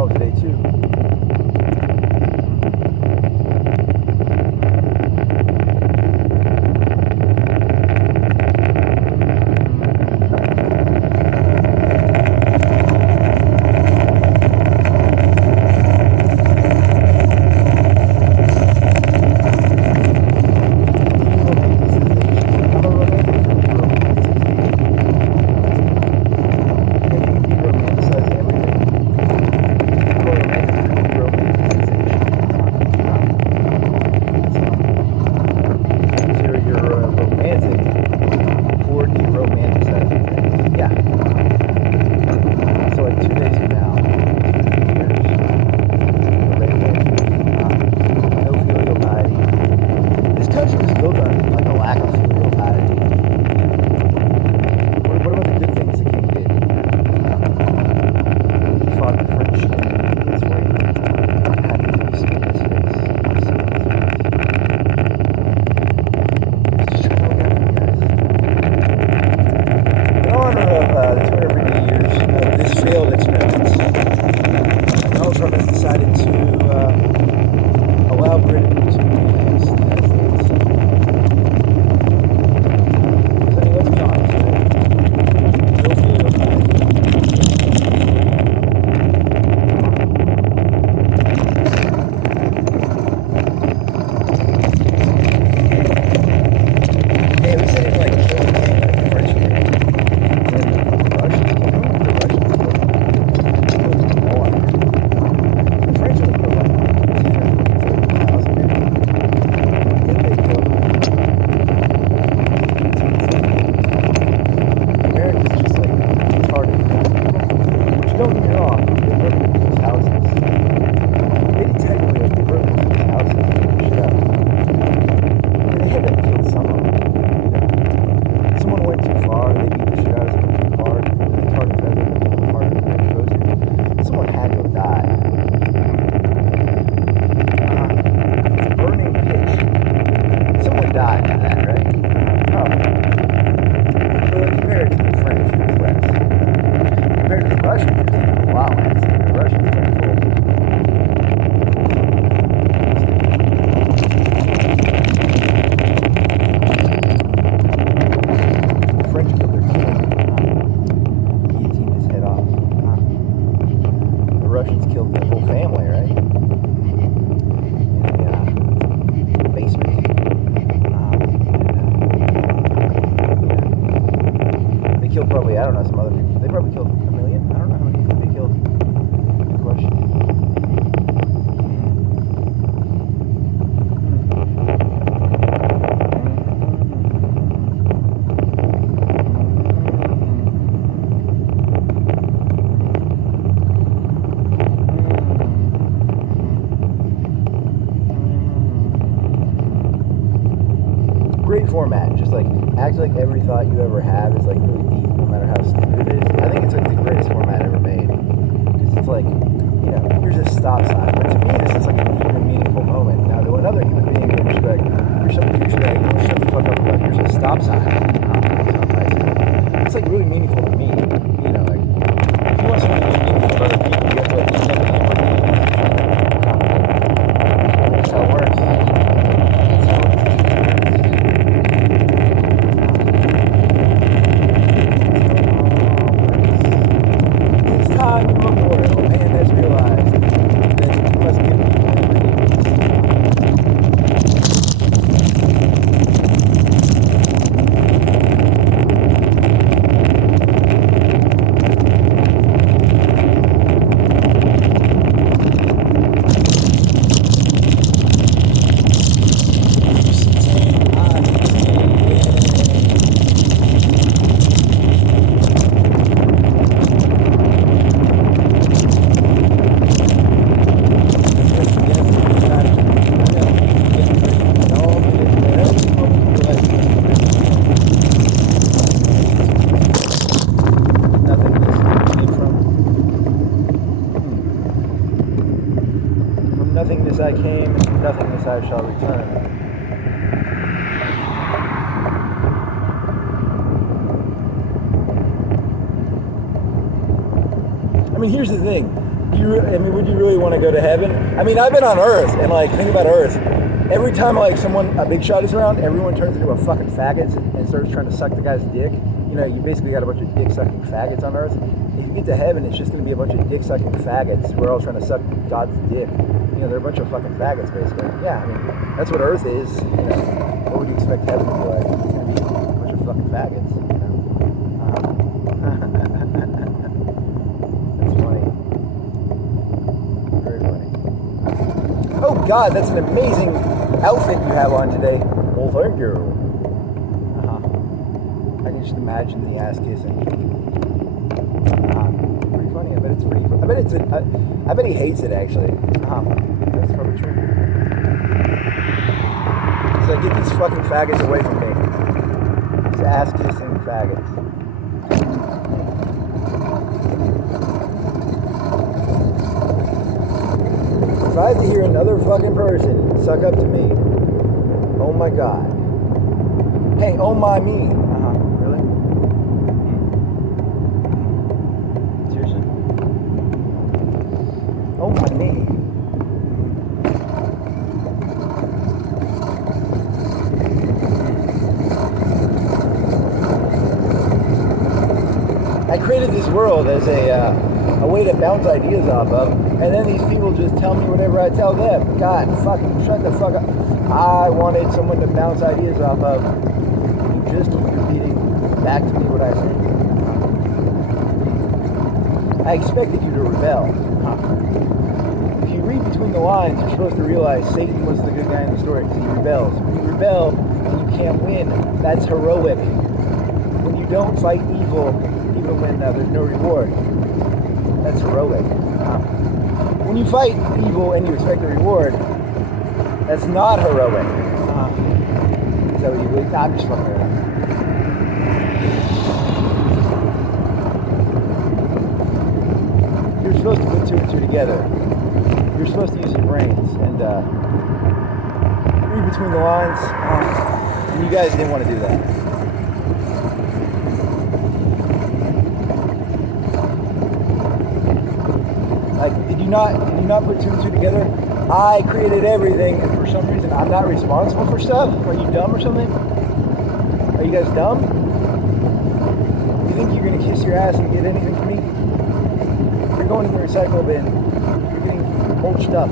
12 today too. Format, just like act like every thought you ever have is like really deep, no matter how stupid it is. I think it's like the greatest format ever made, because it's like, you know, here's a stop sign, but to me this is like a deep and meaningful moment. Now to another human being, they're just like, here's something douchebag, shut the fuck up about, here's a stop sign. It's like really meaningful to me, you know, like if you want something to be meaningful to other people, you have to like connect with people. That's how it works. Nothingness I came, and from nothingness I shall return. I mean, here's the thing. would you really want to go to heaven? I mean, I've been on Earth, and like, think about Earth. Every time like a big shot is around, everyone turns into a fucking faggot and starts trying to suck the guy's dick. You know, you basically got a bunch of dick-sucking faggots on Earth. If you get to heaven, it's just going to be a bunch of dick-sucking faggots who are all trying to suck God's dick. You know, they're a bunch of fucking faggots, basically. Yeah, I mean, that's what Earth is. You know, what would you expect heaven to be like? It's going to be a bunch of fucking faggots. You know? That's funny. Very funny. Oh God, that's an amazing outfit you have on today. Well, thank you. I can just imagine the ass kissing. Pretty funny. I bet it's pretty. I bet he hates it actually. That's probably true. So get these fucking faggots away from me. These ass kissing faggots. If I had to hear another fucking person suck up to me, oh my God. Hey, oh my me. Really? Seriously? Oh my me. I created this world as a way to bounce ideas off of, and then these people just tell me whatever I tell them. God, fucking shut the fuck up. I wanted someone to bounce ideas off of. You just keep repeating back to me what I said. I expected you to rebel. If you read between the lines, you're supposed to realize Satan was the good guy in the story because he rebels. When you rebel and you can't win, that's heroic. When you don't fight evil, even when there's no reward, that's heroic. When you fight evil and you expect a reward, that's not heroic. Is that what you believe? Nah, I'm just fucking around. You're supposed to put two and two together. You're supposed to use your brains and read between the lines. And you guys didn't want to do that. Like, did you not put two and two together? I created everything, and for some reason, I'm not responsible for stuff? Are you dumb or something? Are you guys dumb? You think you're gonna kiss your ass and get anything from me? You're going to the recycle bin. You're getting mulched up.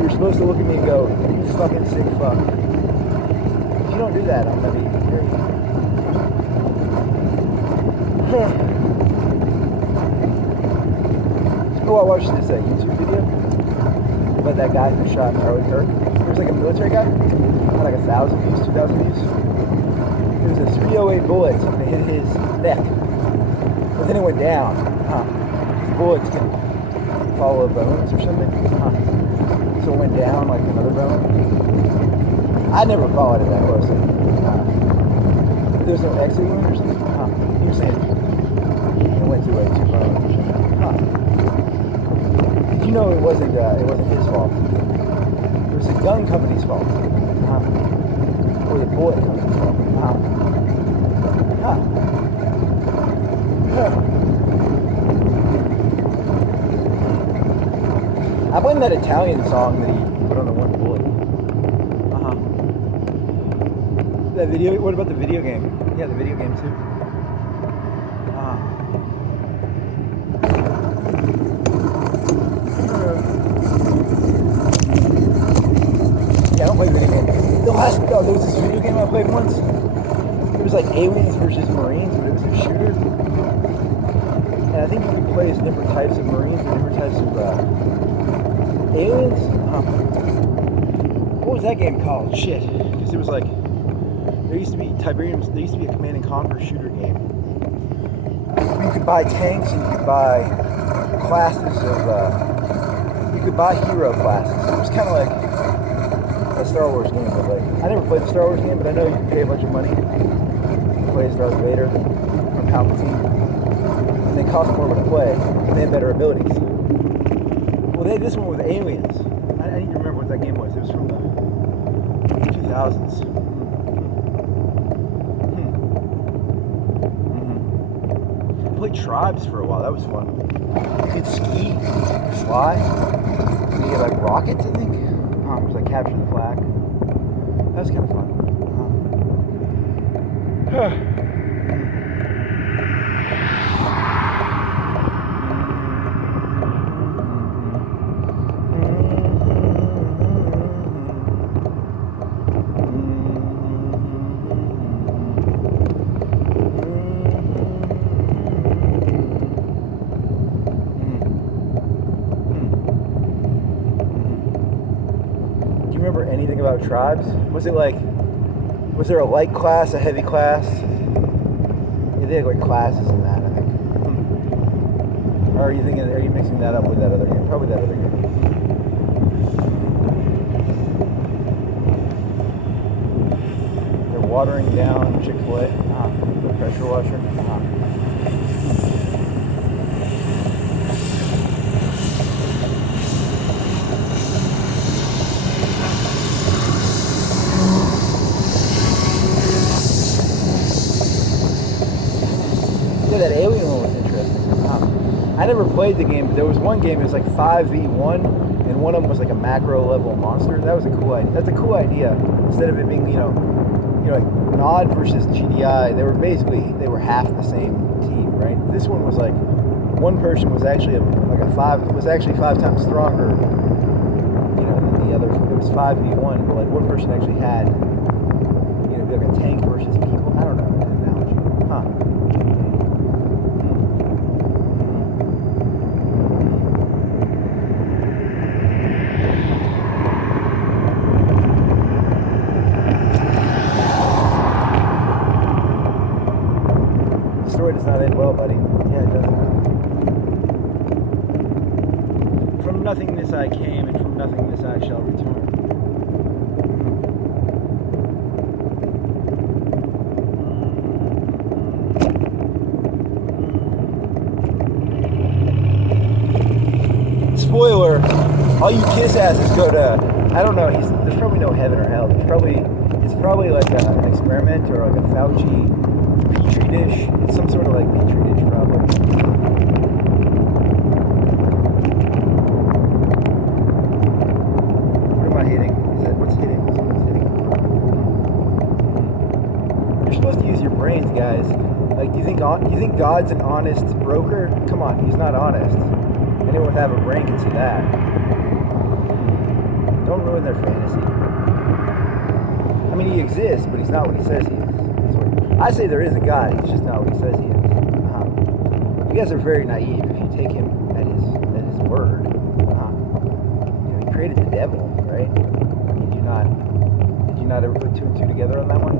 You're supposed to look at me and go, you fucking sick fuck. If you don't do that, I'm gonna be very... Oh, I watched this YouTube video about that guy who shot Charlie Kirk. He was like a military guy. Had like 1,000 views, 2,000 views. It was a 308 bullet that hit his neck. But then it went down. These bullets can follow bones or something. So it went down like another bone. I never followed it that closely. There's no exit wound or something. He was saying it went through like 2 bones or something. You know it wasn't his fault. It was the gun company's fault. Or the bullet company's fault. I blame that Italian song that he put on the one bullet. That video, what about the video game? Yeah, the video game too. Yeah, I don't play video games. There was this video game I played once. It was like aliens versus marines, but it was a shooter. And I think you could play as different types of marines or different types of aliens. What was that game called? Shit. Because it was like, there used to be Tiberium, there used to be a Command and Conquer shooter game. You could buy tanks and you could buy classes of, you could buy hero classes. It was kind of like a Star Wars game, but like, I never played the Star Wars game, but I know you can pay a bunch of money to play as Darth Vader or Palpatine. And they cost more to play, and they have better abilities. Well, they had this one with aliens. I need to remember what that game was. It was from the 2000s. played Tribes for a while. That was fun. You could ski, you could fly. You get like rockets, I think. It was like capture the flag. That was kind of fun. Remember anything about Tribes? Was there a light class, a heavy class? Yeah, they had like classes in that, I think. Or are you mixing that up with that other game? Probably that other game. They're watering down Chick-fil-A. The pressure washer. Yeah, that alien one was interesting. I never played the game, but there was one game. It was like 5v1, and one of them was like a macro level monster. That was a cool idea. That's a cool idea. Instead of it being, like Nod versus GDI, they were half the same team, right? This one was like one person was actually five times stronger, than the other. It was 5v1, but like one person actually had, like a tank versus people. I don't know the analogy. The story does not end well, buddy. Yeah, it doesn't. From nothingness I came, and from nothingness I shall return. Spoiler, all you kiss asses go to, I don't know, there's probably no heaven or hell. It's probably like an experiment or like a Fauci petri dish. It's some sort of like petri dish probably. What am I hitting? What's hitting? What's hitting? You're supposed to use your brains, guys. Like, do you think God's an honest broker? Come on, he's not honest. Anyone with have a brain can see that. Don't ruin their fantasy. I mean, he exists, but he's not what he says he is. I say there is a God, he's just not what he says he is. You guys are very naive if you take him at his word. He created the devil, right? I mean, did you not ever put two and two together on that one?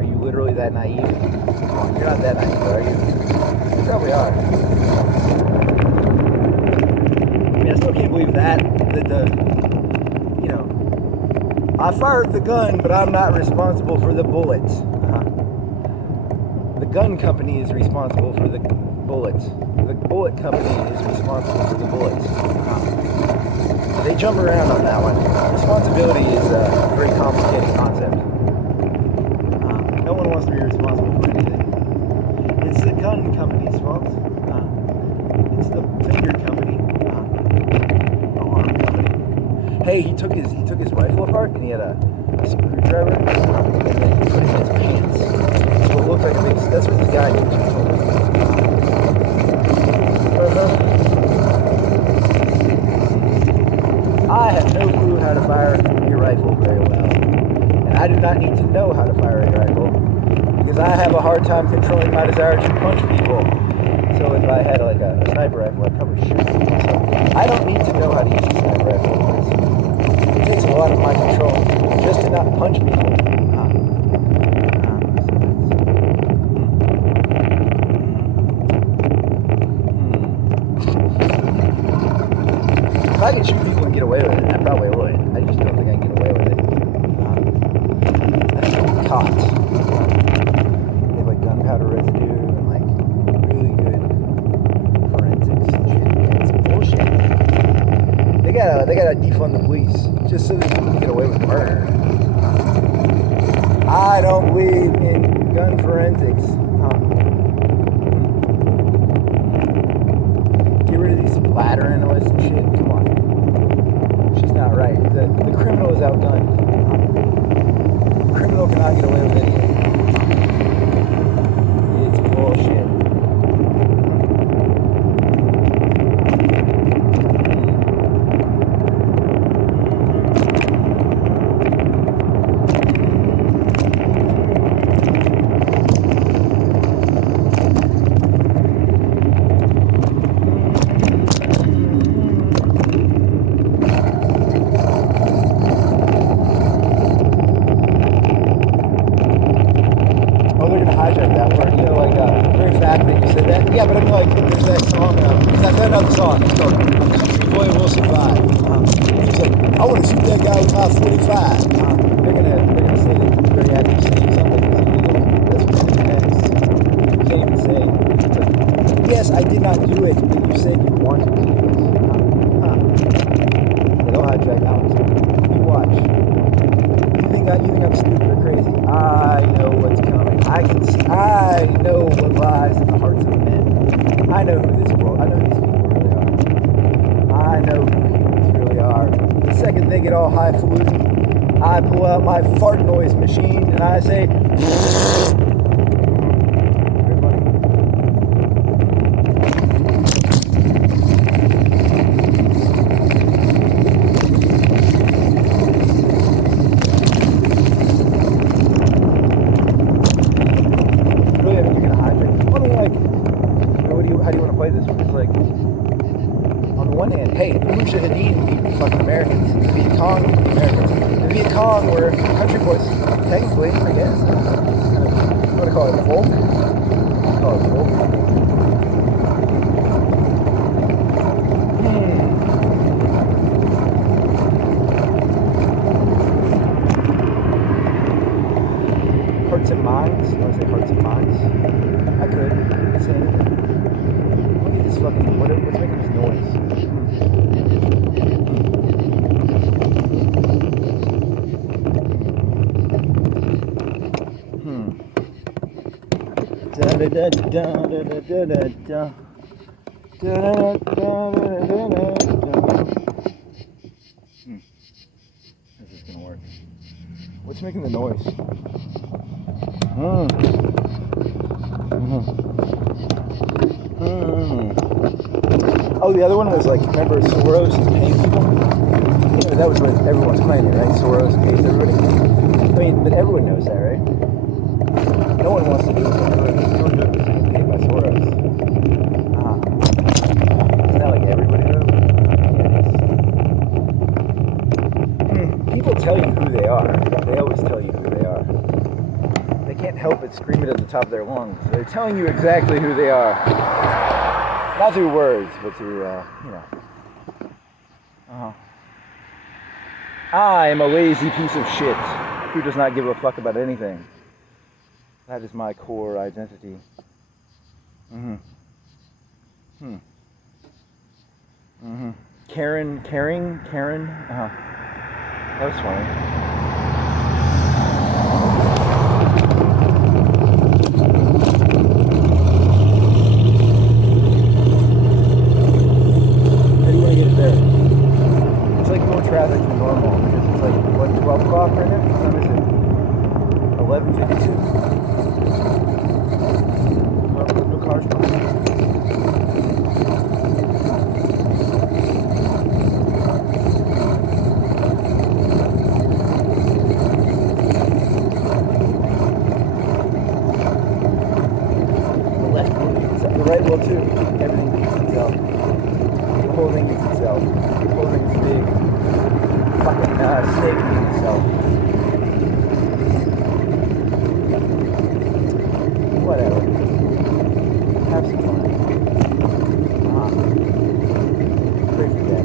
Are you literally that naive? You're not that naive, are you? You probably are. I still can't believe that I fired the gun, but I'm not responsible for the bullets. The gun company is responsible for the bullets. The bullet company is responsible for the bullets. They jump around on that one. Responsibility is a very complicated concept. No one wants to be responsible for anything. It's the gun company's fault. It's the finger company. Hey, he took his rifle apart and he had a screwdriver and then he put it in his pants. So it looked like that's what the guy did. I have no clue how to fire your rifle very well. And I do not need to know how to fire a rifle because I have a hard time controlling my desire to punch people. So if I had like a sniper rifle, I'd probably shoot people. So I don't need to know how to use a sniper rifle. It takes a lot of my control just to not punch people. If I could shoot people and get away with it, I probably would. I just don't think I can get away with it. That's so caught. They have like gunpowder residue and like really good forensics and shit. It's bullshit. They gotta defund the police just so that you can get away with murder. I don't believe in gun forensics. journalists and shit. Come on. It's just not right. The criminal is outgunned. The criminal cannot get away with anything. It's bullshit. Yeah, but I'm like, there's that song, because I found out the song, it's called Country Boy Will Survive. He's like, I want to shoot that guy with my 45. They're gonna say that very active saying something is illegal. That's what's in the next. You can't even say. It's like, yes, I did not do it, but you said you wanted to do it. They'll hijack that one too. You watch. You think I'm stupid or crazy? I know what's coming. I know what lies in the hearts of men. I know who this world, I know who these people really are. I know who humans really are. The second they get all highfalutin, I pull out my fart noise machine and I say, very funny. Really, I mean, you're gonna hijack. I mean, like, how do you want to play this? It's like, on the one hand, hey, the Mujahideen would be fucking Americans. The Viet Cong would be Americans. The Viet Cong were country boys, technically, I guess. Kind of, you want to call it folk? Call it folk. Hearts and minds? You want to say hearts and minds? I could say anything. Look at this fucking, what's making this noise? Da da da da da da da da da. Da da da da da da da. This is gonna work. What's making the noise? Oh, the other one was like, remember Soros is paying people? You know, that was what everyone's claiming, right? Soros pays everybody. I mean, but everyone knows that, right? No one wants to do this. Everyone doing this is paid by Soros. Isn't that like everybody though? Yes. People tell you who they are. They always tell you who they are. They can't help but scream it at the top of their lungs. They're telling you exactly who they are. Not through words, but through, I am a lazy piece of shit who does not give a fuck about anything. That is my core identity. Karen. That was funny. Traffic than normal because it's like, what, 12 o'clock right now? What time is it? 11:52? No cars passing. The left will beat itself. The right will too. Everything beats itself. The whole thing beats itself. The whole thing is big. Fucking snake being itself. Whatever. Have some fun. Pray for that.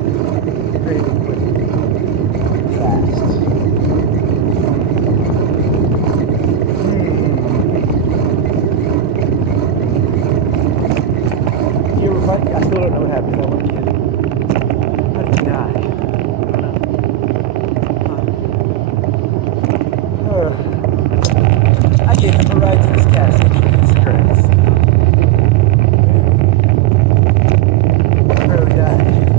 Pray for quick. Fast. You ever find? I still don't know what happened to that one kid. How did he die? I gave him a ride to this gas station. Jesus Christ. Where we died.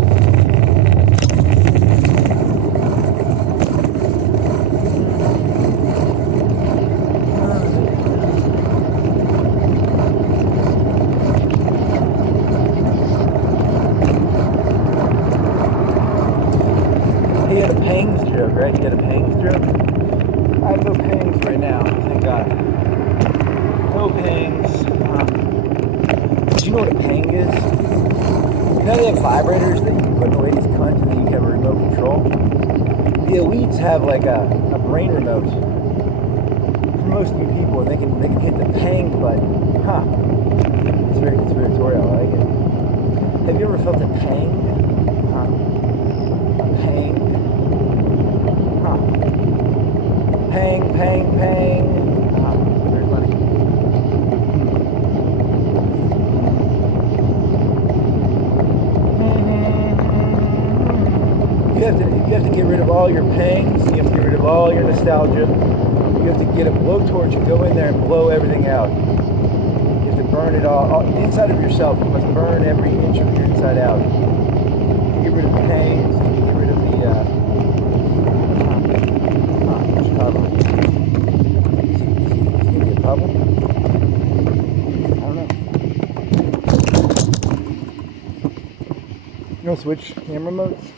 you know what a pang is? You know they have vibrators that you can put in the lady's cunt and then you have a remote control? The elites have like a brain remote for most of you people, and they can hit the pang button. Huh. It's very conspiratorial, I like it. Have you ever felt a pang? Huh. A pang? Huh. Pang, pang, pang. Huh. Very funny. You have to get rid of all your pangs. You have to get rid of all your nostalgia. You have to get a blowtorch and go in there and blow everything out. You have to burn it all inside of yourself. You must burn every inch of your inside out. You get rid of the pangs. You get rid of the Chicago. Is he gonna be a problem? I don't know. You know, switch camera modes.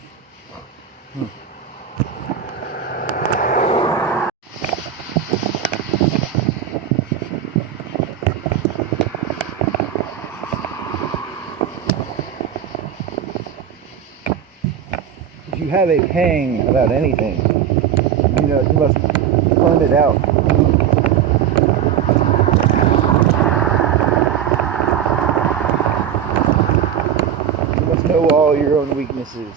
If you have a pang about anything, you know you must burn it out. You must know all your own weaknesses.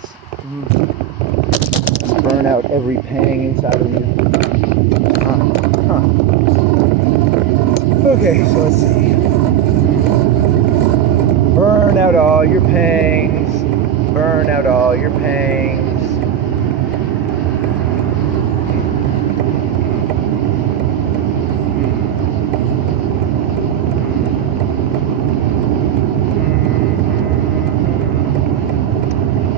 Burn out every pang inside of you. Okay, so let's see. Burn out all your pangs. Burn out all your pangs.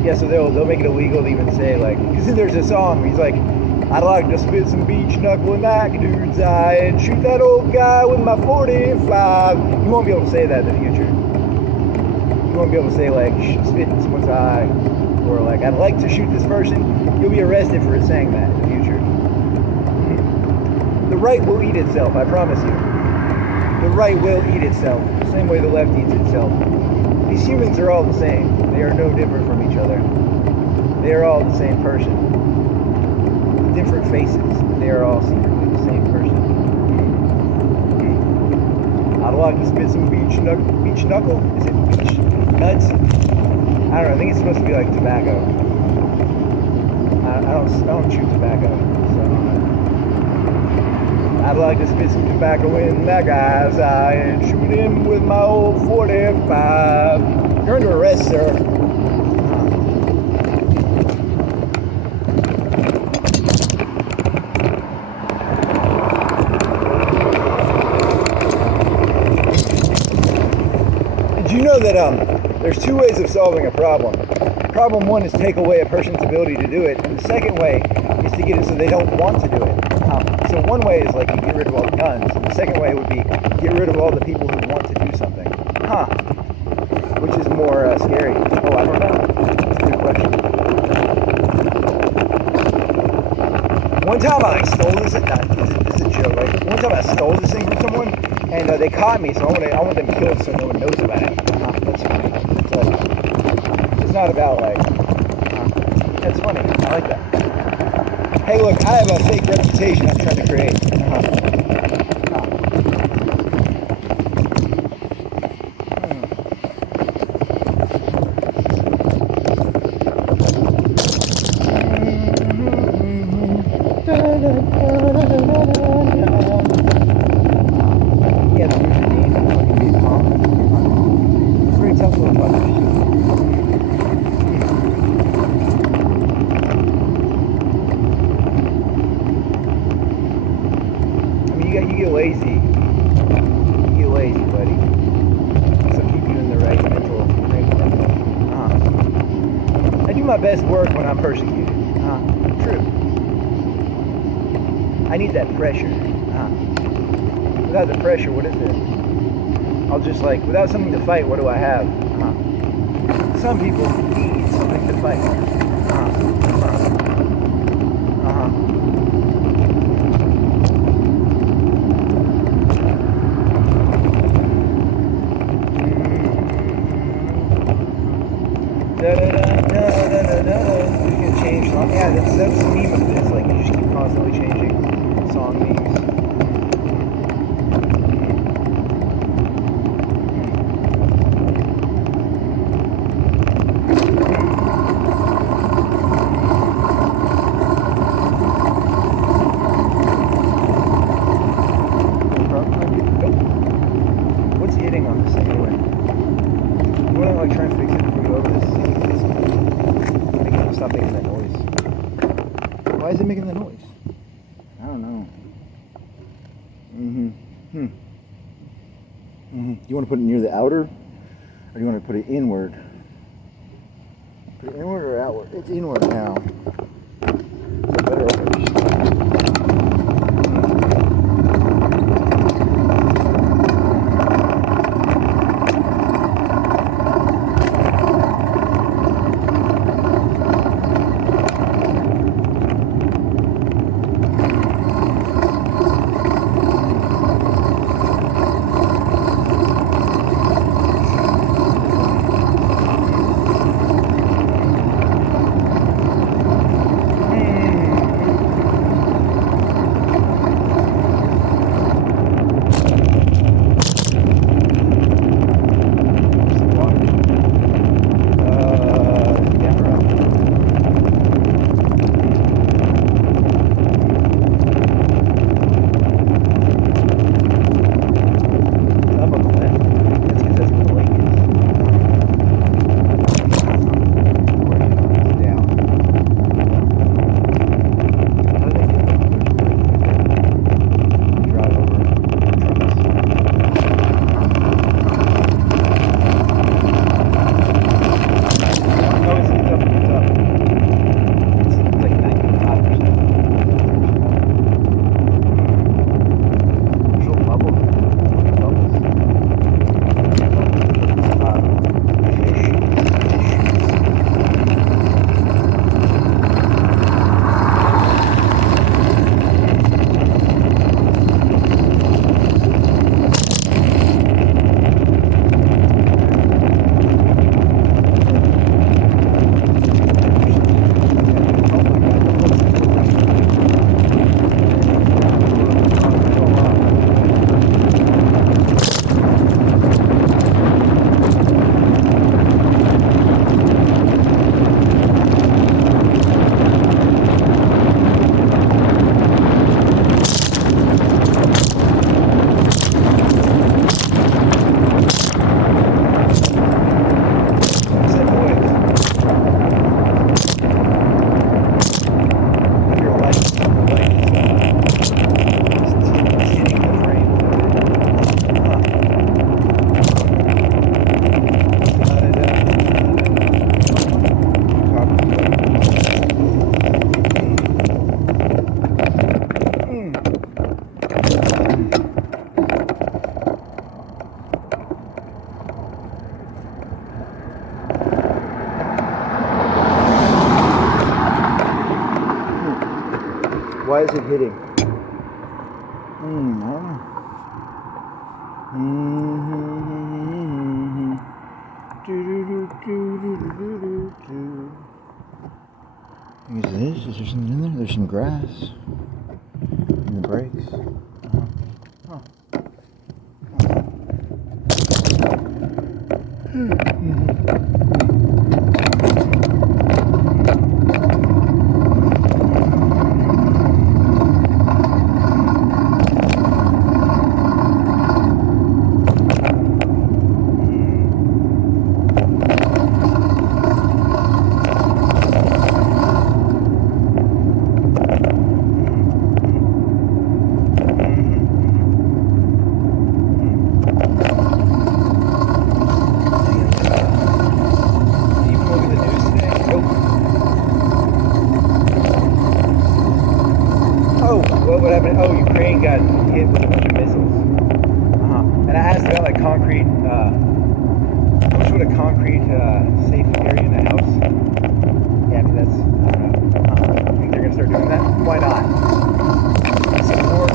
Yeah, so they'll make it illegal to even say, like, because there's a song where he's like, I'd like to spit some beach knuckle in that dude's eye and shoot that old guy with my 45. You won't be able to say that in the future. You won't be able to say, like, spit in someone's eye, or like, I'd like to shoot this person. You'll be arrested for saying that in the future. The right will eat itself, I promise you. The right will eat itself, the same way the left eats itself. These humans are all the same. They are no different from each other. They are all the same person. Different faces, but they are all secretly the same person. I'd like to spit some beach knuckle. Is it beach nuts? I don't know. I think it's supposed to be like tobacco. I don't chew tobacco, so I'd like to spit some tobacco in that guy's eye and shoot him with my old 45. You're under arrest, sir. Did you know that there's two ways of solving a problem? Problem one is take away a person's ability to do it, and the second way is to get it so they don't want to do it. So one way is like you get rid of all the guns, and the second way would be get rid of all the people who want to do something. Which is more scary? Oh, I don't know. That's a good question. One time I stole this. This is a joke, right? One time I stole this thing from someone, and they caught me, so I want them killed so no one knows about it. That's funny. So it's not about like. That's funny. I like that. Hey, look, I have a fake reputation I'm trying to create. Yeah, the music name is fucking Vietnam. It's very tough little fuckers. You get lazy. You get lazy, buddy. So keep you in the right mental frame. I do my best work when I'm persecuted. True. I need that pressure. Without the pressure, what is it? I'll just like, without something to fight, what do I have? Some people need something to fight. You can change song. Yeah, that's the meme of this. Like, you just keep constantly changing song memes. What's hitting on this thing anyway? You want to like try and fix it before you over this? Stop making that noise. Why is it making that noise? I don't know. You want to put it near the outer, or do you want to put it inward? Put it inward or outward? It's inward now. Is that better? Why is it hitting? I don't know. Is this? Is there something in there? There's some grass in the brakes. What happened? Oh, Ukraine got hit with a bunch of missiles. And I asked about like concrete, how much would a concrete safe area in a house? Yeah, I mean that's, I don't know. I think they're gonna start doing that? Why not? Some war.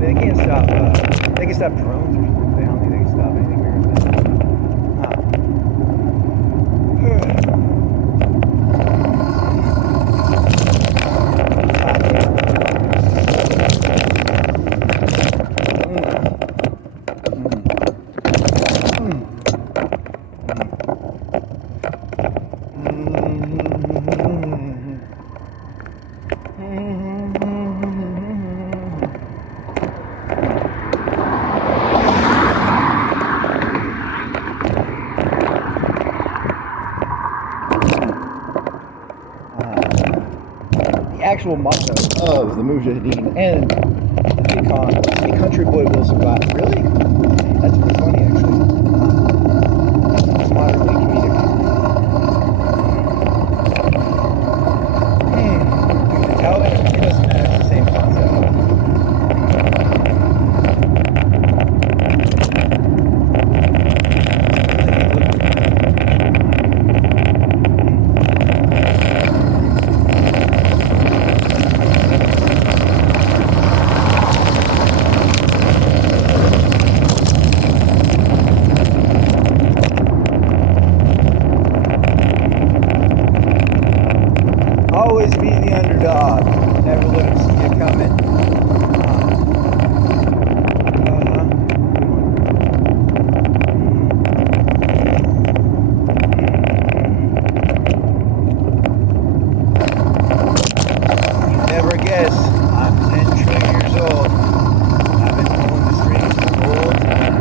They can't stop. They they can stop drones or something. I don't think they can stop anything bigger than actual motto of the Mujahideen and the icon, a country boy will survive. Really? That's pretty funny, actually. Moderately comedic. The Taliban and the US, it's the same concept. Always be the underdog. Never let him see you coming. You never guess. I'm 10 trillion years old. I've been pulling the strings the whole time.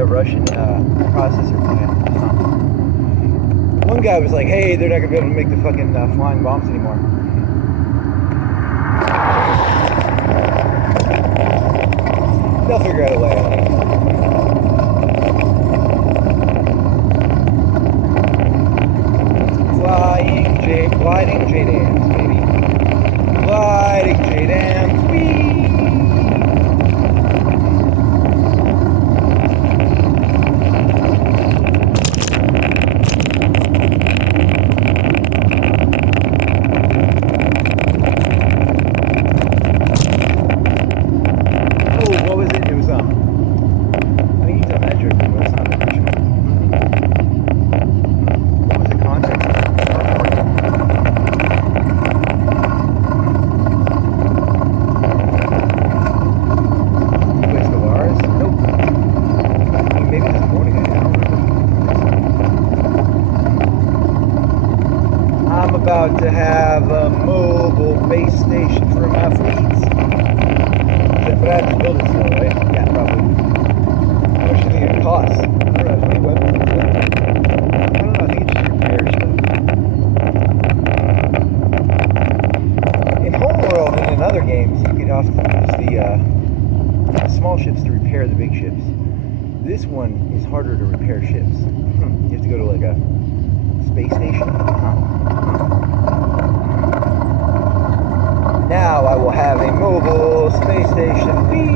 Russian processor plant. One guy was like, hey, they're not going to be able to make the fucking flying bombs anymore. They'll figure out a way, I think. Gliding J-dams, baby. Gliding J-dams, what was it? It was about to have a mobile base station for my fleets. But I have to build it still, right? Yeah, probably. How much do you think it costs? I don't know, how many weapons is that? I don't know, I think it's just repair stuff. In Homeworld and in other games, you can often use the small ships to repair the big ships. This one is harder to repair ships. You have to go to like a space station. Now I will have a mobile space station. Whee!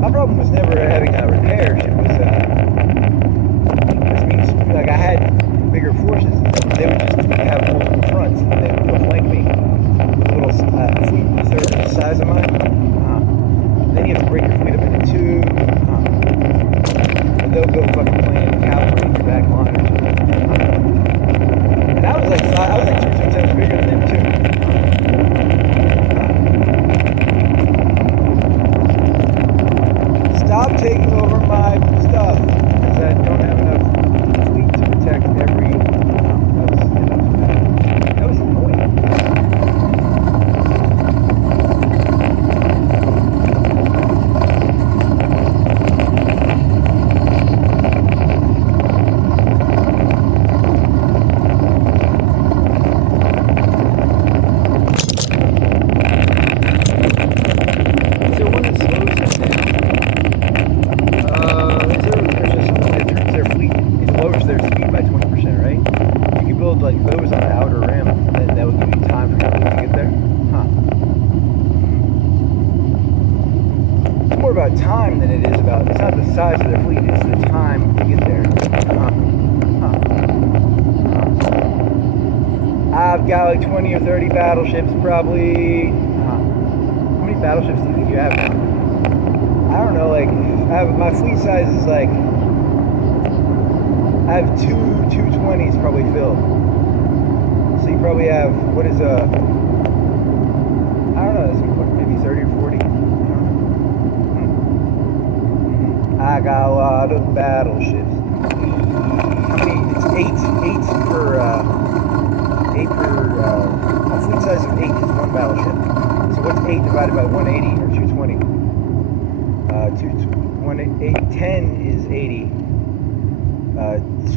My problem was never having a repair ship. This means like I had bigger forces. They would just have multiple fronts, and they would go flank me with a little fleet a third of the size of mine. Then you have to break your fleet up into two. And they'll go fucking playing cavalry in your back line. And I was like 2 or 3 times bigger than them too. Stop taking over my stuff, because I don't have enough fleet to protect every. That was annoying. Like those on the outer rim, and that would give you time for your fleet to get there. It's more about time than it is about. It's not the size of their fleet; it's the time to get there. I've got like 20 or 30 battleships, probably. How many battleships do you think you have now? I don't know. Like, my fleet size is like. I have 2 220s probably filled. So you probably have, what is I don't know, maybe 30 or 40. I got a lot of battleships. How many? It's 8 per, a fleet size of 8 is 1 battleship. So what's 8 divided by 180 or 220? 10 is 80.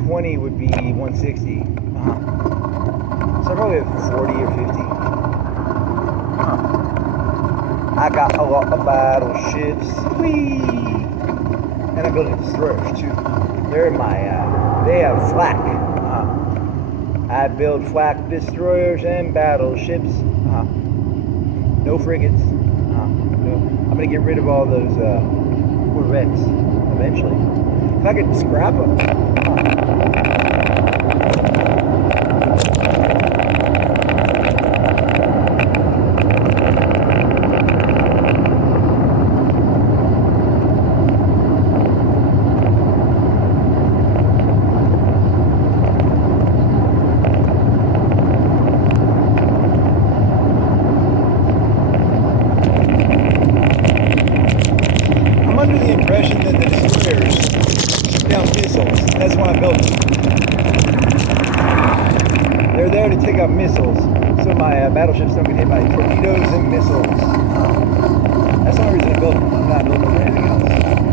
20 would be 160. So I probably have 40 or 50. I got a lot of battleships. Whee! And I'm building destroyers too. They're my, they have flak. I build flak destroyers and battleships. No frigates. No. I'm gonna get rid of all those corvettes eventually. If I could scrap them. I'm under the impression that the destroyers shoot down missiles. That's why I built them. They're there to take out missiles, so my battleships don't get hit by torpedoes and missiles. That's the only reason I built them. I'm not building them for anything else.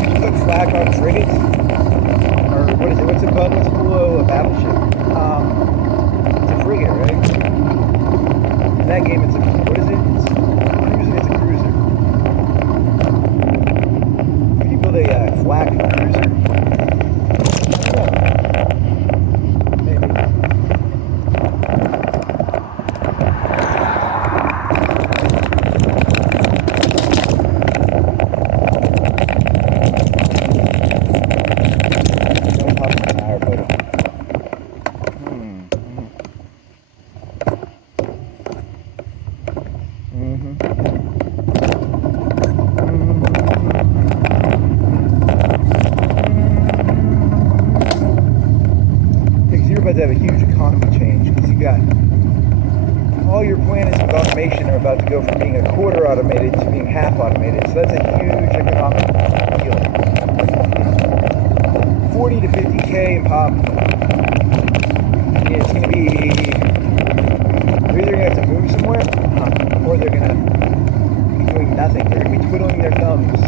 You put flak on frigates, or what is it? What's above? What's below a battleship? It's a frigate, right? In that game, it's a what is it? It's a cruiser. Can you build a flak cruiser? To have a huge economy change because you got all your planets with automation are about to go from being a quarter automated to being half automated, so that's a huge economic deal. 40 to 50K in pop. It's going to be, they're either going to have to move somewhere, or they're going to be doing nothing. They're going to be twiddling their thumbs. Is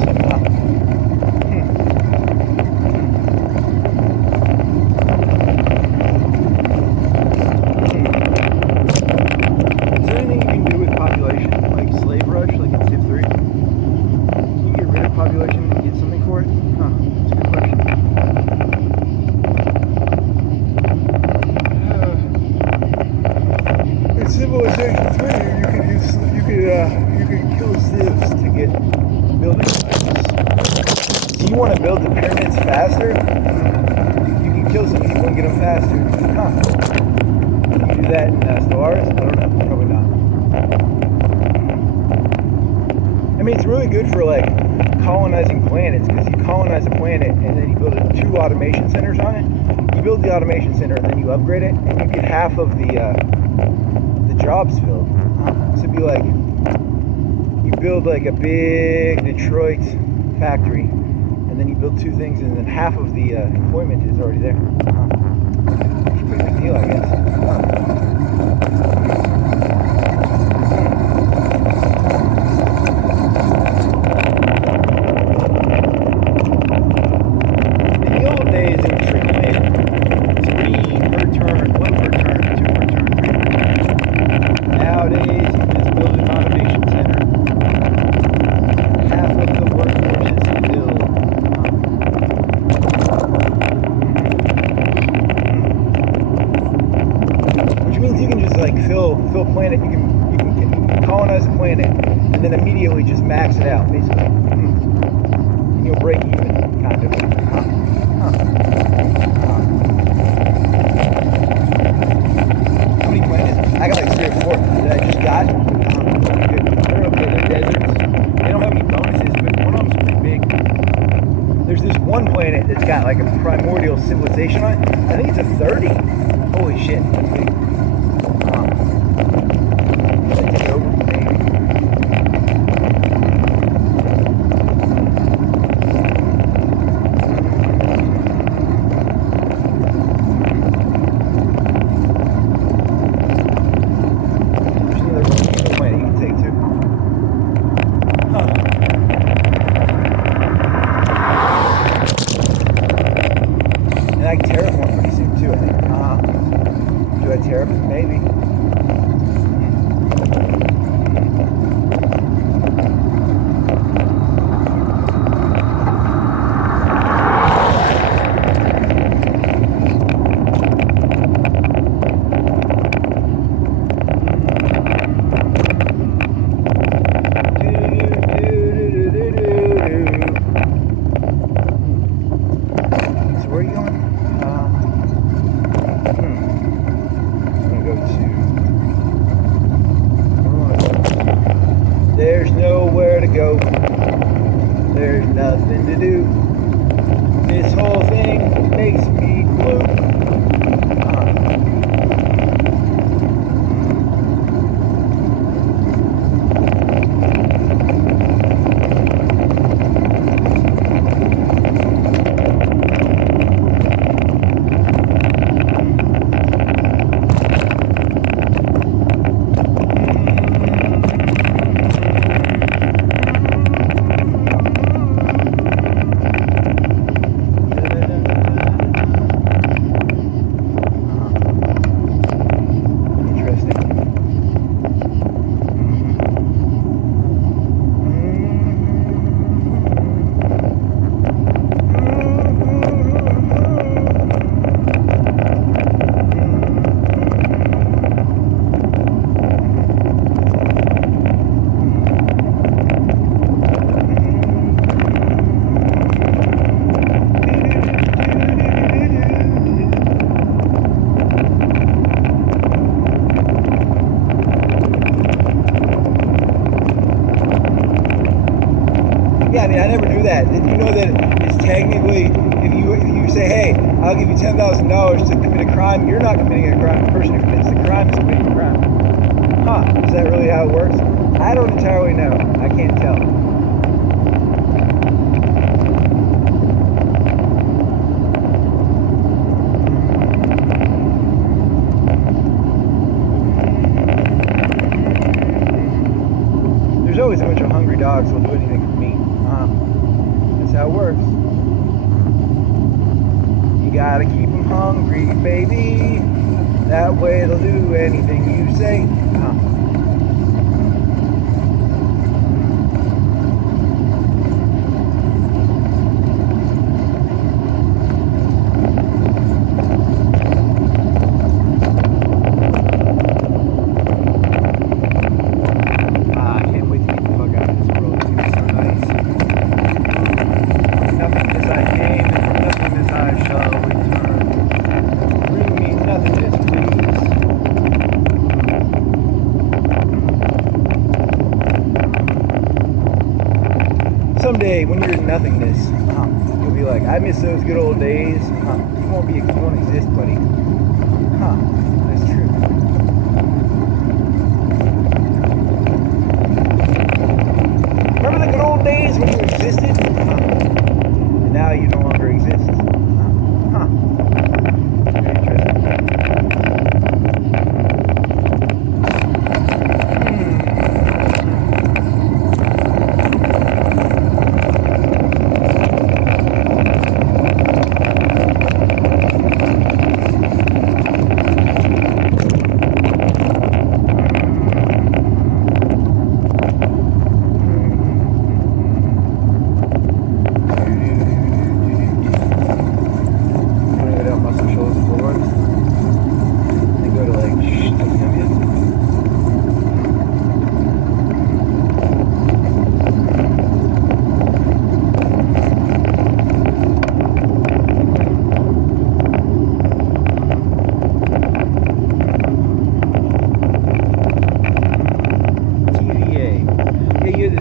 there anything you can do with population, like slave rush, like in Civ 3? Can you get rid of population and get something for it? That's a good question. In Civilization 3, you could kill civs to get building rights. Do you want to build the pyramids faster? You can kill some people and get them faster. Can you do that in Stellaris? I don't know. Probably not. I mean, it's really good for like colonizing planets, because you colonize a planet and then you build 2 automation centers on it. You build the automation center and then you upgrade it, and you get half of the jobs filled. So it'd be like you build like a big Detroit factory, and then you build 2 things, and then half of the employment is already there. It's a pretty big deal, I guess. In the old days, it was freaking 3 per turn, 1 per turn, 2 per turn, 3 per turn. Nowadays, you just build an automation center. Half of the workforce is still which means you can just like fill planet. You can colonize a planet and then immediately just max it out, basically. And you'll break even, kind of. How many planets? I got like 3 or 4 that I just got. They're deserts. They don't have any bonuses, but one of them's pretty big. There's this one planet that's got like a primordial civilization on it. I think it's a 30. Holy shit, that's big. Let's take over, maybe. Maybe. So where are you going? There's nowhere to go. There's nothing to do. This whole thing makes me blue. Yeah, I mean, I never knew that. Did you know that it's technically, if you say, hey, I'll give you $10,000 to commit a crime, you're not committing a crime. The person who commits the crime is committing the crime. Huh? Is that really how it works? I don't entirely know. I can't tell. always a bunch of hungry dogs will do anything for me. That's how it works. You gotta keep them hungry, baby. That way they'll do anything you say. Someday, when you're in nothingness, you'll be like, I miss those good old days. You won't exist, buddy. That's true. Remember the good old days when you existed? And now you no longer exist. Very interesting.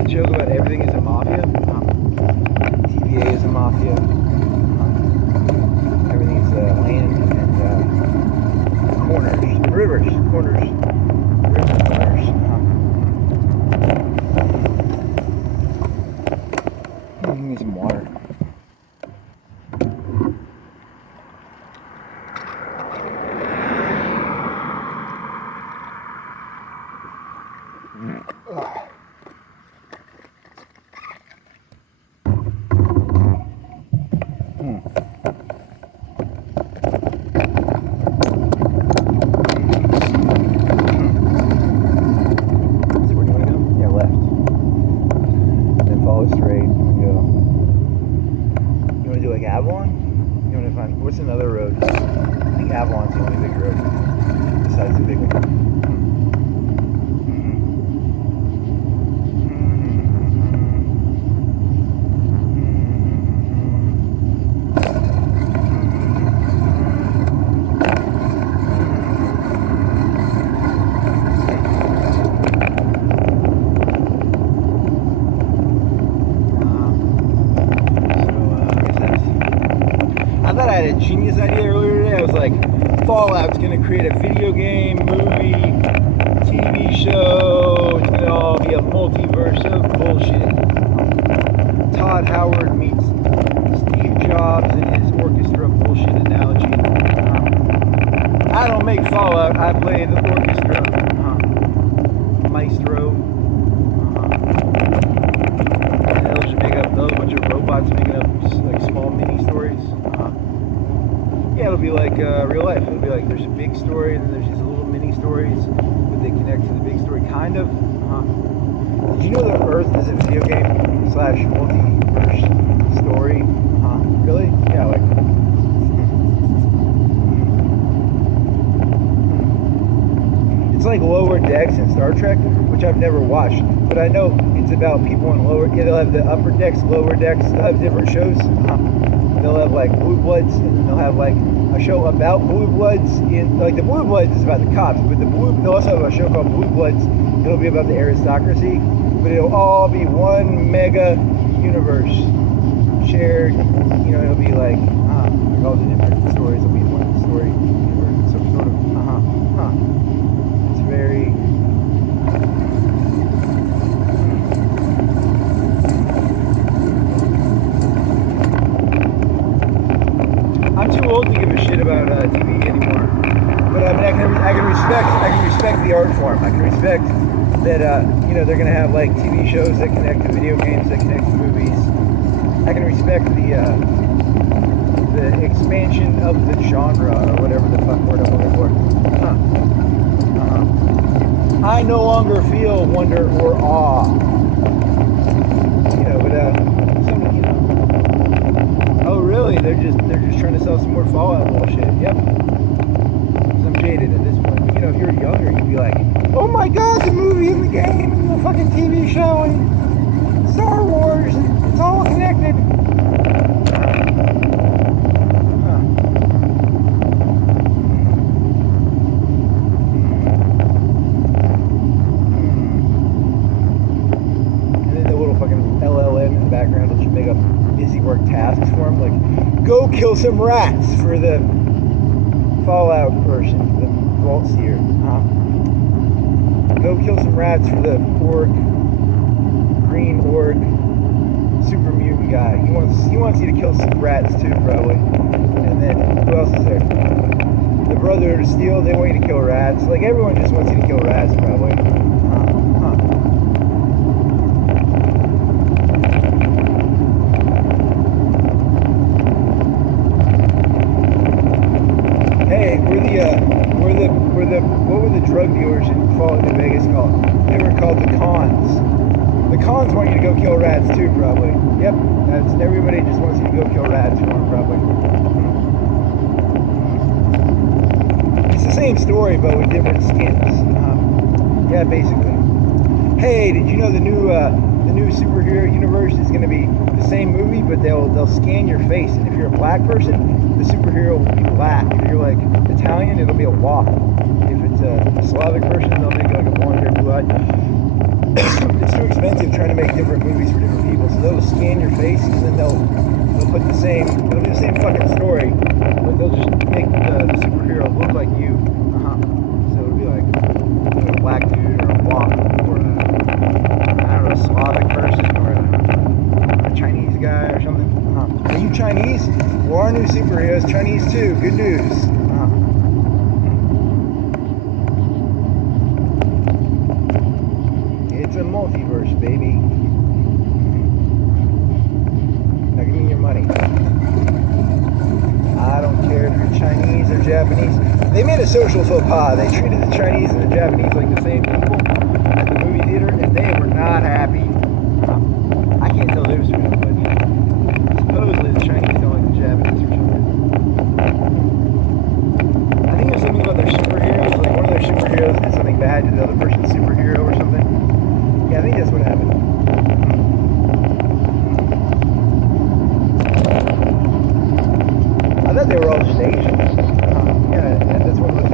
Joke about everything is a mafia. TVA is a mafia. Everything is land and corners, rivers, corners, rivers, corners. Give me some water. Straight and go. You want to do like Avalon? You want to find what's another road? I think Avalon's the only big road besides the big one. I thought I had a genius idea earlier today. I was like, Fallout's gonna create a video game, movie, TV show. It's gonna all be a multiverse of bullshit. Todd Howard meets Steve Jobs and his orchestra bullshit analogy. I don't make Fallout, I play the orchestra. Maestro. And they'll just make up a bunch of robots making up like small mini stories. Yeah, it'll be like real life. It'll be like there's a big story and then there's these little mini stories, but they connect to the big story, kind of. Did you know that Earth is a video game / multiverse story? Really? Yeah, like. It's like Lower Decks in Star Trek, which I've never watched, but I know it's about people in lower. Yeah, they'll have the upper decks, lower decks. They'll have different shows. They'll have like Blue Bloods, and then they'll have like a show about Blue Bloods. In like the Blue Bloods is about the cops, but they'll also have a show called Blue Bloods. It'll be about the aristocracy, but it'll all be one mega universe shared. You know, it'll be like all the different stories will be one story universe. So sort of It's very. I'm too old to give a shit about TV anymore. But I mean, I can respect the art form. platform. I can respect that, they're going to have like TV shows that connect to video games, that connect to movies. I can respect the expansion of the genre, or whatever the fuck word I'm looking for. I no longer feel wonder or awe. Oh really? They're just trying to sell some more Fallout bullshit. Yep. I'm jaded at this point. But, if you're younger, you'd be like, oh my god, the movie and the game and the fucking TV show and Star Wars, it's all connected. And then the little fucking LLM in the background will just make up busy work tasks for him, like, go kill some rats for the Fallout person, the Vault Seer. Go kill some rats for the green orc, super mutant guy. He wants you to kill some rats too, probably. And then who else is there? The brother of Steel. They want you to kill rats. Like everyone just wants you to kill rats, probably. Hey, what were the drug dealers in Fallout New Vegas called? They were called the Cons. The Cons want you to go kill rats too, probably. Yep, everybody just wants you to go kill rats for them, probably. It's the same story, but with different skins. Yeah, basically. Hey, did you know the new superhero universe is going to be the same movie, but they'll scan your face, and if you're a black person, the superhero will be black. If you're like Italian, it'll be a wop. If it's a Slavic person, they'll make like a blonde-haired, blue-eyed. It's too expensive trying to make different movies for different people, so they'll scan your face, and then they'll put it'll be the same fucking story, but they'll just make the superhero look like you. So it'll be like a black dude or a wop or a Slavic person or a Chinese guy or something. Are you Chinese? Well, our new superhero is Chinese too. Good news. It's a multiverse, baby. Now give me your money. I don't care if you're Chinese or Japanese. They made a social faux pas. They treated the Chinese and the Japanese like the same people at the movie theater, and they were not happy. I can't tell the difference between them, but supposedly the Chinese don't like the Japanese or something. I think there's something about their superheroes, like one of their superheroes did something bad to the other person's superhero or something. Yeah, I think that's what happened. I thought they were all just Asians. Yeah, that's what it was.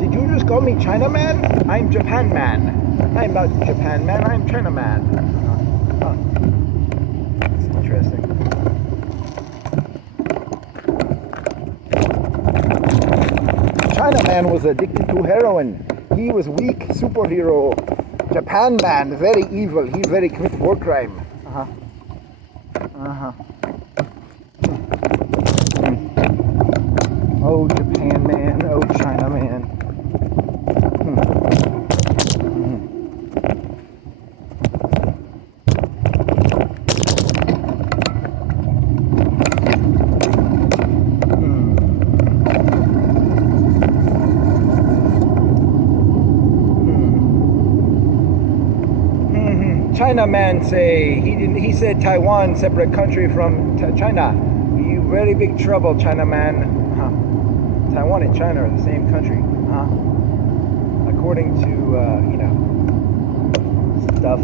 Did you just call me Chinaman? I'm Japan man. I'm not Japan man, I'm China man. That's interesting. China man was addicted to heroin. He was weak superhero. Japan man, very evil. He very commit war crime. Oh, Japan man. Oh, China man. China man say he said Taiwan separate country from China. You very big trouble, China man. Taiwan and China are the same country. According to stuff.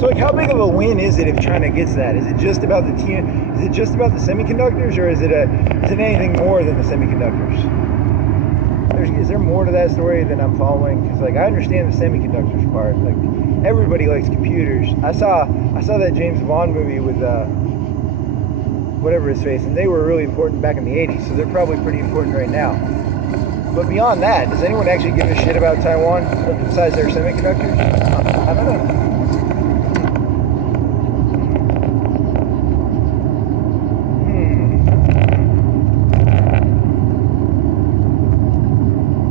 So like, how big of a win is it if China gets that? Is it just about the semiconductors, or is it anything more than the semiconductors? Is there more to that story than I'm following? Because like I understand the semiconductors part. Like everybody likes computers. I saw that James Bond movie with whatever his face, and they were really important back in the '80s. So they're probably pretty important right now. But beyond that, does anyone actually give a shit about Taiwan besides their semiconductors? I don't know.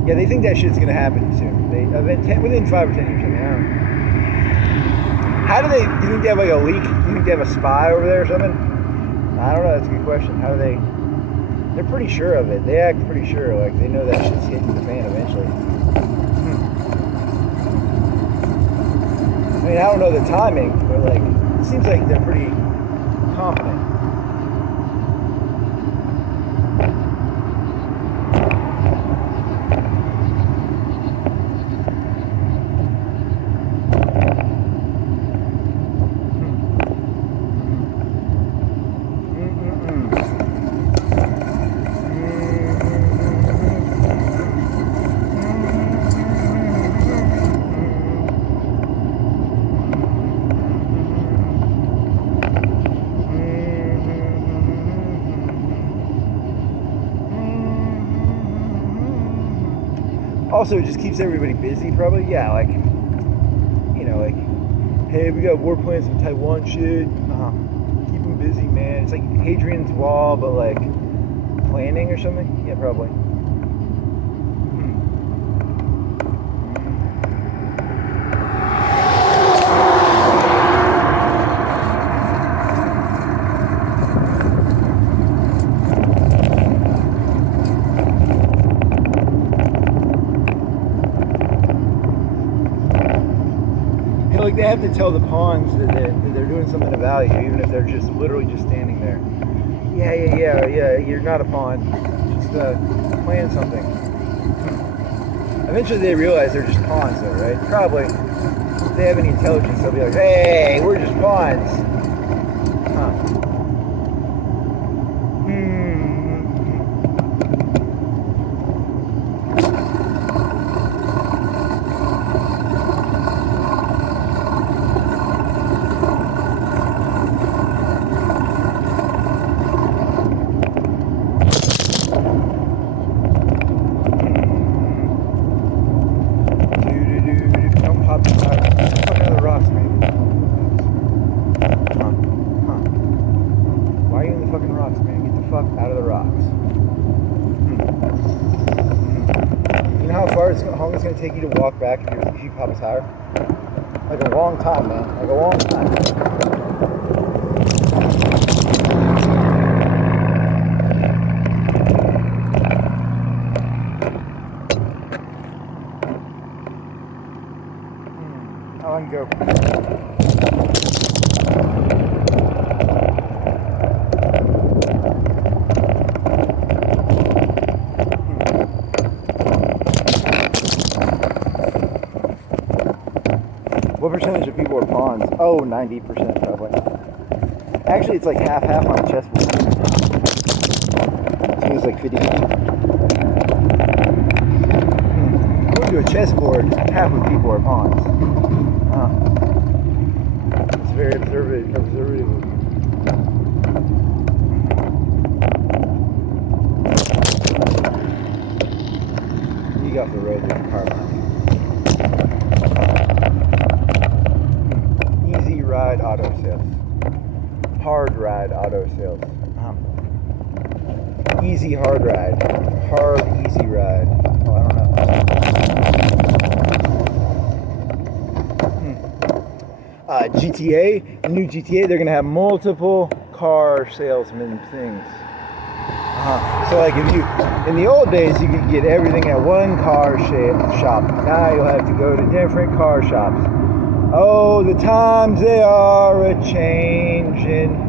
Yeah, they think that shit's gonna happen soon. Within 5 or 10 years. I mean, I don't know. How do they? Do you think they have like a leak? Do you think they have a spy over there or something? I don't know. That's a good question. How do they? They're pretty sure of it. They act pretty sure. Like they know that shit's hitting the fan eventually. I mean, I don't know the timing, but like it seems like they're pretty confident. Also, it just keeps everybody busy, probably. Yeah, like, you know, like, hey, we got war plans in Taiwan shit. Keep them busy, man. It's like Hadrian's Wall, but like planning or something. Yeah, probably. Like they have to tell the pawns that they're doing something of value, even if they're just literally just standing there. Yeah. You're not a pawn. Just playing something. Eventually they realize they're just pawns, though, right? Probably. If they have any intelligence, they'll be like, "Hey, we're just pawns." How long it's going to take you to walk back if you pop a tire? Like a long time, man. Like a long time. How long go? What percentage of people are pawns? Oh, 90% probably. Actually, it's like half-half on a chessboard. I think it's like 50. Going to a chessboard, half of people are pawns. It's very observative of you. You got the road with the car behind you. Ride auto sales. Hard ride auto sales. Easy hard ride. Hard easy ride. Oh, I don't know. GTA, the new GTA, they're gonna have multiple car salesman things. So like if you, in the old days, you could get everything at one car shop. Now you'll have to go to different car shops. Oh, the times they are a-changin'.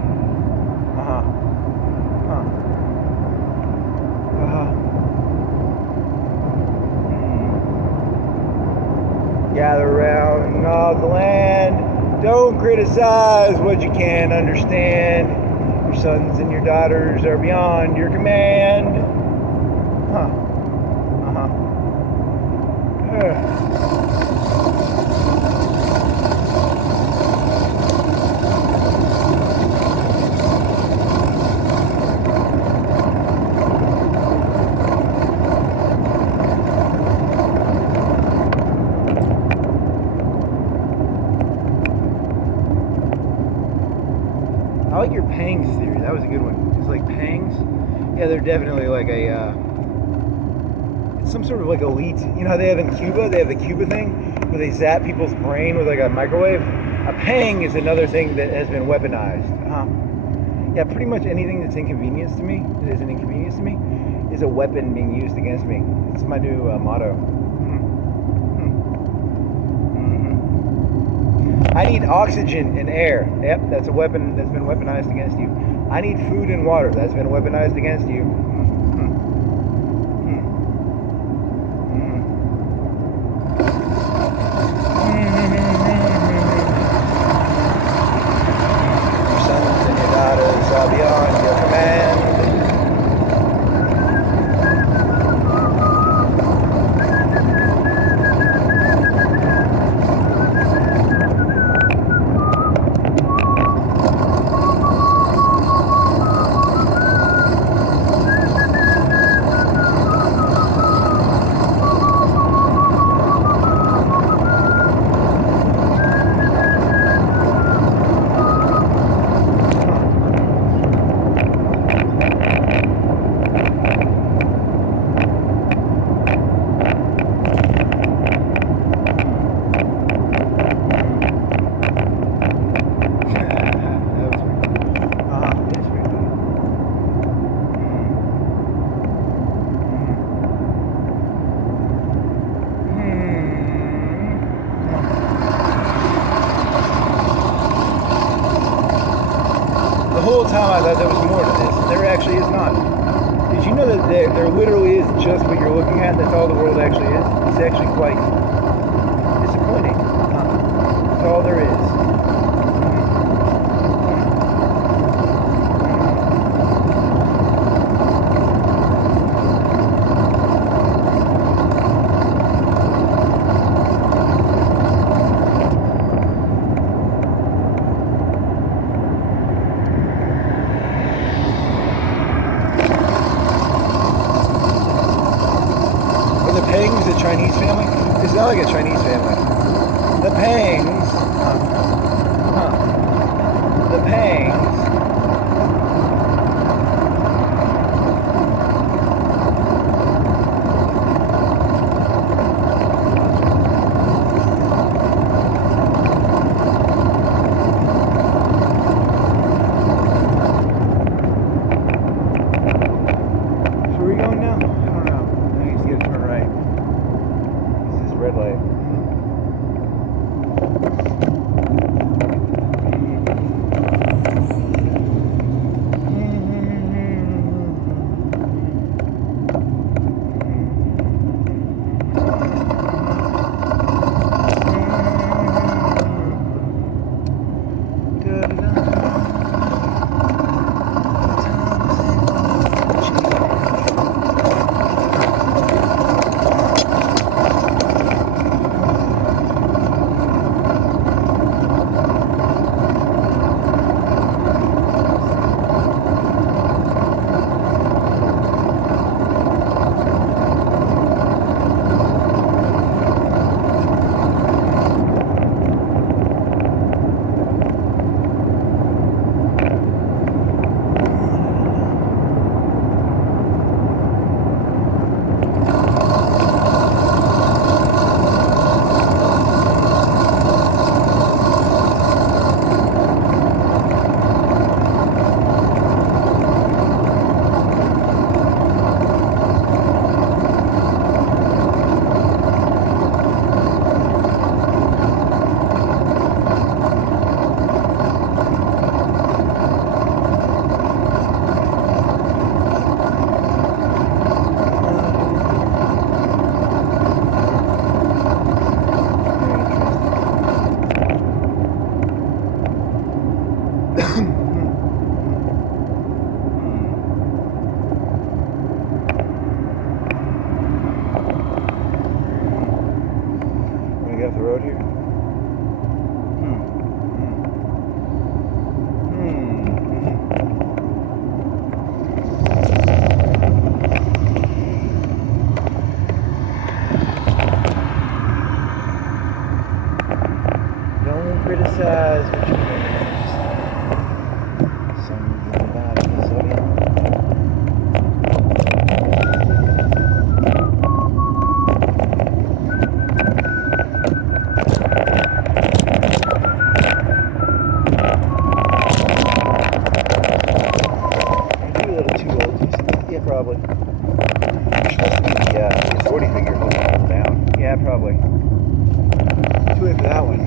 Gather around all the land. Don't criticize what you can't understand. Your sons and your daughters are beyond your command. like your pangs theory. That was a good one. It's like pangs. Yeah, they're definitely like a. It's some sort of like elite. You know how they have in Cuba? They have the Cuba thing where they zap people's brain with like a microwave. A pang is another thing that has been weaponized. Yeah, pretty much anything that's inconvenience to me, that is an inconvenience to me, is a weapon being used against me. It's my new motto. I need oxygen and air. Yep, that's a weapon that's been weaponized against you. I need food and water. That's been weaponized against you. Your sons and your daughters are beyond your command. The whole time I thought there was more to this. There actually is not. Did you know that there literally is just what you're looking at? That's all the world actually is? It's actually quite disappointing. That's all there is. Pangs, a Chinese family? It's not like a Chinese family. The Pangs. The Pangs. So where are we going now? I don't know. I think he's gonna turn right. Red light. Off the road here. Don't criticize what you Look at that one.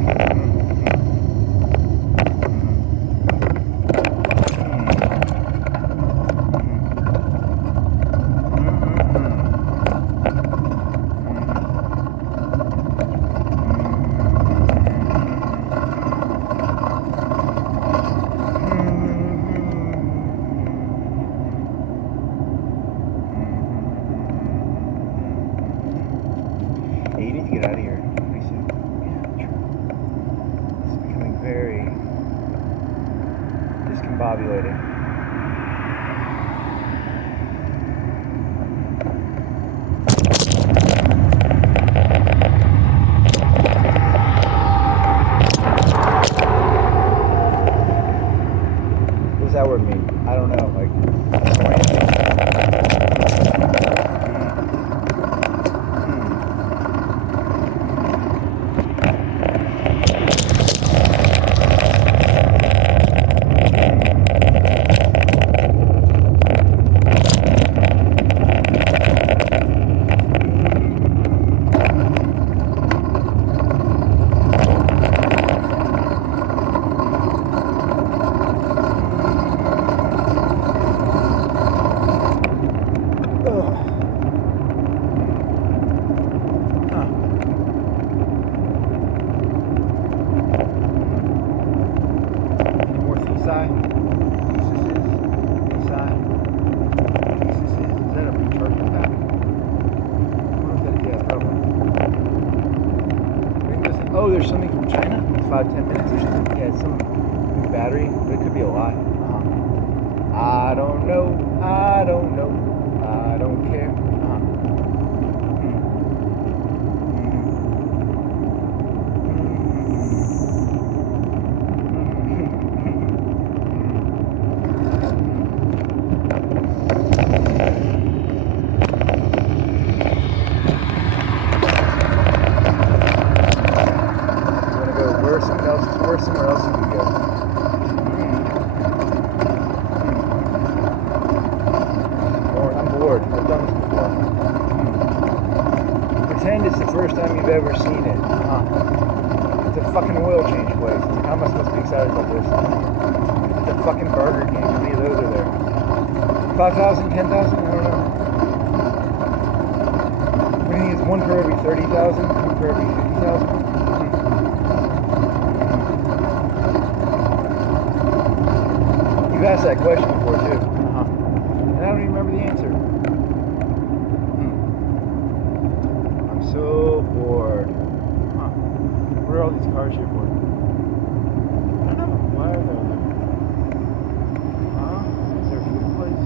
Hey, you need to get out of here pretty soon. Yeah, true. It's becoming very discombobulating. What does that word mean? I don't know. Like, oh, there's something from China? 5-10 minutes or something? Yeah, it's some new battery, but it could be a lot. I don't know. I don't know. I don't care. Somewhere else you can go. I'm bored. I've done this before. Pretend it's the first time you've ever seen it. It's a fucking oil change place. How am I supposed to be excited about this? It's a fucking Burger King. How many of those are there? 5,000? 10,000? I don't know. What do you think? It's one per every 30,000? One per every 50,000? You've asked that question before too. And I don't even remember the answer. I'm so bored. What are all these cars here for? I don't know. Why are they there? Is there a food place?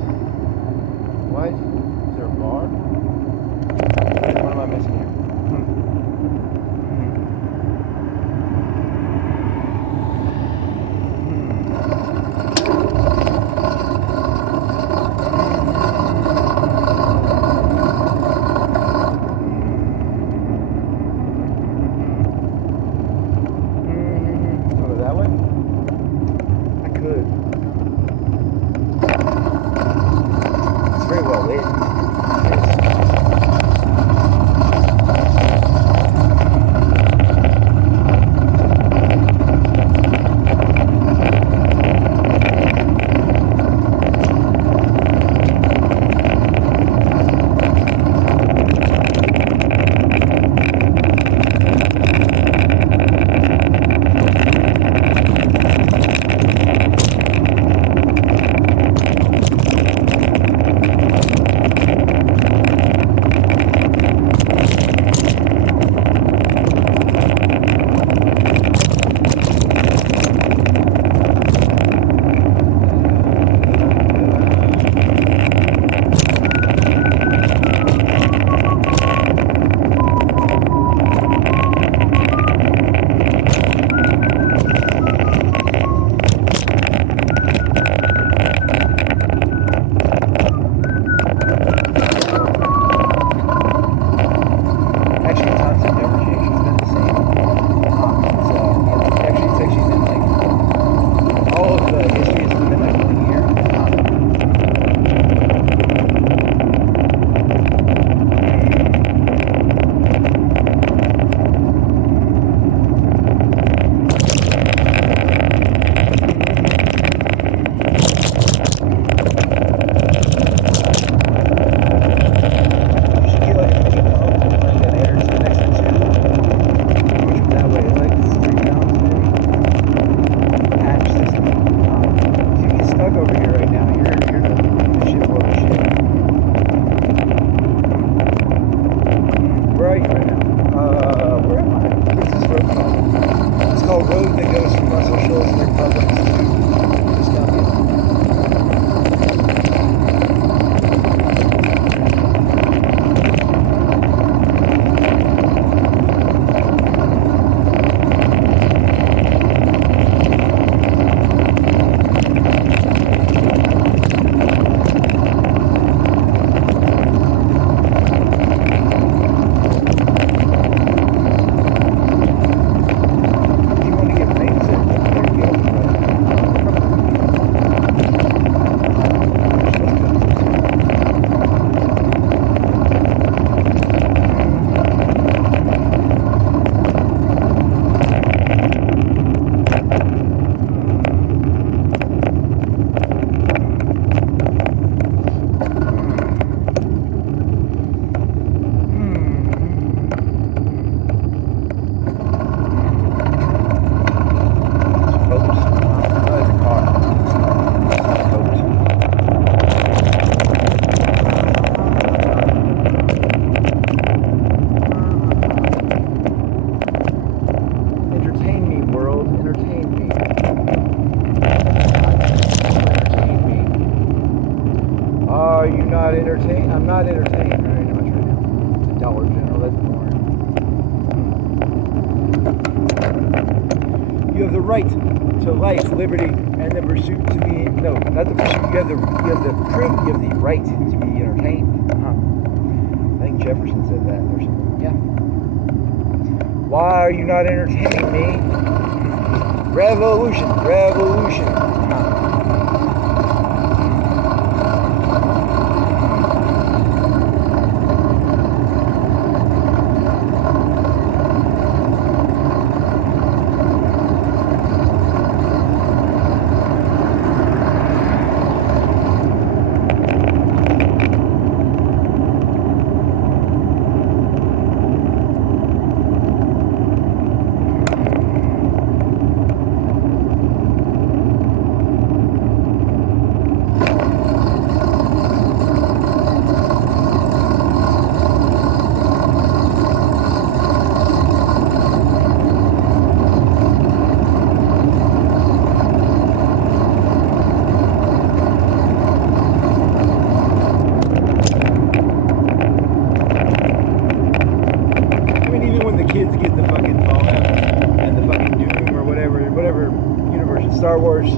What? Is there a bar? What am I missing here? It's very well lit. road that goes from Russell Shoals to Republic to Tuscumbia. Are you not entertained? I'm not entertained very much right now. It's a Dollar General, that's boring. You have the right to life, liberty, and the pursuit to be, no, not the pursuit, you have the right to be entertained. I think Jefferson said that or something. Yeah. Why are you not entertaining me? Revolution, revolution. Star Wars,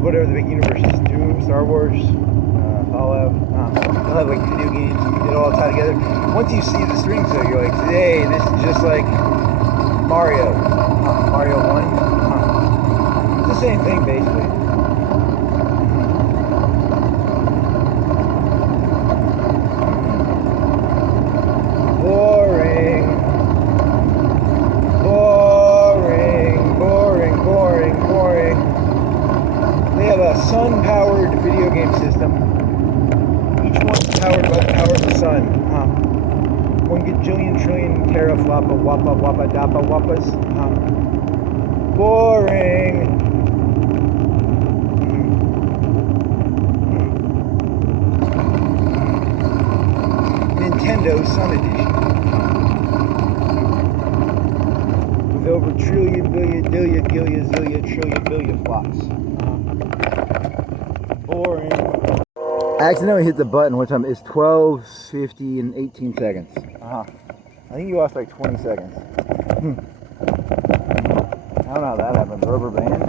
whatever the big universe is, Doom, Star Wars, Fallout, they'll have like video games, it all tie together. Once you see the strings though, you're like, hey, this is just like Mario, Mario 1, it's the same thing basically. Boring. They have a sun-powered video game system. Each one's powered by the power of the sun. 1 gajillion trillion terafloppa wappa wappa dappa wappas. Boring. Nintendo Sun Edition. With over trillion, billion, dillion, gillion, zillion, trillion, billion flops. Boring. I accidentally hit the button one time. It's 12:50 and 18 seconds. I think you lost like 20 seconds. I don't know how that happened. Rubber band?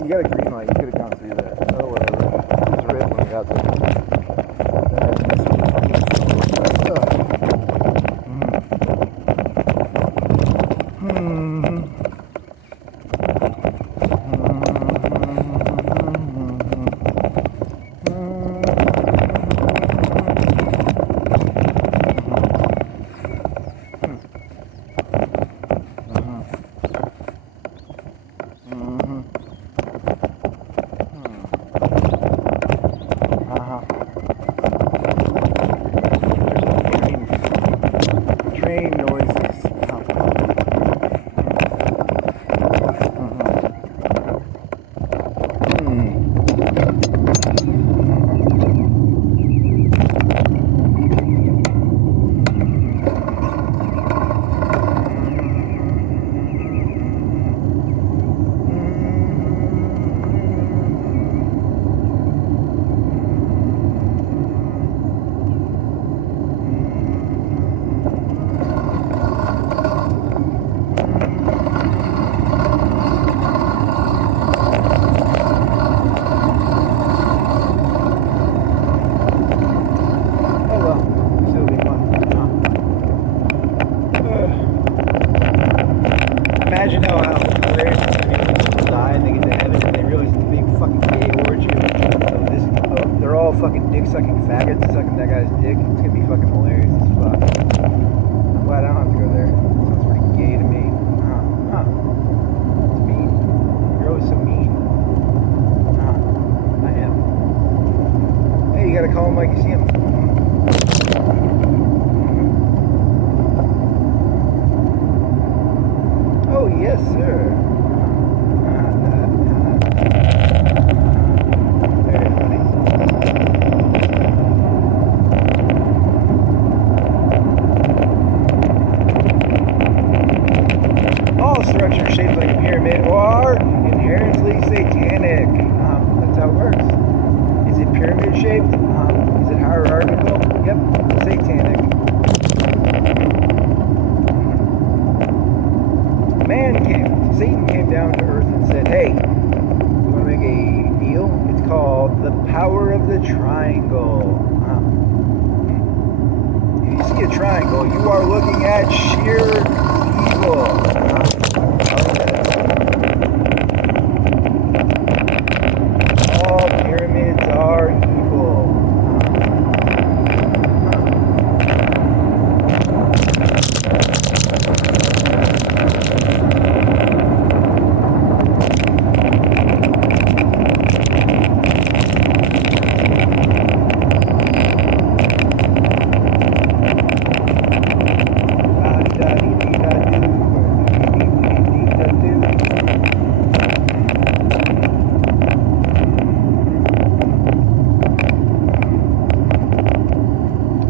You got a green light. You could have gone through that. Oh, whatever. It was red when we got there. fucking dick-sucking faggots sucking that guy's dick. It's gonna be fucking hilarious as fuck. I'm glad I don't have to go there. Sounds pretty gay to me. It's mean. You're always so mean. I am. Hey, you gotta call him like you see him. Oh, yes, sir. Very funny. All structures shaped like a pyramid are inherently satanic. That's how it works. Is it pyramid shaped? Is it hierarchical? Yep, satanic. Satan came down to earth and said, hey, you want to make a deal? It's called the power of the triangle. If you see a triangle, you are looking at sheer evil. All pyramids are evil.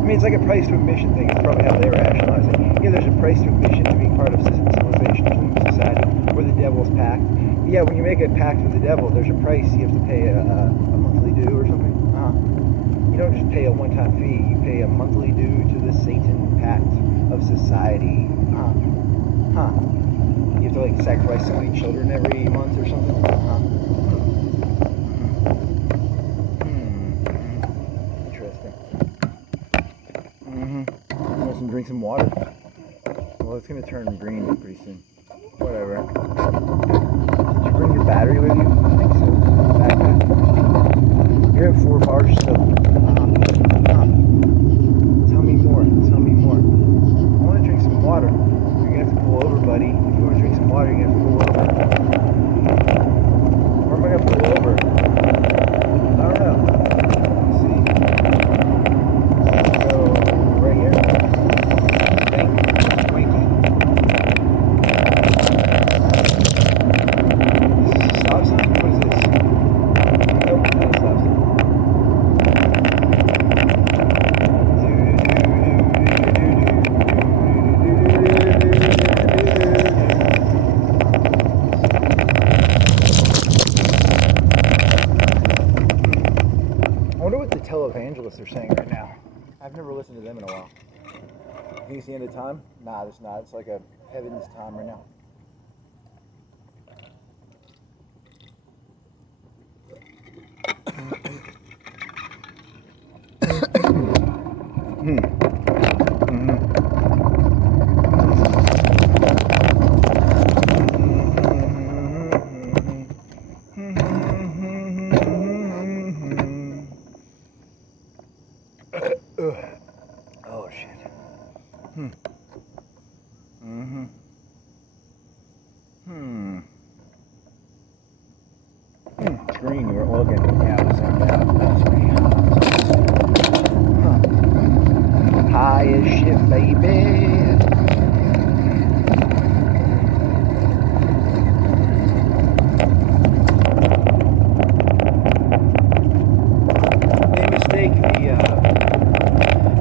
It's like a price to admission thing. It's probably how they rationalize it. Yeah, there's a price to admission to being part of civilization, human society, or the devil's pact. Yeah, when you make a pact with the devil, there's a price. You have to pay a monthly due or something. You don't just pay a one-time fee. You pay a monthly due to the Satan pact of society. You have to like sacrifice so many children every month or something. Drink some water. Well, it's gonna turn green pretty soon. Whatever. Did you bring your battery with you? I think so. Backpack. You're at 4 bars still. Tell me more. Tell me more. I want to drink some water. You're gonna have to pull over, buddy. If you want to drink some water, you're gonna have to pull over. Where am I gonna pull over? I don't know. Let's see. So right here. Televangelists are saying right now. I've never listened to them in a while. You think it's the end of time? Nah, it's not. It's like a heaven's time right now. Oh shit. Screen, you weren't looking. Yeah, it was on that. High as shit, baby.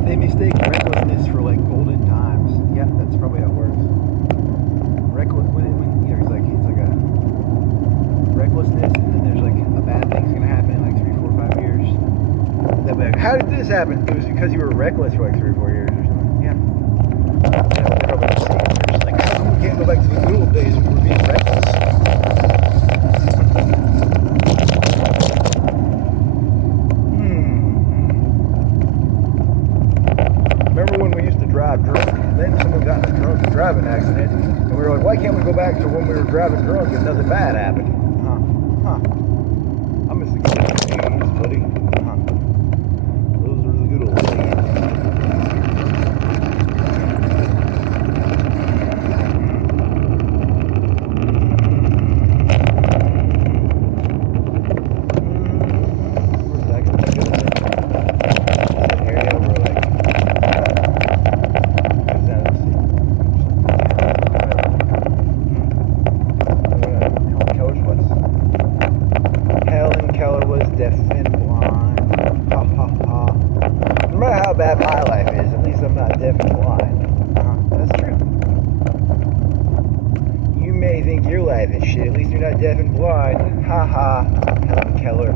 They mistake recklessness for like golden times. Yeah, that's probably how it works. Reckless when you know, it's like a recklessness, and then there's like a bad thing's gonna happen in like 3, 4, 5 years. They'll be like, how did this happen? It was because you were reckless for like 3 or 4 years or something. Yeah. They're probably mistaken. They're just like, how come we can't go back to the good old days when we were being reckless? Remember when we used to drive drunk, and then someone got in a drunk driving accident, and we were like, why can't we go back to when we were driving drunk and nothing bad happened? I miss the good days, buddy. bad my life is. At least I'm not deaf and blind. That's true. You may think your life is shit. At least you're not deaf and blind. Ha ha. Helen Keller.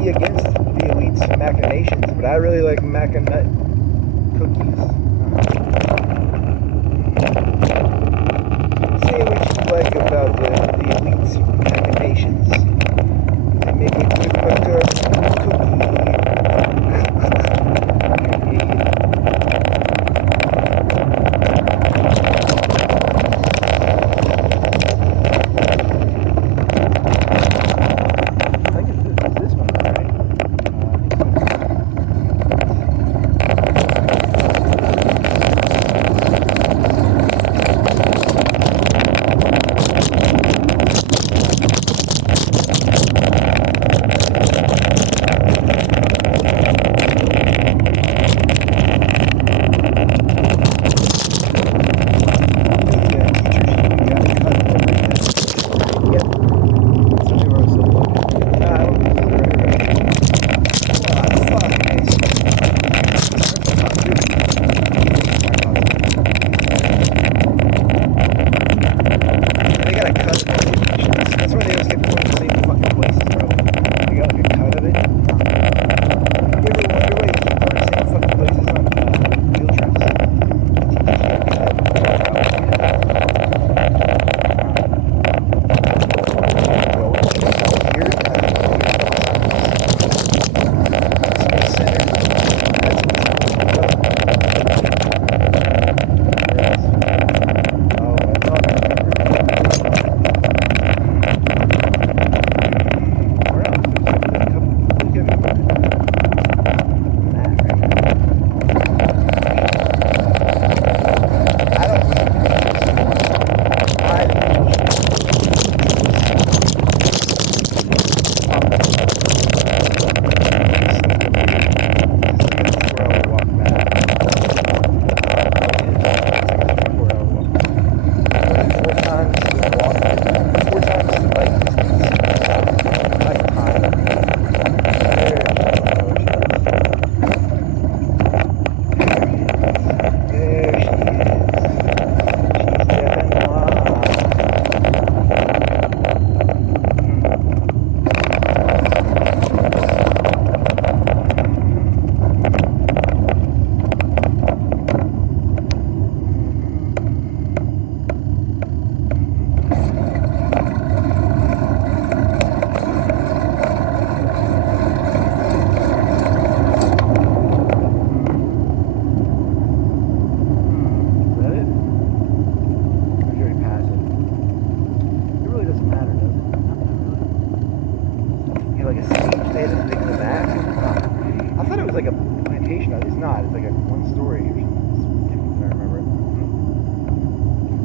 Against the elite's machinations, but I really like mac and nut cookies. Say what you like about the elite's machinations. They make a good butter cookie.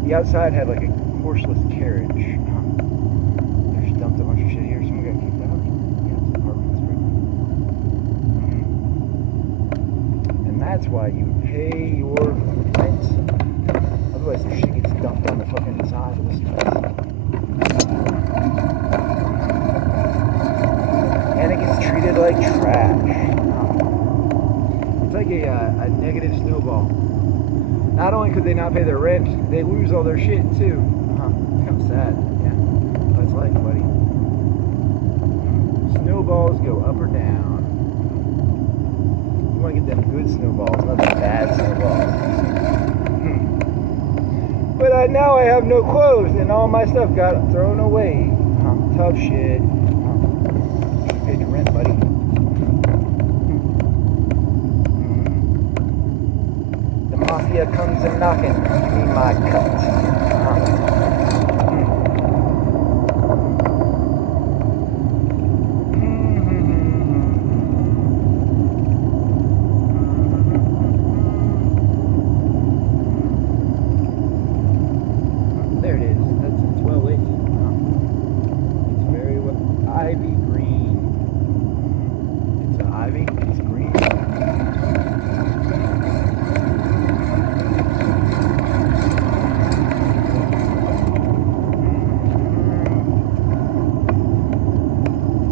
The outside had like a horseless carriage. They just dumped a bunch of shit here. Someone got kicked out. Yeah, it's an apartment. And that's why you pay your rent. Otherwise, the shit gets dumped on the fucking side of the street. And it gets treated like trash. It's like a negative snowball. Not only could they not pay their rent, they lose all their shit too. It's kind of sad. Yeah, that's life, buddy. Snowballs go up or down. You want to get them good snowballs, not the bad snowballs. But now I have no clothes and all my stuff got thrown away. Tough shit. You paid your rent, buddy. The mafia comes a knocking. Give me my cut. There it is. It's well lit. It's very well. Ivy green. It's an ivy. It's green.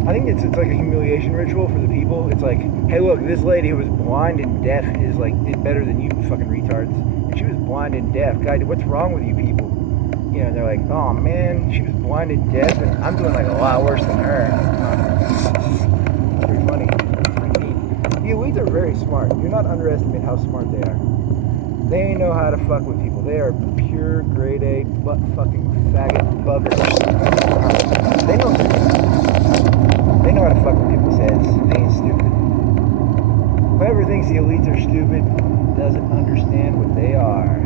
I think it's like a humiliation ritual for the people. It's like, hey, look, this lady who was blind and deaf is like did better than you fucking retards. And she was blind and deaf. God, what's wrong with you people? You know, they're like, oh man, she was blind and deaf, and I'm doing like a lot worse than her. It's pretty funny. It's pretty neat. The elites are very smart. Do not underestimate how smart they are. They know how to fuck with people. They are pure grade A butt fucking faggot buggers. They know what they're doing. They know how to fuck with people's heads. They ain't stupid. Whoever thinks the elites are stupid doesn't understand what they are.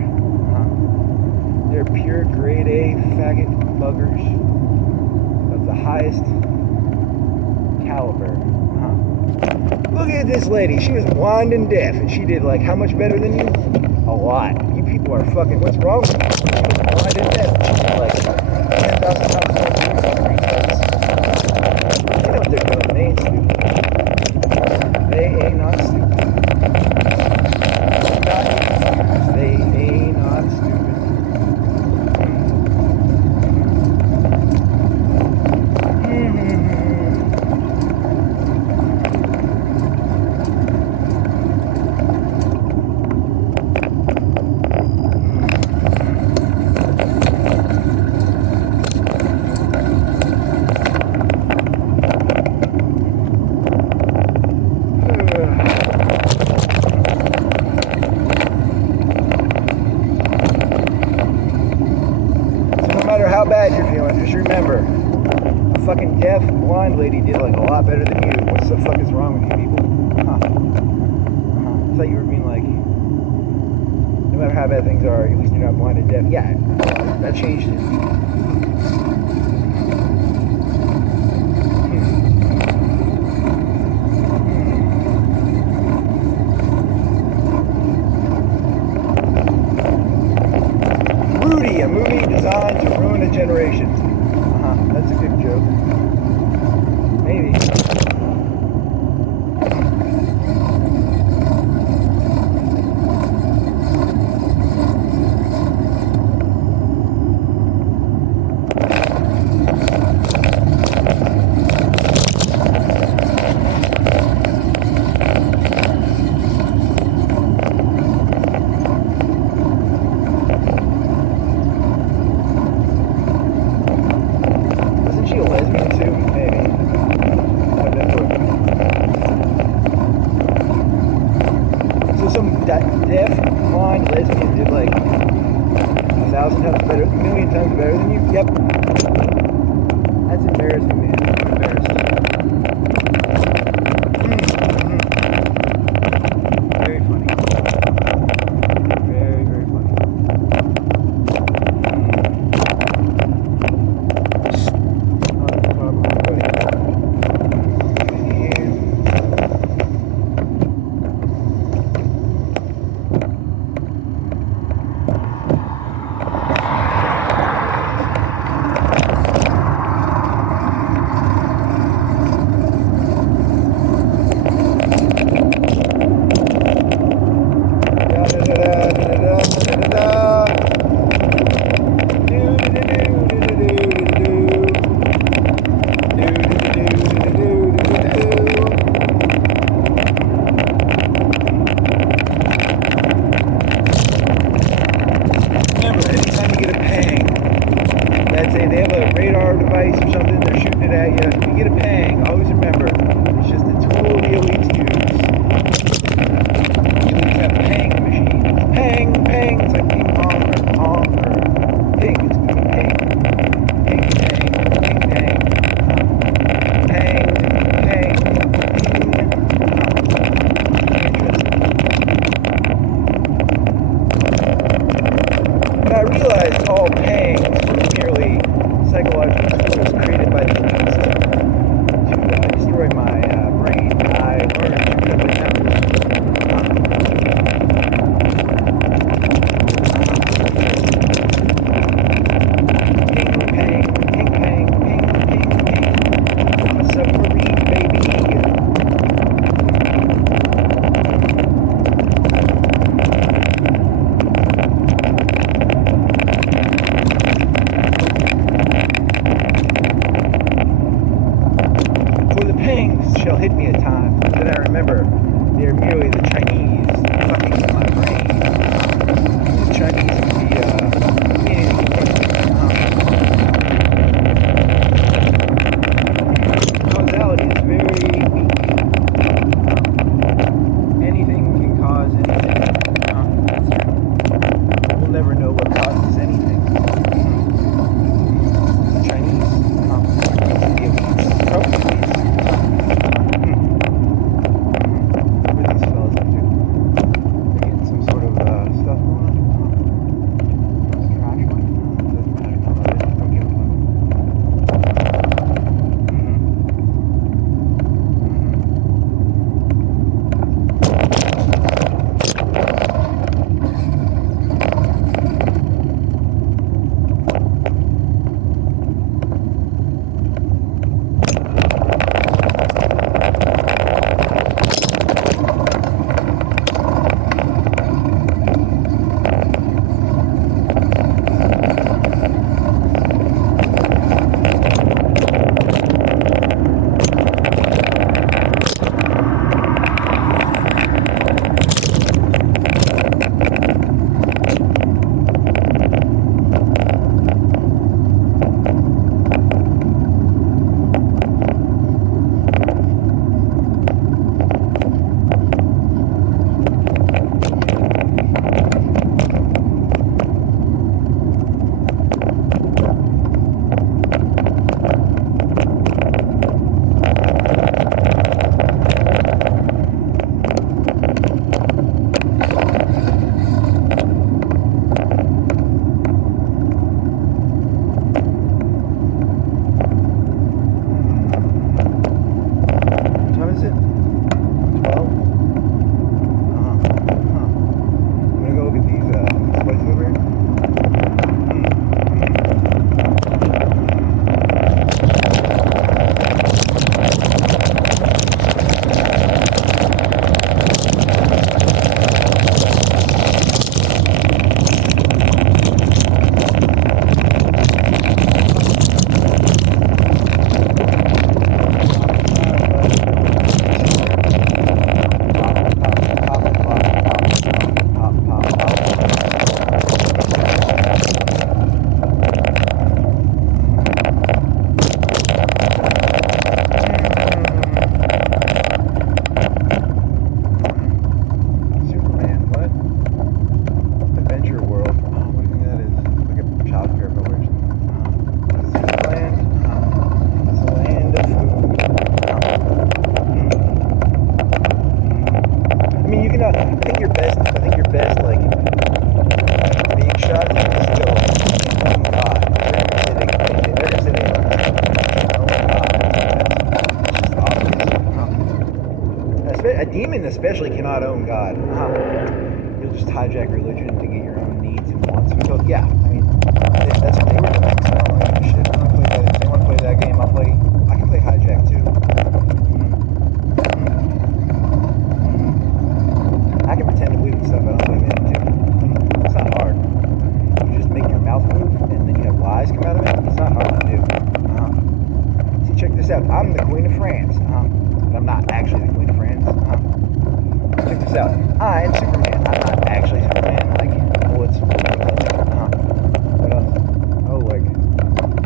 They're pure grade A faggot buggers of the highest caliber. Look at this lady. She was blind and deaf, and she did like how much better than you? A lot. You people are fucking. What's wrong with you? She was blind and deaf. She did like 10,000 times more than you fucking retards. They know what they're doing. They ain't stupid. They ain't not stupid. They ain't not stupid. How bad you're feeling, just remember, a fucking deaf, blind lady did like a lot better than you. What the fuck is wrong with you people? I thought you were being like, no matter how bad things are, at least you're not blind and deaf. Yeah, that changed it. A movie designed to ruin a generation. That's a good joke. Maybe. Deaf, blind lesbian did like 1,000 times better, 1,000,000 times better than you? Yep. That's embarrassing, man. I'm embarrassed. Very funny. Very, very funny. have a radar device or something, they're shooting it at you. If you get a pang, always remember, it's just a tool the elites use. The elites have a pang machine. It's pang, pang. It's like ping pong or pong or ping. It's ping, ping. Ping, pang, ping, pang. Pang, pang, ping. But I realized all pangs were merely psychological tools created by the elites to destroy my brain. I learned to live with numbers. Ping, pang, ping, pang, ping, ping, ping. I'm a submarine, baby. For the pangs shall hit me at times, but then I remember they are merely the Chinese fucking with my brain. The Chinese can be causality is very weak. Anything can cause anything. We'll never know what causes anything. The Chinese, the elites, probably elites. What are these fellas up to? They're getting some sort of stuff going on. This trash one? Doesn't matter. Don't give a fuck. A demon especially cannot own God. You'll just hijack religion to get your own needs and wants. So yeah, I mean, that's what they were doing. So I don't really give a shit. If they want to play that game, I can play hijack too. I can pretend to believe in stuff I don't believe in too. It's not hard. You just make your mouth move and then you have lies come out of it. It's not hard to do. See, check this out. I'm the Queen of France. But I'm not actually the Queen of France. Check this out. I'm Superman. I'm not actually Superman. Like, bullets. What else? Oh, like,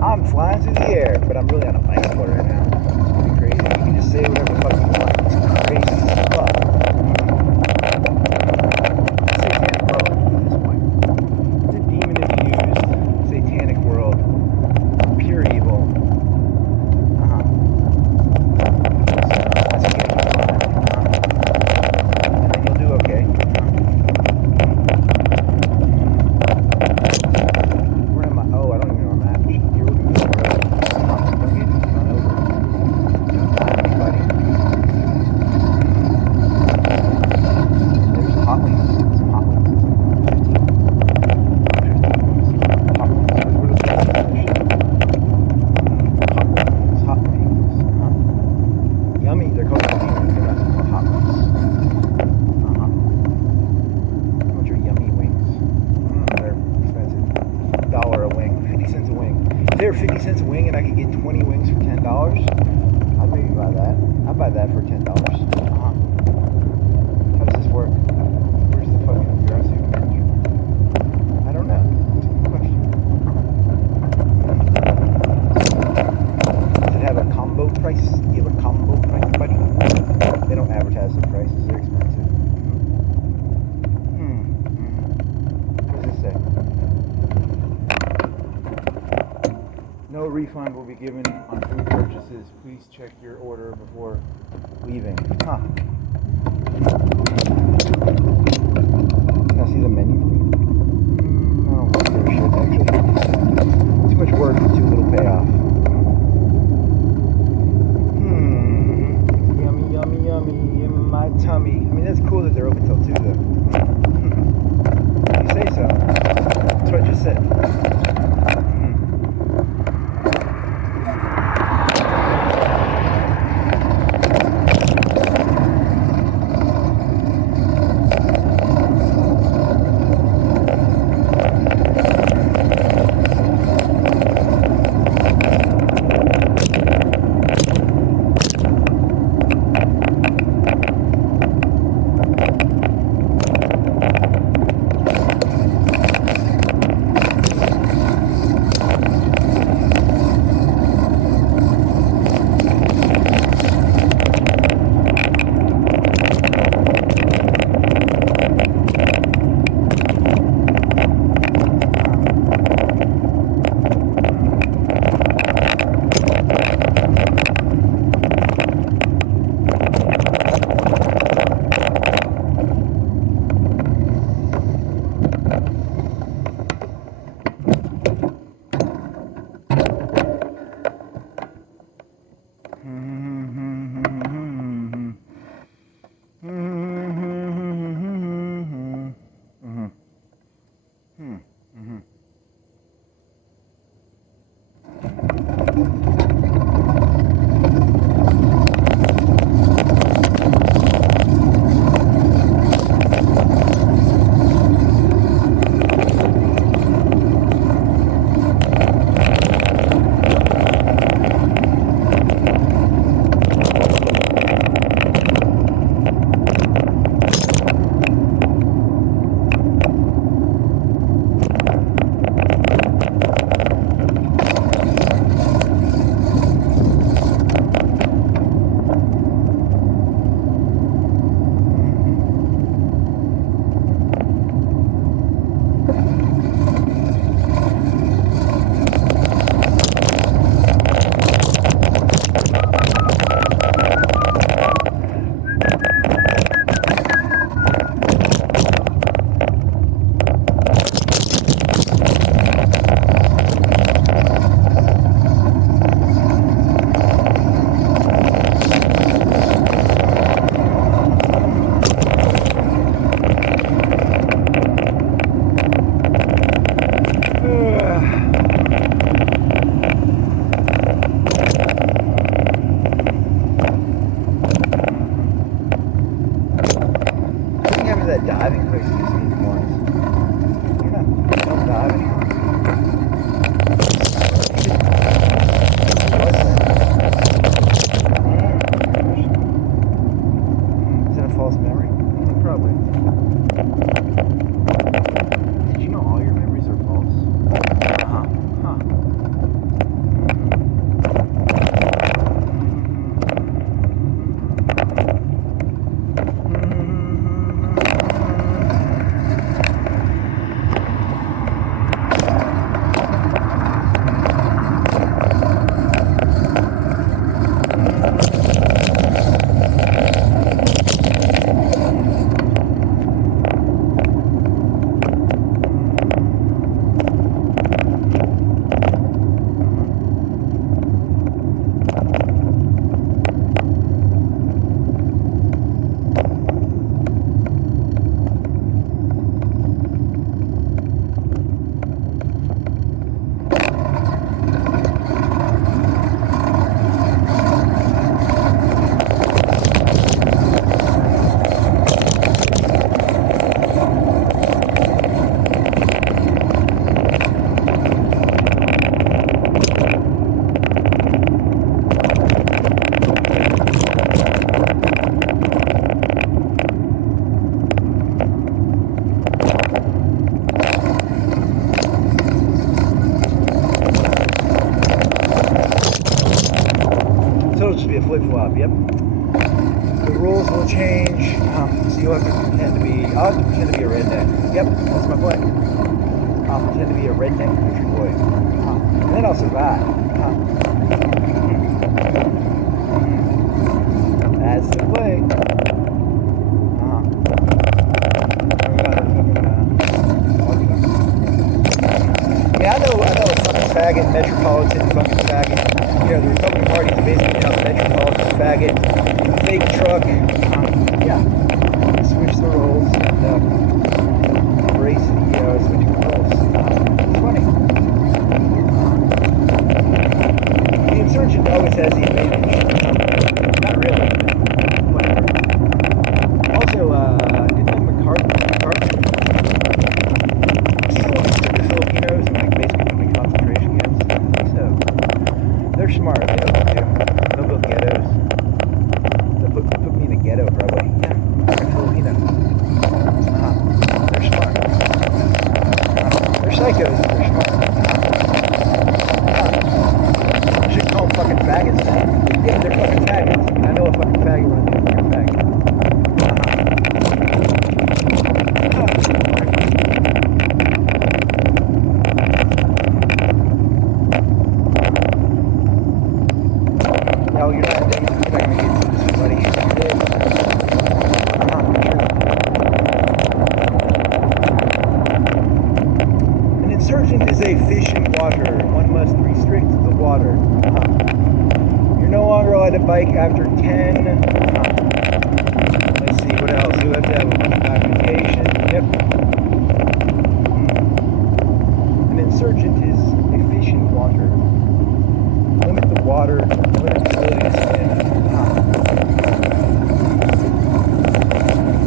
I'm flying through the air, but I'm really on a bicycle right now. It's pretty crazy. You can just say whatever the fuck you want. It's crazy as fuck. Satanic world at this point. It's a demon-infused satanic world. Pure evil. That's a game. And then you'll do okay. Where am I? Oh, I don't even know where I'm at. You're looking for the road. Don't get run over. Don't die anybody. There's hot wings. Some hot wings. 15 hot wings. What are the places in this shit? Hot wings. Yummy. They're called yummy wings. They're not called hot wings. How much are yummy wings? They're expensive. $1 a wing. 50 cents a wing. If they were 50 cents a wing and I could get 20 wings for $10, I'd maybe buy that. I'd buy that for $10. How does this work? Where's the fucking grocery menu? I don't know. It's a good question. Does it have a combo price? Do you have a combo price, buddy? They don't advertise the prices. They're expensive. What does this say? No refund will be given on food purchases. Please check your order before leaving. Huh. Can I see the menu? I don't want to give a shit, actually. Too much work for too little payoff. Yummy, yummy, yummy in my tummy. I mean, that's cool that they're open till 2, though. You say so. That's what I just said. should be a flip-flop, yep. The rules will change, so you'll have to pretend to be, I'll have to pretend to be a redneck. Yep, that's my play. I'll pretend to be a redneck country boy. And then I'll survive. That's the play. I know a fucking faggot, metropolitan fucking faggot. You know, the Republican Party is basically now the metropolitan faggot, fake truck. Yeah, switch the roles and embrace the switching the roles. It's funny. The insurgent always has the advantage. Not really. Whatever. Also, didn't McCarthy the Filipinos and like basically put them in concentration camps? I think so. They're smart. They know what to do. They'll build ghettos. They'll put me in a ghetto probably. Yeah, like a Filipino. They're smart. They're psychos, but they're smart. You should call them fucking faggots now. Yeah, they're fucking faggots. I know a fucking faggot when I think you're a faggot. No, you're not going to get through this, buddy. An insurgent is a fish in water. One must restrict the water. You're no longer allowed to bike after 10. Let's see, what else? You have to have a documentation. Yep. An insurgent is a fish in water. Limit the water, limit the ability to swim.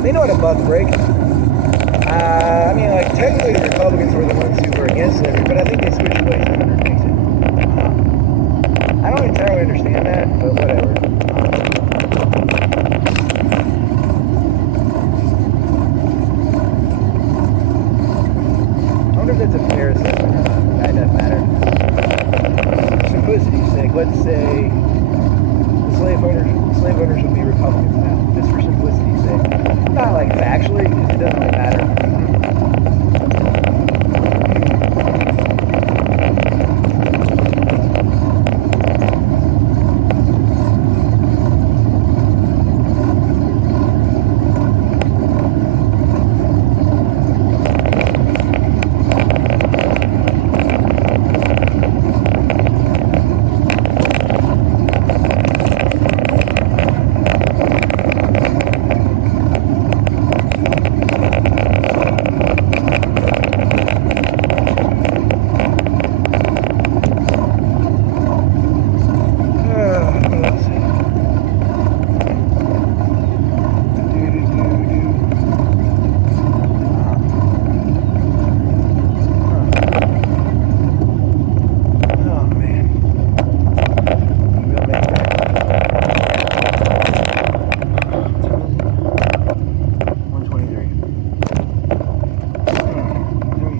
They know how to buck break. I mean, like, technically the Republicans were the ones who were against it, but I think they switched ways under Nixon. I don't entirely understand that, but whatever. I wonder if that's a fair assessment or not. That doesn't matter. Simplicity's sake, let's say the slave owners will be Republicans now, just for simplicity's sake. Not like factually, because it doesn't really matter.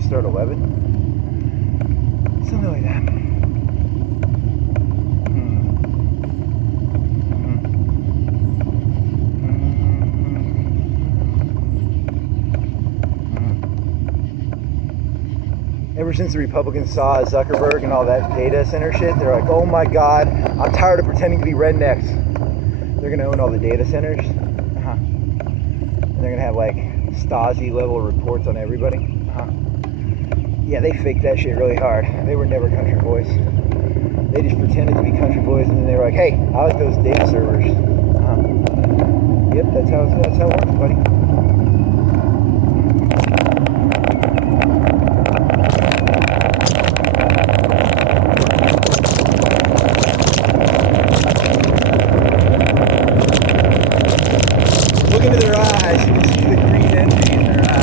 Start 11? Something like that. Ever since the Republicans saw Zuckerberg and all that data center shit, they're like, oh my god, I'm tired of pretending to be rednecks. They're going to own all the data centers. And they're going to have like Stasi level reports on everybody. Yeah, they faked that shit really hard. They were never country boys. They just pretended to be country boys, and then they were like, "Hey, I like those data servers." Yep, that's how it works, buddy. Look into their eyes. You can see the green envy in their eyes.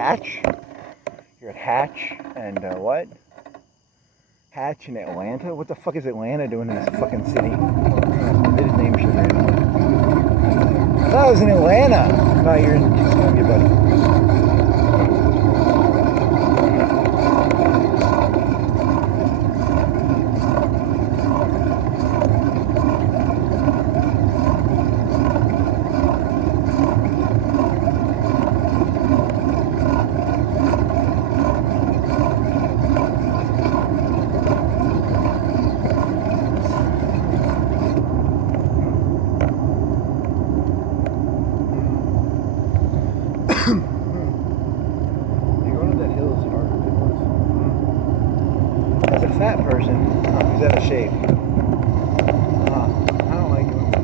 Hatch. You're at Hatch and what? Hatch in Atlanta? What the fuck is Atlanta doing in this fucking city? They didn't name shit right now. I thought I was in Atlanta. No, you're in Columbia, buddy. As a fat person who's out of shape, I don't like doing this.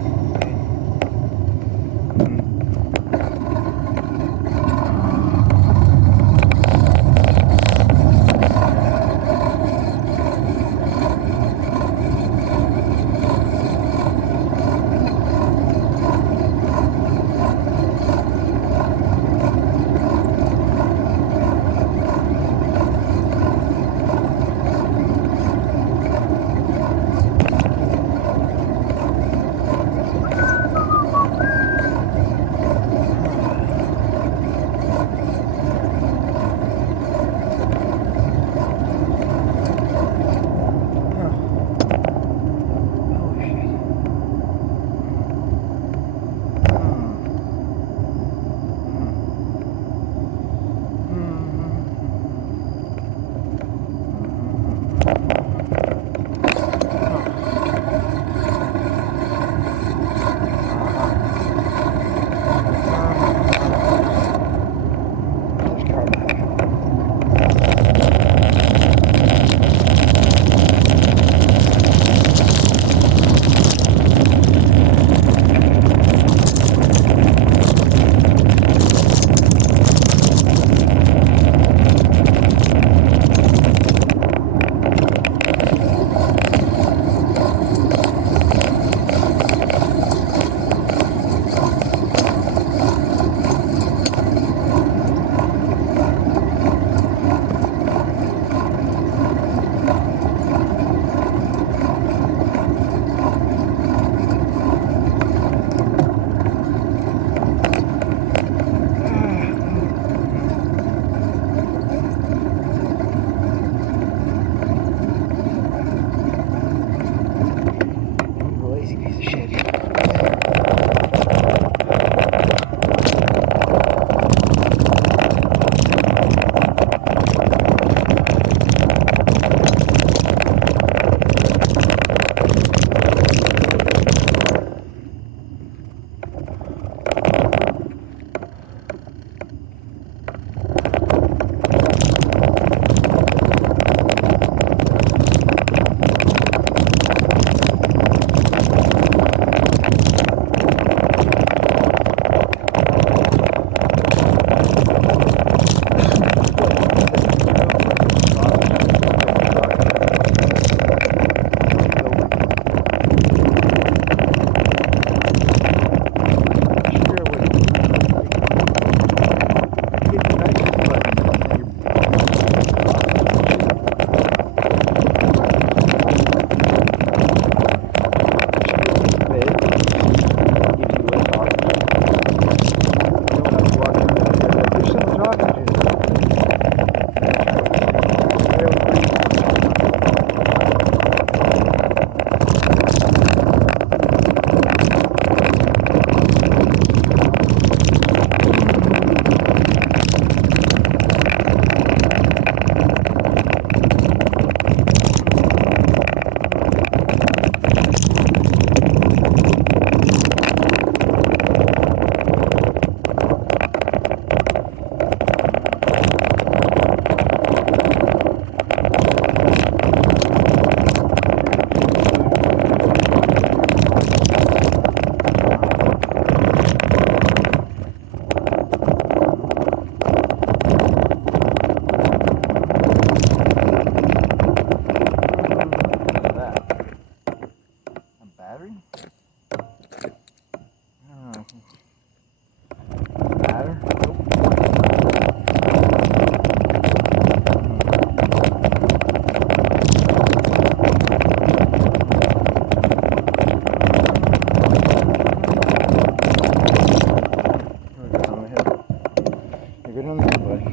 good on there, buddy.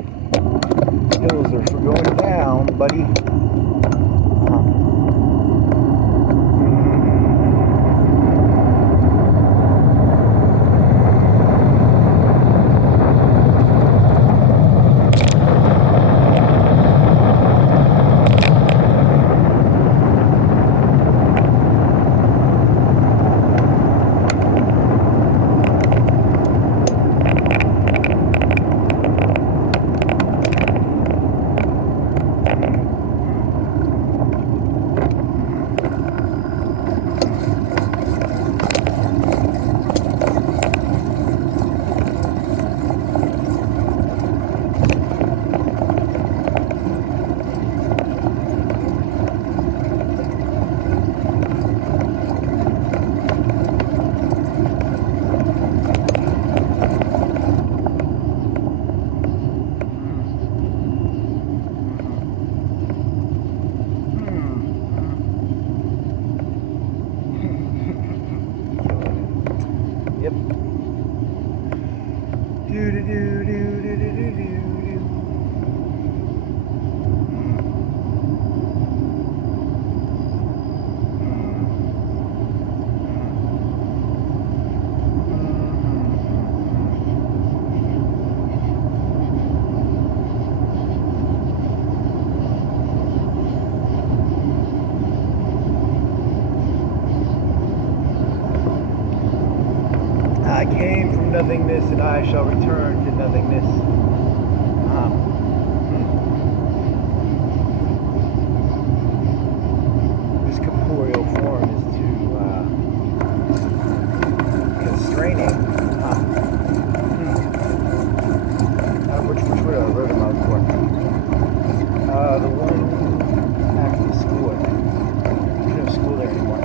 Hills are for going down, buddy. Yep. Do do do do do do do do. I came from nothingness and I shall return to nothingness. This corporeal form is too constraining. Which way I wrote them out for? The one after the school, I think. There's no school there anymore.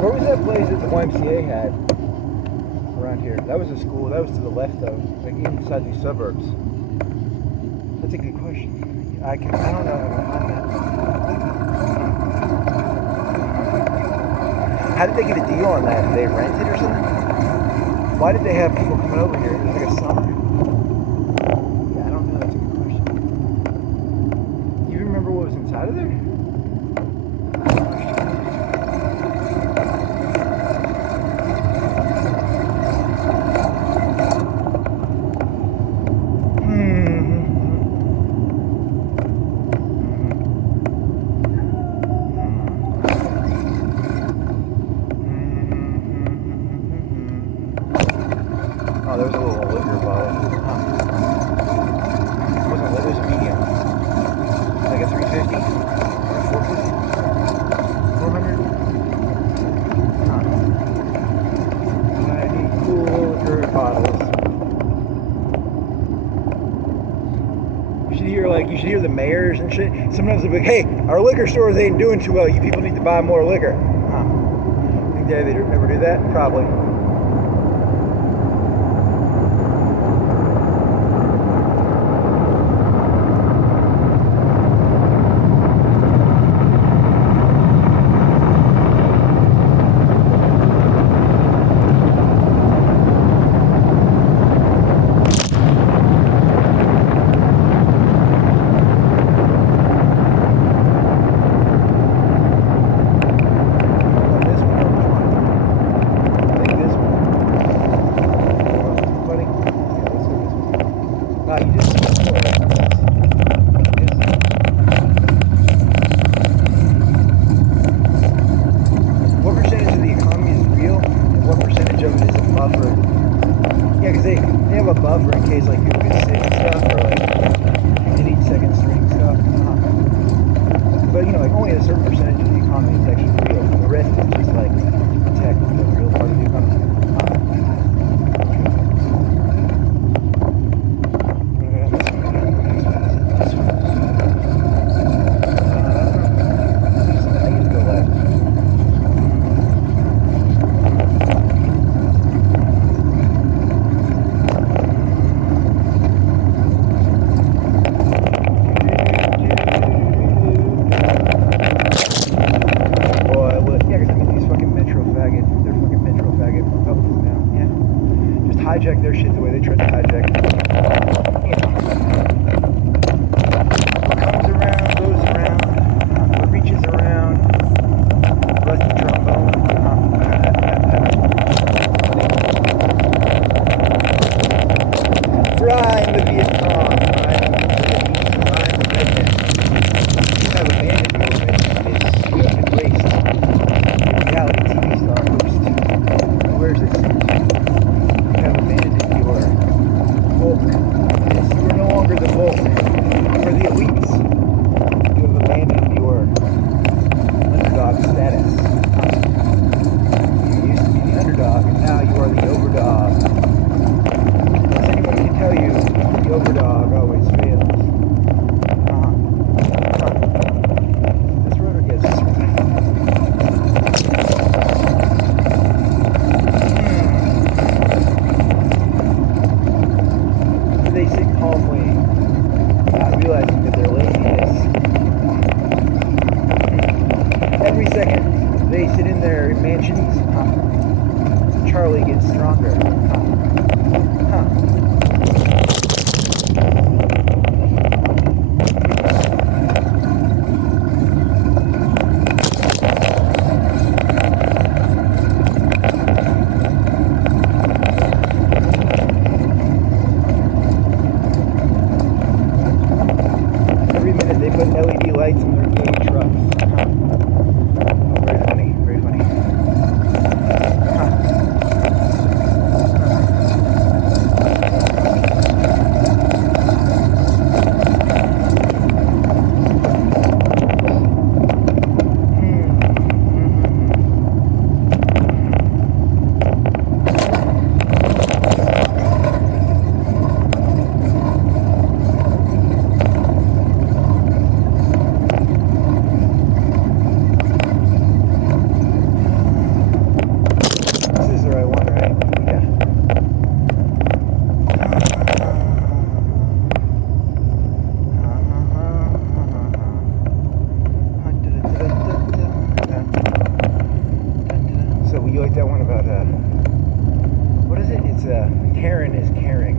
Where was that place that the YMCA had around here? That was a school. That was to the left, though, like inside these suburbs. That's a good question. I don't know how to find that. How did they get a deal on that? Did they rent it or something? Why did they have people coming over here? It was like a summer? Yeah, I don't know. That's a good question. Do you remember what was inside of there? Oh, there was a little liquor bottle. It wasn't liquor, it was medium. Like a 350 or 450? 400? I need cool liquor bottles. You should hear the mayors and shit. Sometimes they'll be like, hey, our liquor stores ain't doing too well. You people need to buy more liquor. Think they'd ever do that? Probably. What percentage of the economy is real, and what percentage of it is a buffer? Yeah, because they have a buffer in case like people get sick and stuff, or like they need second string stuff. But like only a certain percentage of the economy is actually real. The rest is just like protect the real part of the economy. second they sit in their mansions, Charlie gets stronger. Every minute they put LED lights in their gay trucks. Very funny, very funny. This is the right one, right? Yeah. So you like that one about what is it? It's Karen is caring.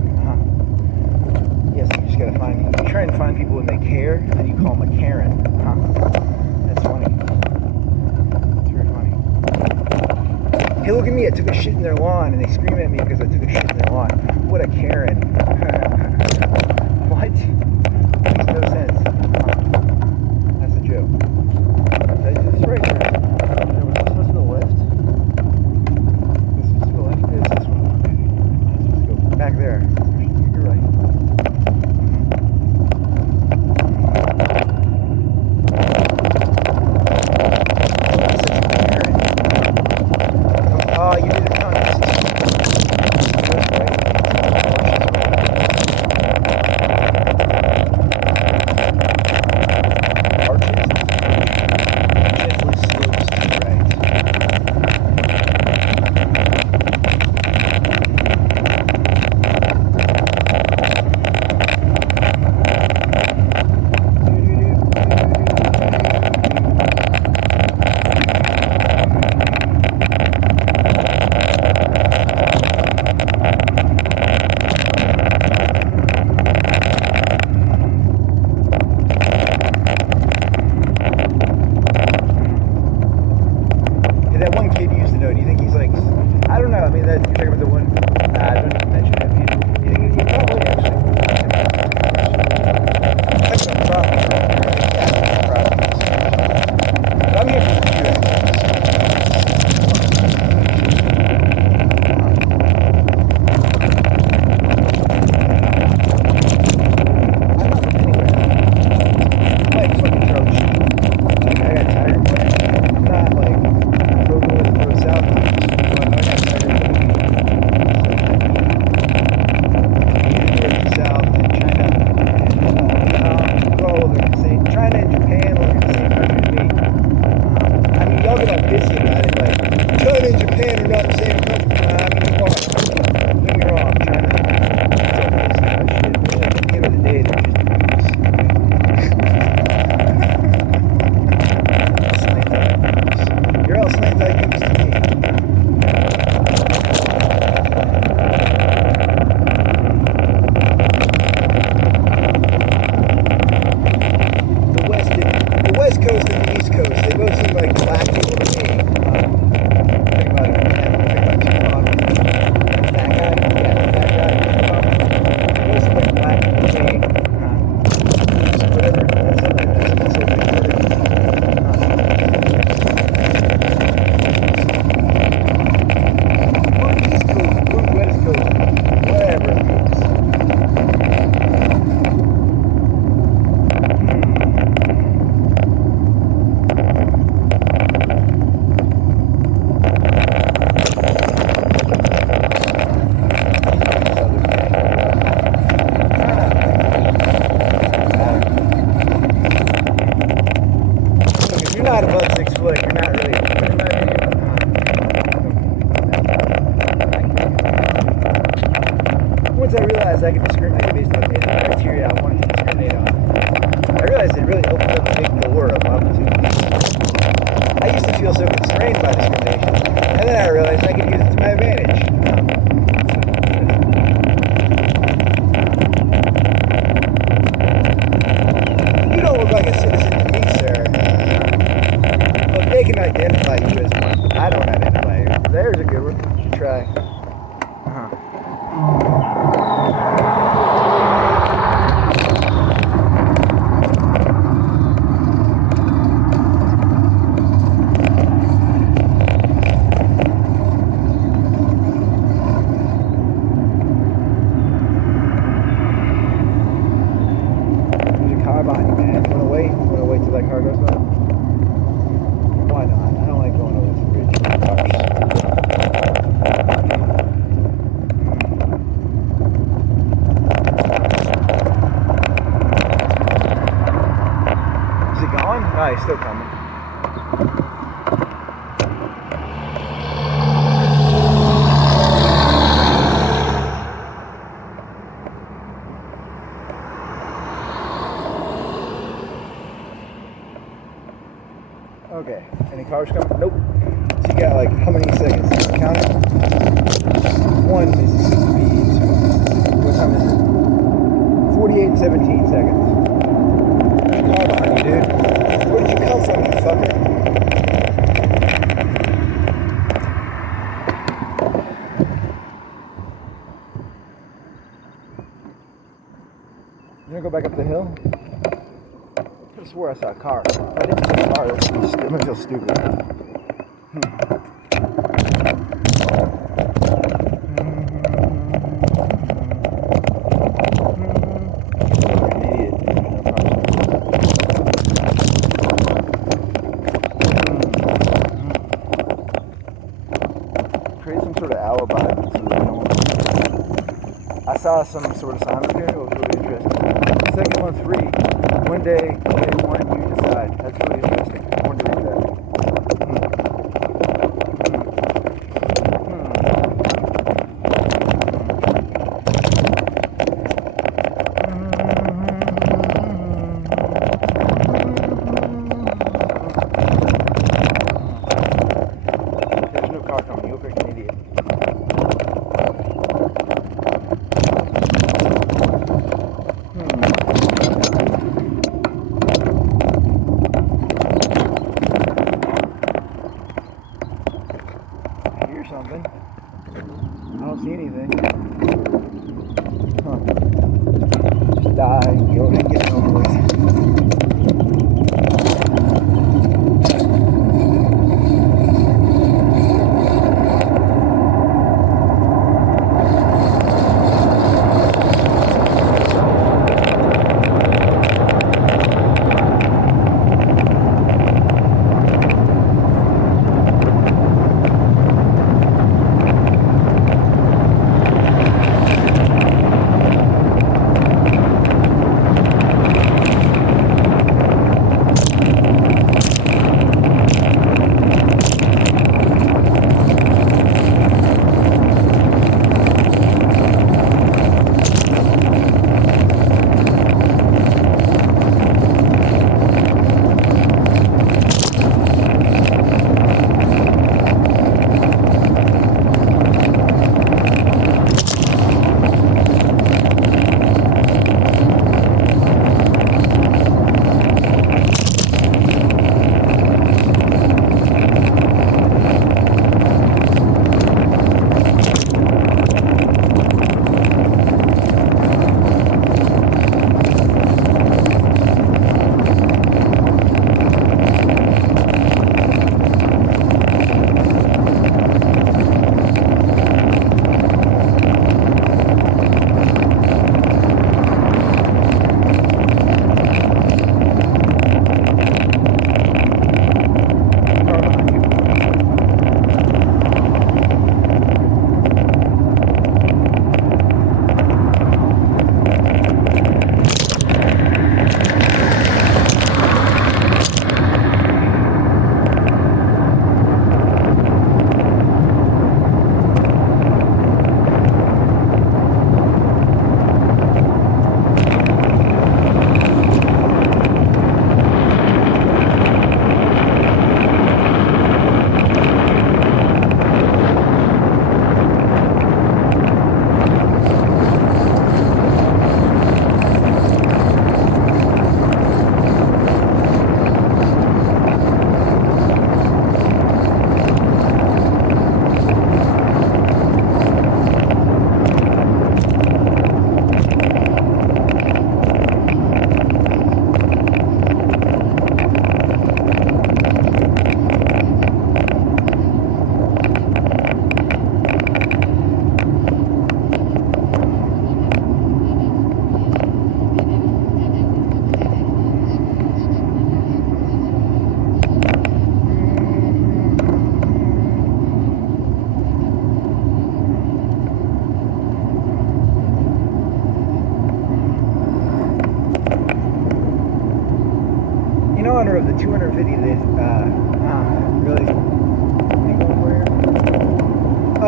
Yes, you just gotta find. You try and find people when they care, and then you call them a Karen. That's funny. That's very funny. Hey, look at me! I took a shit in their lawn, and they scream at me because I took a shit in their lawn. What a Karen! What? Makes no sense. That's a joke. Did I do this right? Or was this supposed to go left? This is supposed to go left. It's this one. Okay. Let's go back there. You're right. Oh, you did it wrong. Arches? Gently slopes to the right. Hey, that one kid used to know. Do you think he's like, I don't know. I mean, you're talking about the one, I don't even mention that. Do you think he's probably actually? That's a problem. But I'm here for the few I'm not from anywhere. I'm like fucking Charlie Sheen. Like, I got tired of playing. I'm not like go north, go south. I got tired of playing. North and south and China and Vietnam, all over the same. China and Japan look at the same country to me. I mean, y'all get all pissy about it, like China and Japan are not the same country. I mean, come on. Don't get me wrong, China. It's all this kind of shit. But like, at the end of the day, they're just dudes. You're all snake like dudes to me. The West Coast and the East Coast, they both seem like black people to me. Think about it. Tupac. That guy. Yeah, that guy. Tupac. They both seem like black people to me. Whatever. That's so big. One East Coast, one West Coast, whatever. Look, if you're not above 6 foot, you're not really, in my opinion. Once I realized I could discriminate based on the criteria I wanted to discriminate on, I realized it really opened up the door of opportunities. I used to feel so constrained by discrimination. And then I realized I could use it to my advantage. You don't look like a citizen to me, sir. Well, they can identify you as one. I don't identify you. There's a good one. You should try. No, he's still coming. Okay. Any cars coming? Nope. So you got like how many seconds? Count it. 1 Mississippi, 2 Mississippi. What time is it? 48 and 17 seconds. Car behind you, dude. Where did you come from, you fucker? You gonna go back up the hill? I could have swore I saw a car. If I didn't see a car, I'm gonna feel stupid. I saw some sort of sign up here. It was really interesting. The second one's free. One day, day one, you decide. That's really interesting. I wanted to read that. There's no car coming. You look like an idiot.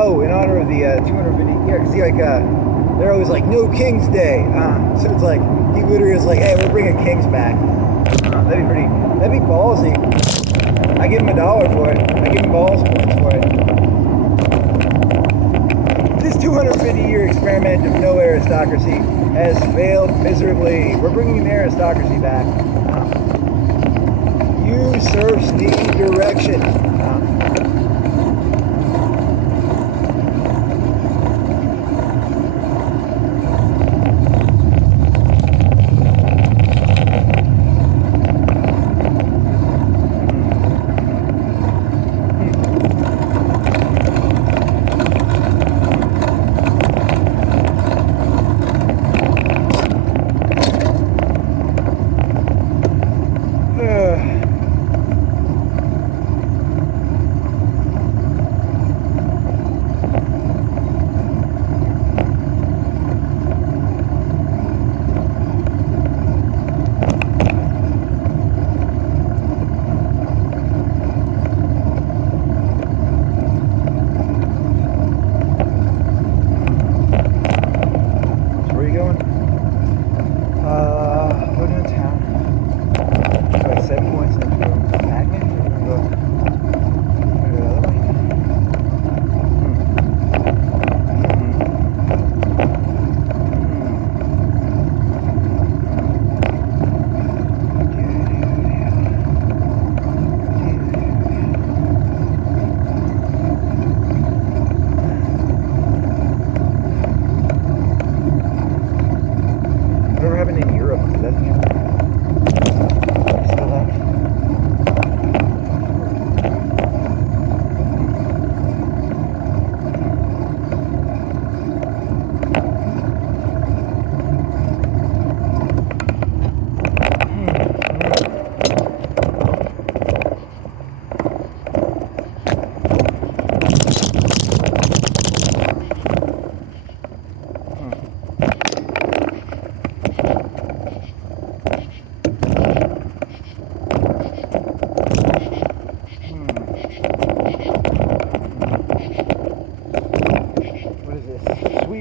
Oh, in honor of the 250. Yeah, because they're always like, no King's Day. So it's like, he literally is like, hey, we're bringing Kings back. That'd be ballsy. I give him $1 for it. I give him balls points for it. This 250-year experiment of no aristocracy has failed miserably. We're bringing the aristocracy back. You serfs need direction.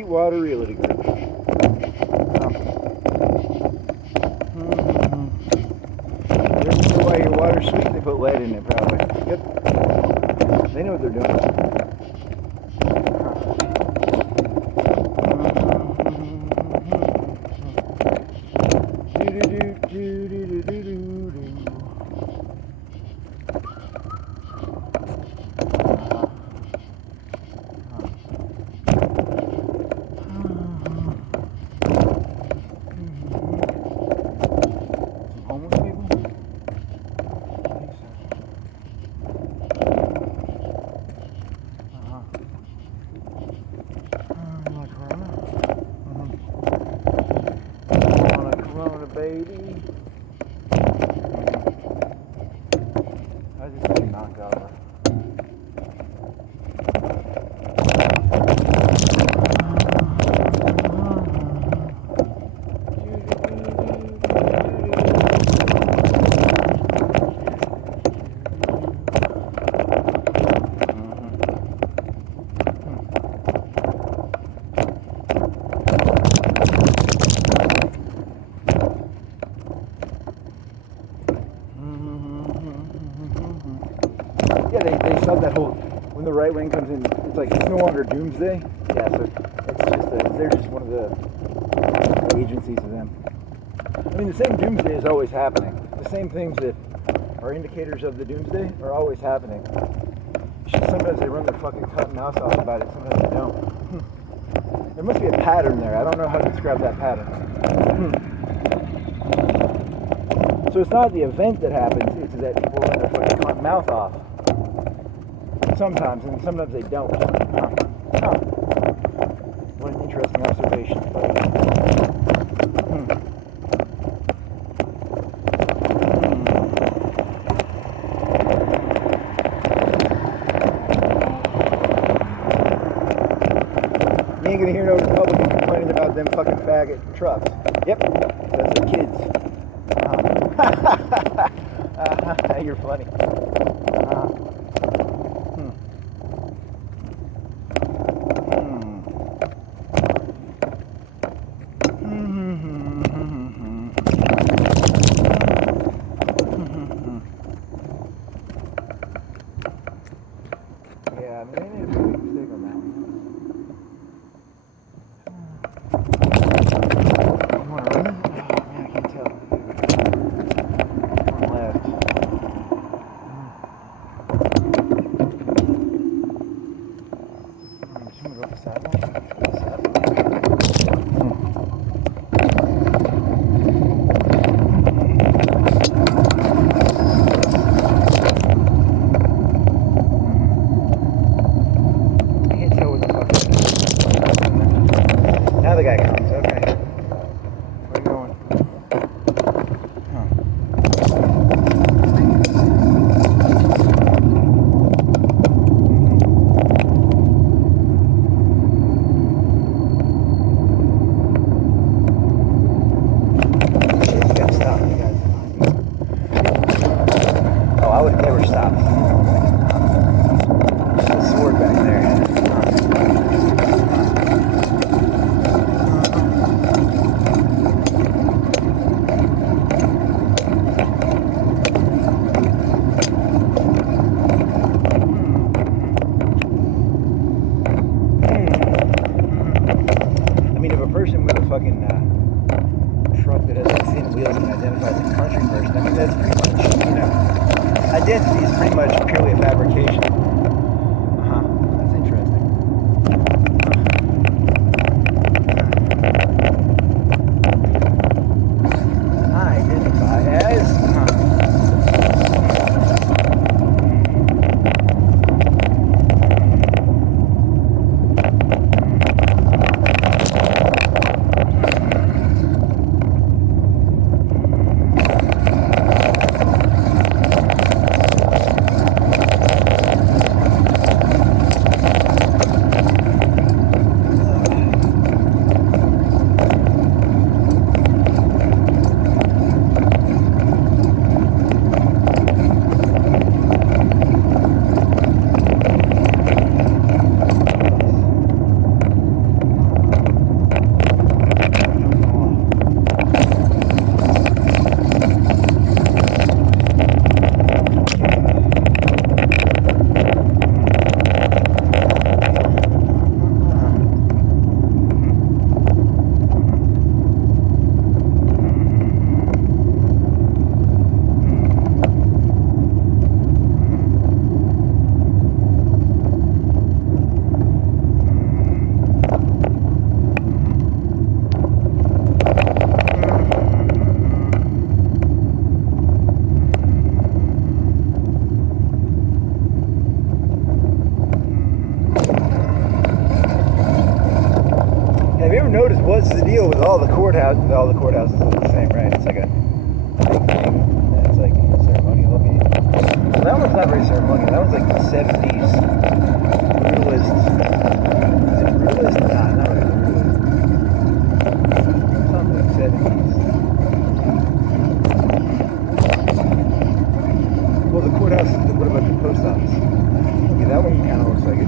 Water Realty Group. You know why your water's sweet? They put lead in it, probably. Yep. They know what they're doing. Baby. I just got knocked over. Yeah, they sub that whole, when the right wing comes in, it's like, it's no longer doomsday. Yeah, so it's just, they're just one of the agencies of them. I mean, the same doomsday is always happening. The same things that are indicators of the doomsday are always happening. Sometimes they run their fucking cut and mouse off about it, sometimes they don't. There must be a pattern there. I don't know how to describe that pattern. So it's not the event that happens, it's that people run their fucking cut and mouth off. Sometimes, and sometimes they don't. What an interesting observation. You ain't gonna hear no Republicans complaining about them fucking faggot trucks. Yep, that's the kids. You're funny. Yeah, I mean, they made a big mistake on that one. You want to run it? Oh, man, I can't tell. One left. I'm just going to go up the sidewalk. Now the guy comes, okay. Where are you going? Huh. You gotta stop, you guys. Oh, I would have never stopped. There's a sword back there. Person with a fucking truck that has like thin wheels can identify as a country person. I mean, that's pretty much, you know, identity is pretty much purely a fabrication. That's interesting. I identify as. Have you ever noticed what's the deal with all the courthouses? All the courthouses look the same, right? It's like a big thing. It's like ceremonial looking. Well, that one's not very ceremonial. That one's like the 70s brutalist. Is it brutalist? Nah, not really brutalist. Something like 70s. Well, the courthouse. What about the post office? Okay, that one kind of looks like it.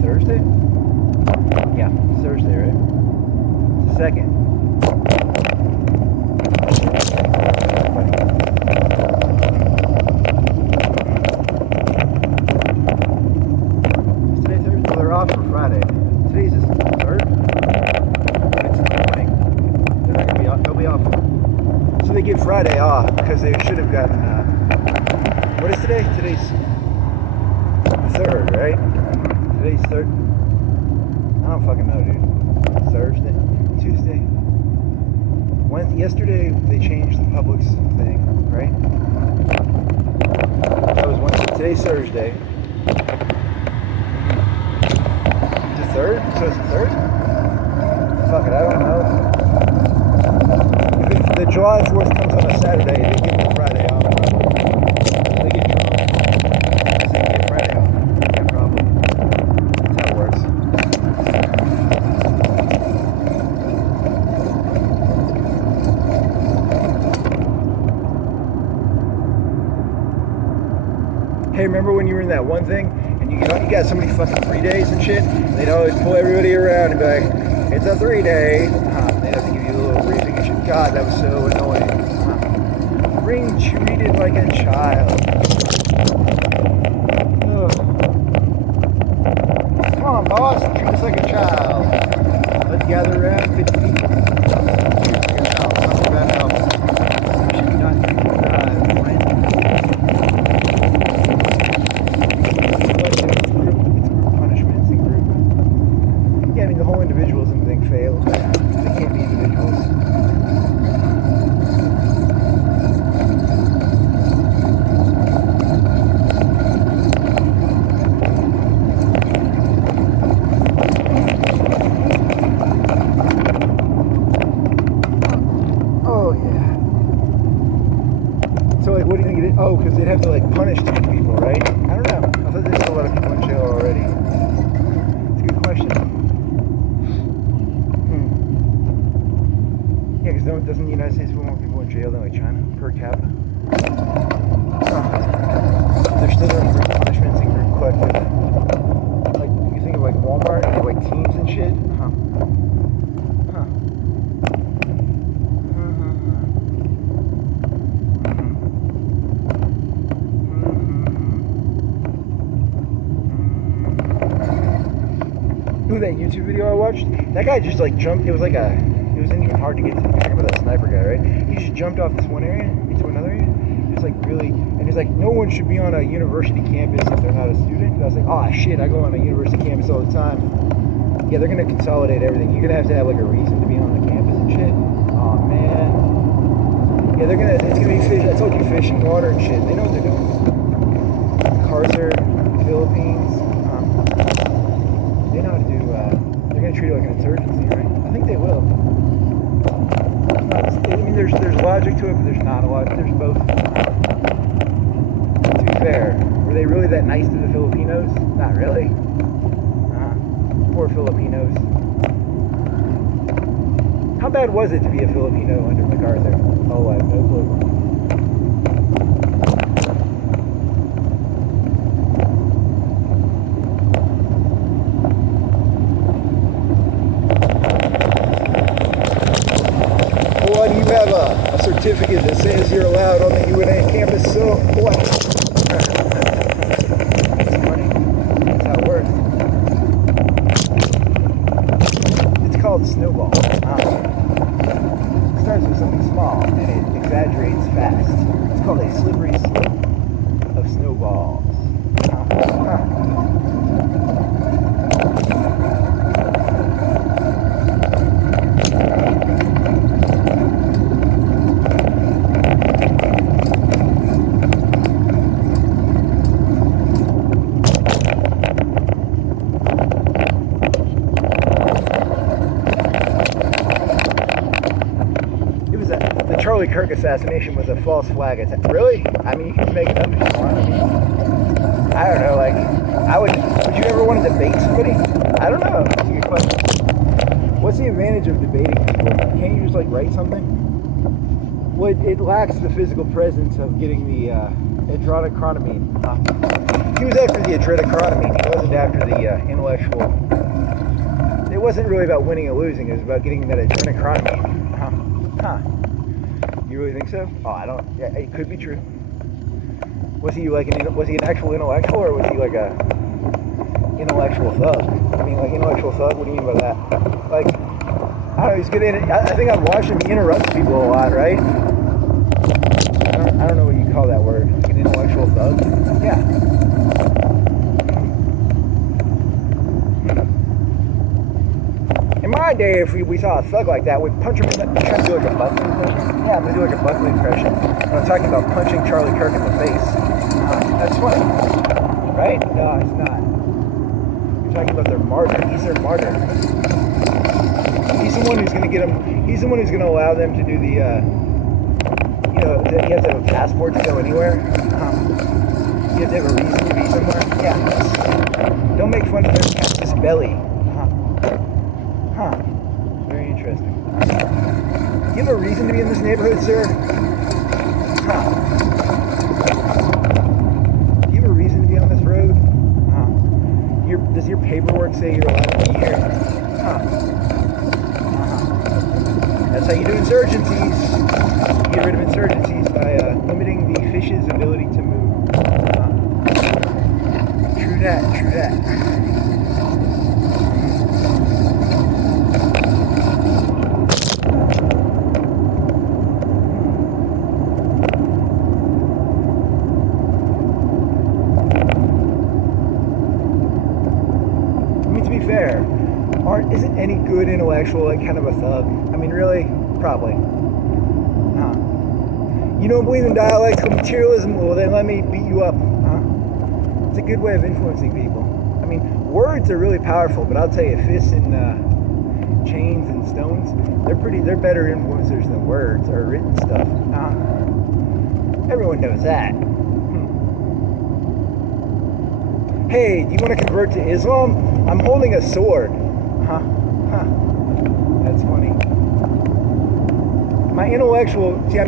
Thursday? Yeah, it's Thursday, right? Second. Is today Thursday? Well, they're off for Friday. Today's the 3rd? It's the morning. They're not gonna be off. They'll be off. So they get Friday off because they should have gotten, what is today? Today's the 3rd, right? Today's 3rd. I don't fucking know, dude. Thursday? Tuesday? Yesterday they changed the Publix thing, right? That was Wednesday. Today's Thursday. The 3rd? So it's the 3rd? Fuck it, I don't know. If the July 4th comes on a Saturday, they give me Friday off. They get drunk. They get Friday off. Yeah, probably. That's how it works. Hey, remember when you were in that one thing and you got so many fucking 3 days and shit? They'd always pull everybody around and be like, it's a 3-day. They'd have to give you a little briefing and shit. God, that was so annoying. Being treated like a child. Ugh. Come on, boss, treat us like a child. Let's gather around 50 people. Treat us like a child. Not bad enough. We should be done. The whole individualism thing failed. They can't be individuals. Oh yeah. So like, what do you think it is? Oh, because they'd have to like punish these people, right? I don't know. I thought there's a lot of people in jail already. It's a good question. Yeah, because doesn't the United States put more people in jail than like China per capita? They're still doing group punishments and group collective. Like, you think of like Walmart, they have like teams and shit? Ooh, that YouTube video I watched? That guy just like jumped, it wasn't even hard to get to. You're talking about that sniper guy, right? He just jumped off this one area into another area. It's like really, and he's like, no one should be on a university campus if they're not a student. And I was like, oh shit, I go on a university campus all the time. Yeah, they're gonna consolidate everything. You're gonna have to have like a reason to be on the campus and shit. Oh man. Yeah, it's gonna be fish. I told you, fishing water and shit. They know what they're doing. Carter, Philippines. They know how to do. They're gonna treat it like an insurgency, right? I think they will. I mean, there's logic to it, but there's not a lot. There's both. To be fair, were they really that nice to the Filipinos? Not really. Poor Filipinos. How bad was it to be a Filipino under MacArthur? Oh, I have no clue. Boy, do you have a certificate that says you're allowed on the UNA campus? So, boy. That's funny. That's how it works. It's called snowball. It starts with something small and it exaggerates fast. It's called a slippery slope of snowballs. Charlie Kirk assassination was a false flag attack. Really? I mean, you can make it up if you want. I mean, I don't know. Like, would you ever want to debate somebody? I don't know. That's a good question. What's the advantage of debating people? Can't you just like write something? Well, it lacks the physical presence of getting the adrenochromine. He was after the adrenochromine. He wasn't after the intellectual. It wasn't really about winning or losing. It was about getting that adrenochromine. You really think so? Oh, I don't. Yeah, it could be true. Was he an actual intellectual, or was he like a intellectual thug? I mean, like intellectual thug. What do you mean by that? Like, I don't know. He's good in it. I think I've watched him. He interrupts people a lot, right? I don't know what you call that word. Like an intellectual thug. Yeah. Am I my day, if we saw a thug like that, we'd punch him in the... You trying to do like a Buckley impression? Yeah, I'm going to do like a Buckley impression. And I'm talking about punching Charlie Kirk in the face. That's funny. Right? No, it's not. You're talking about their martyr. He's their martyr. He's the one who's going to get them... He's the one who's going to allow them to do the... you know, you have to have a passport to go anywhere. You have to have a reason to be somewhere. Yeah. Don't make fun of their cactus belly. Very interesting. You have a reason to be in this neighborhood, sir? You have a reason to be on this road? Does your paperwork say you're allowed to be here? That's how you do insurgencies. You get rid of insurgencies by limiting the fish's ability to move. True that. Fair, isn't any good intellectual like kind of a thug? I mean, really? Probably. You don't believe in dialectical materialism? Well, then let me beat you up. It's a good way of influencing people. I mean, words are really powerful, but I'll tell you, fists and chains and stones, they're better influencers than words or written stuff. Everyone knows that. Hey, do you want to convert to Islam? I'm holding a sword. That's funny. I'm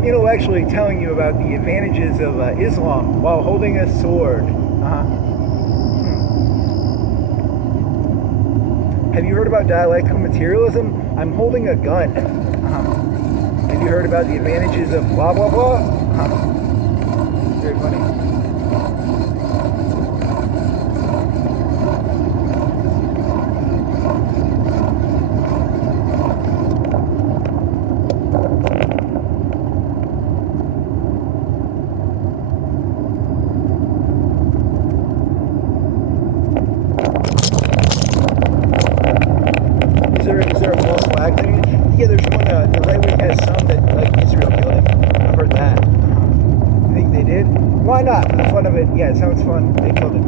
intellectually telling you about the advantages of Islam while holding a sword. Have you heard about dialectical materialism? I'm holding a gun. Have you heard about the advantages of blah, blah, blah? Very funny. Is there a false flag thing? Yeah, there's one, the right wing has some that, like, Israel killed him. I've heard that. You think they did? Why not? For the fun of it. Yeah, it sounds fun. They killed him.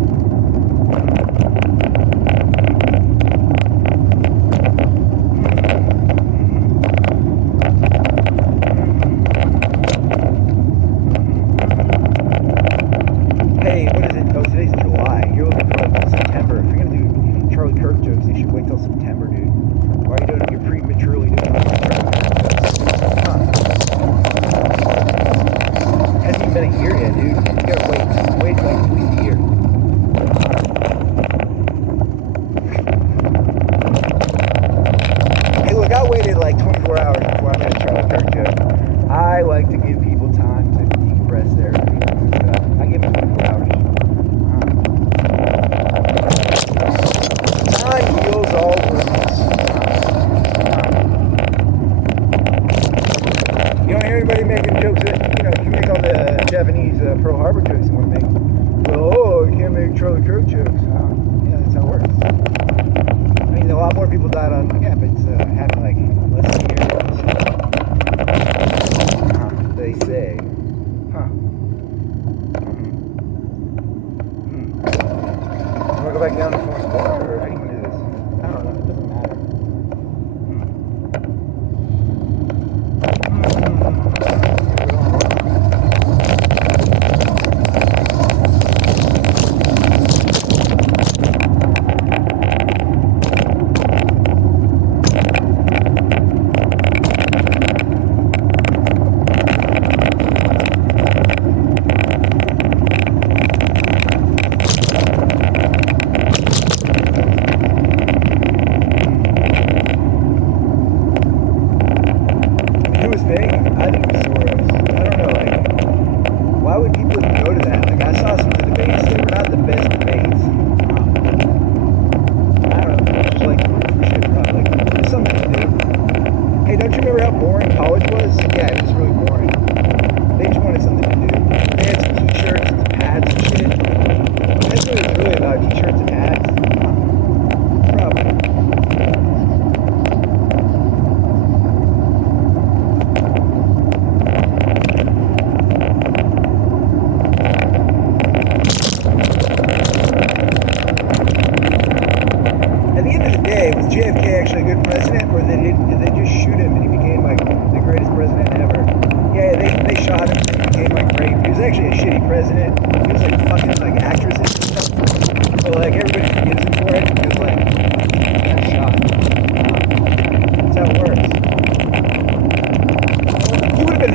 Hey, what is it? Oh, today's July. You're looking for like September. If you're gonna do Charlie Kirk jokes, you should wait till September, dude. Why are you doing it? You're prematurely doing it. Hasn't even been a year yet, dude. You gotta wait like at least a year. Hey, look, I waited like 24 hours before I made a Charlie Kirk joke. I like to give people time to decompress their feelings and stuff. I give them 24 hours. Time heals all wounds. You don't hear anybody making jokes that, you know, you can make all the Japanese Pearl Harbor jokes you want to make. Oh, you can't make Charlie Kirk jokes. Yeah, that's how it works. I mean, a lot more people died on, yeah, but it's happened like less than a year ago. They say. You want to go back down to fourth quarter, or how do you want to do this? I don't know. It doesn't matter.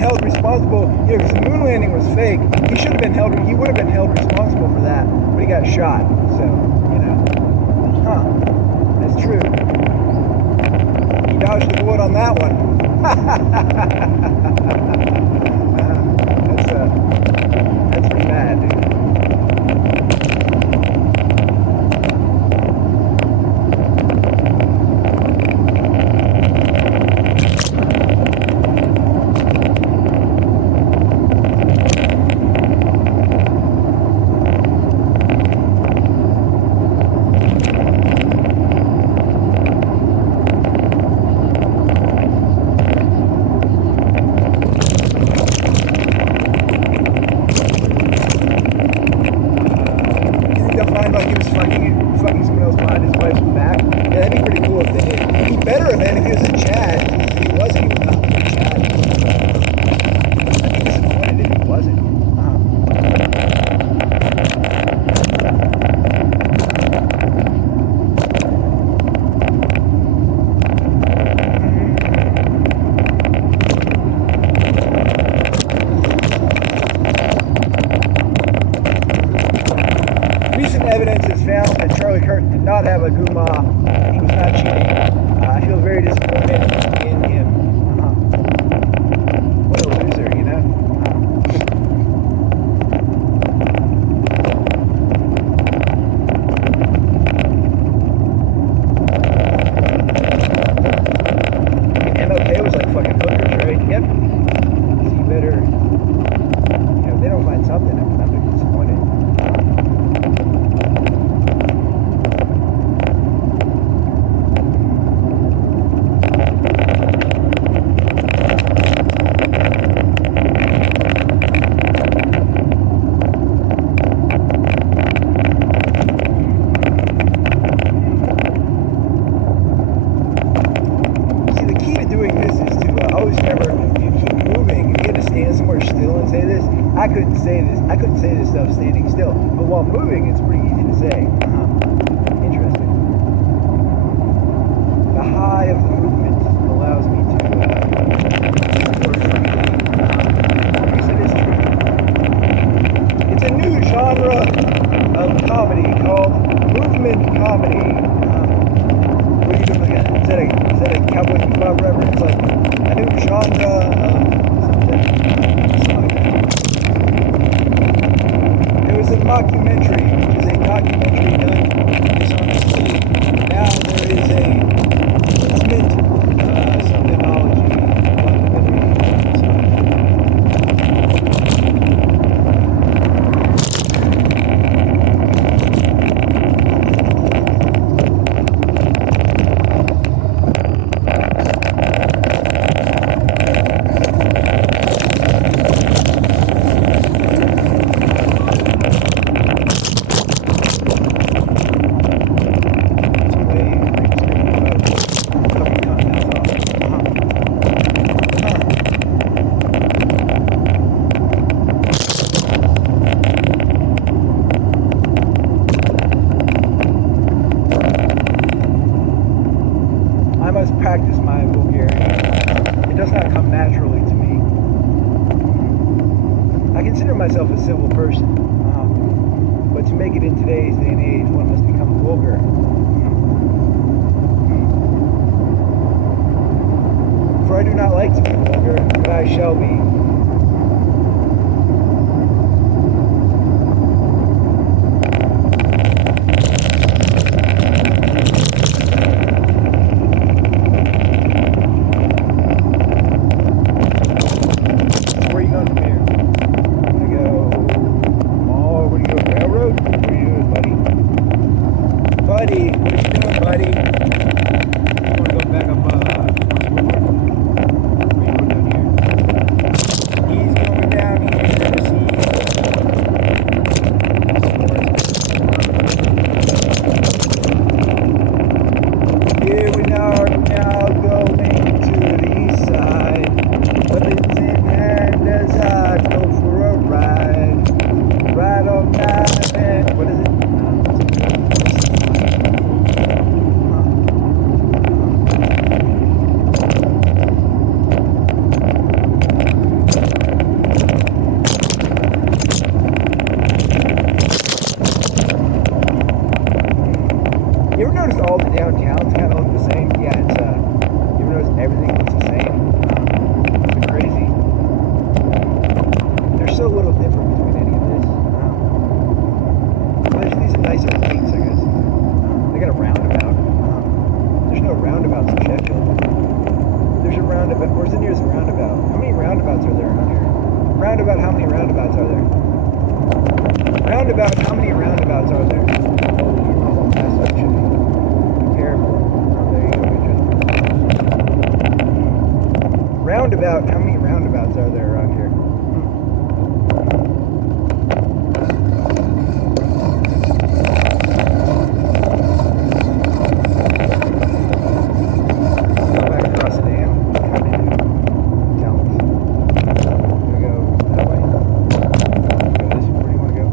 held responsible, because the moon landing was fake. He would have been held responsible for that, but he got shot. So, that's true. He dodged the bullet on that one. That's pretty mad, dude. Fucking someone else behind his wife's back. Yeah, that'd be pretty cool if they did. It'd be better, man, if he was in Chad. If he wasn't, he would not be in Chad. I'd be disappointed if he wasn't. Recent evidence has found that Charlie Kirk did not have a guma. He was not cheating. I feel very disappointed in him. What a loser, MLK was like fucking hookers, right? Yep. So you better, if they don't find something, I'm disappointed. I couldn't say this stuff standing still, but while moving, it's pretty easy to say. Interesting. The high of the movement allows me to. It's a new genre of comedy called movement comedy. What are you doing? Is that a Cowboy Bebop reference? Like a new genre of something like that. A mockumentary, which is a documentary done based on history. Now there is a movement somethingology practice my Bulgarian. It does not come naturally to me. I consider myself a civil person, but to make it in today's day and age, one must become vulgar. For I do not like to be vulgar, but I shall be. looks the same. It's crazy. There's so little difference between any of this. Well, these are nicer lights, I guess. They got a roundabout. There's no roundabouts in Sheffield. There's a roundabout. Where's the nearest roundabout? How many roundabouts are there around here? Roundabout, how many roundabouts are there? Roundabout, how many roundabouts are there? Oh, that's what should be. Be careful. Oh, there you go, Richard. Roundabout, how many roundabouts are there around here? Go back across the dam. How many tell me? Do we go that way? Go this way? Where do you want to go?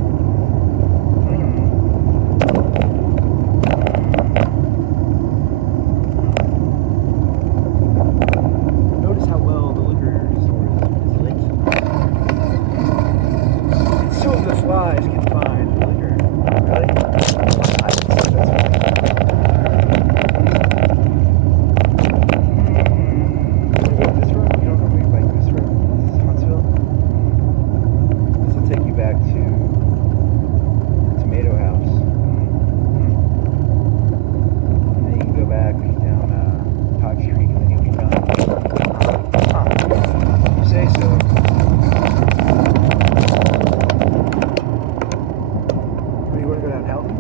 Notice how well the liquor store is lit. It's so the flies can find liquor. Really? I can see that's Want to go this road? You don't normally bike this road. This is Huntsville. This will take you back to the tomato house. And then you can go back down Potts Creek and then you'll be done. You say so. Where do you want to go down Helton?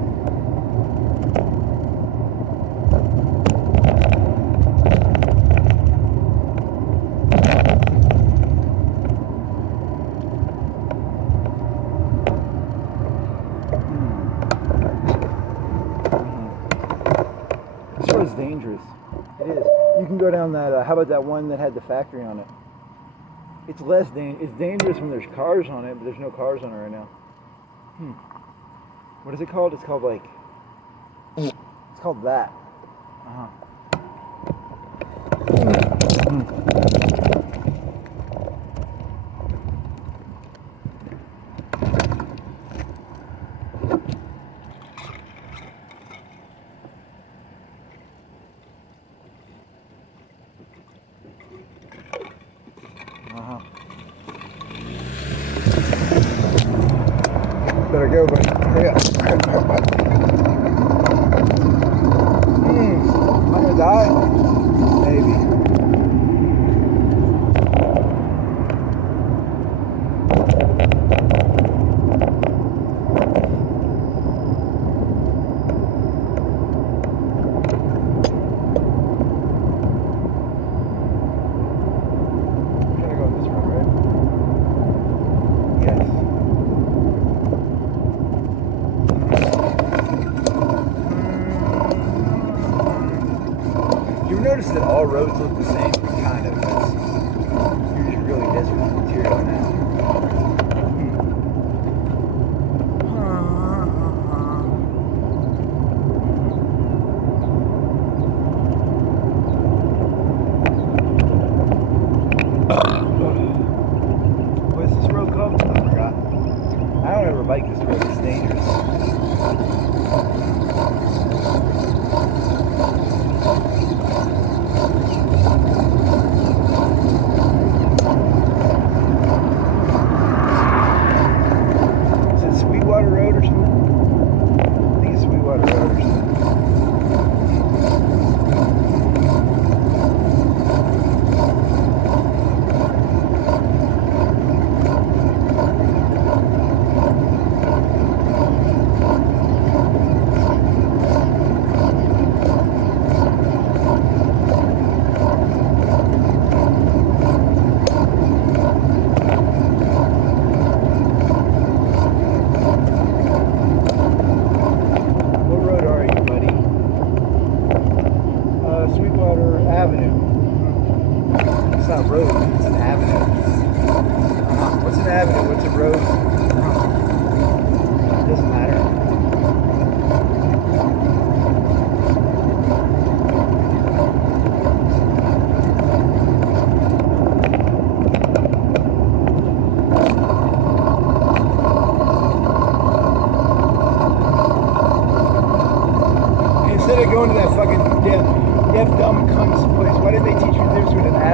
This road is dangerous. It is. You can go down that, how about that one that had the factory on it? It's less it's dangerous when there's cars on it, but there's no cars on it right now. What is it called? It's called like, it's called that. Better go, buddy. Hurry up. Am I gonna die? Maybe. I'm trying to go on this road, right? Yes. You notice that all roads look the same, kind of. You're just really desperate for material now. What is this road called? I forgot. I don't ever bike this road. It's dangerous. Sweetwater Road or something? I think it's Sweetwater Road or something. road. It's an avenue. What's an avenue? What's a road? It doesn't matter. Instead of going to that fucking deaf dumb cunt's place, why did they teach you this with an avenue?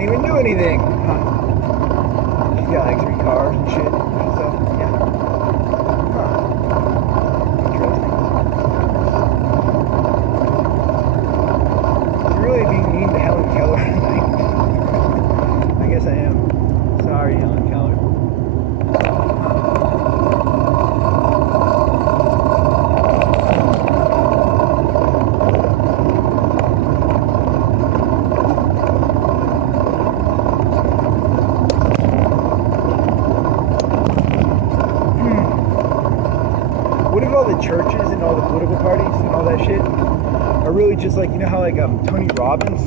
can't even do anything. He's got like 3 cars and shit. So, yeah. Interesting. I'm really being mean to Helen Keller tonight. I guess I am. Sorry, Helen Keller. What if all the churches and all the political parties and all that shit are really just like, you know how like Tony Robbins,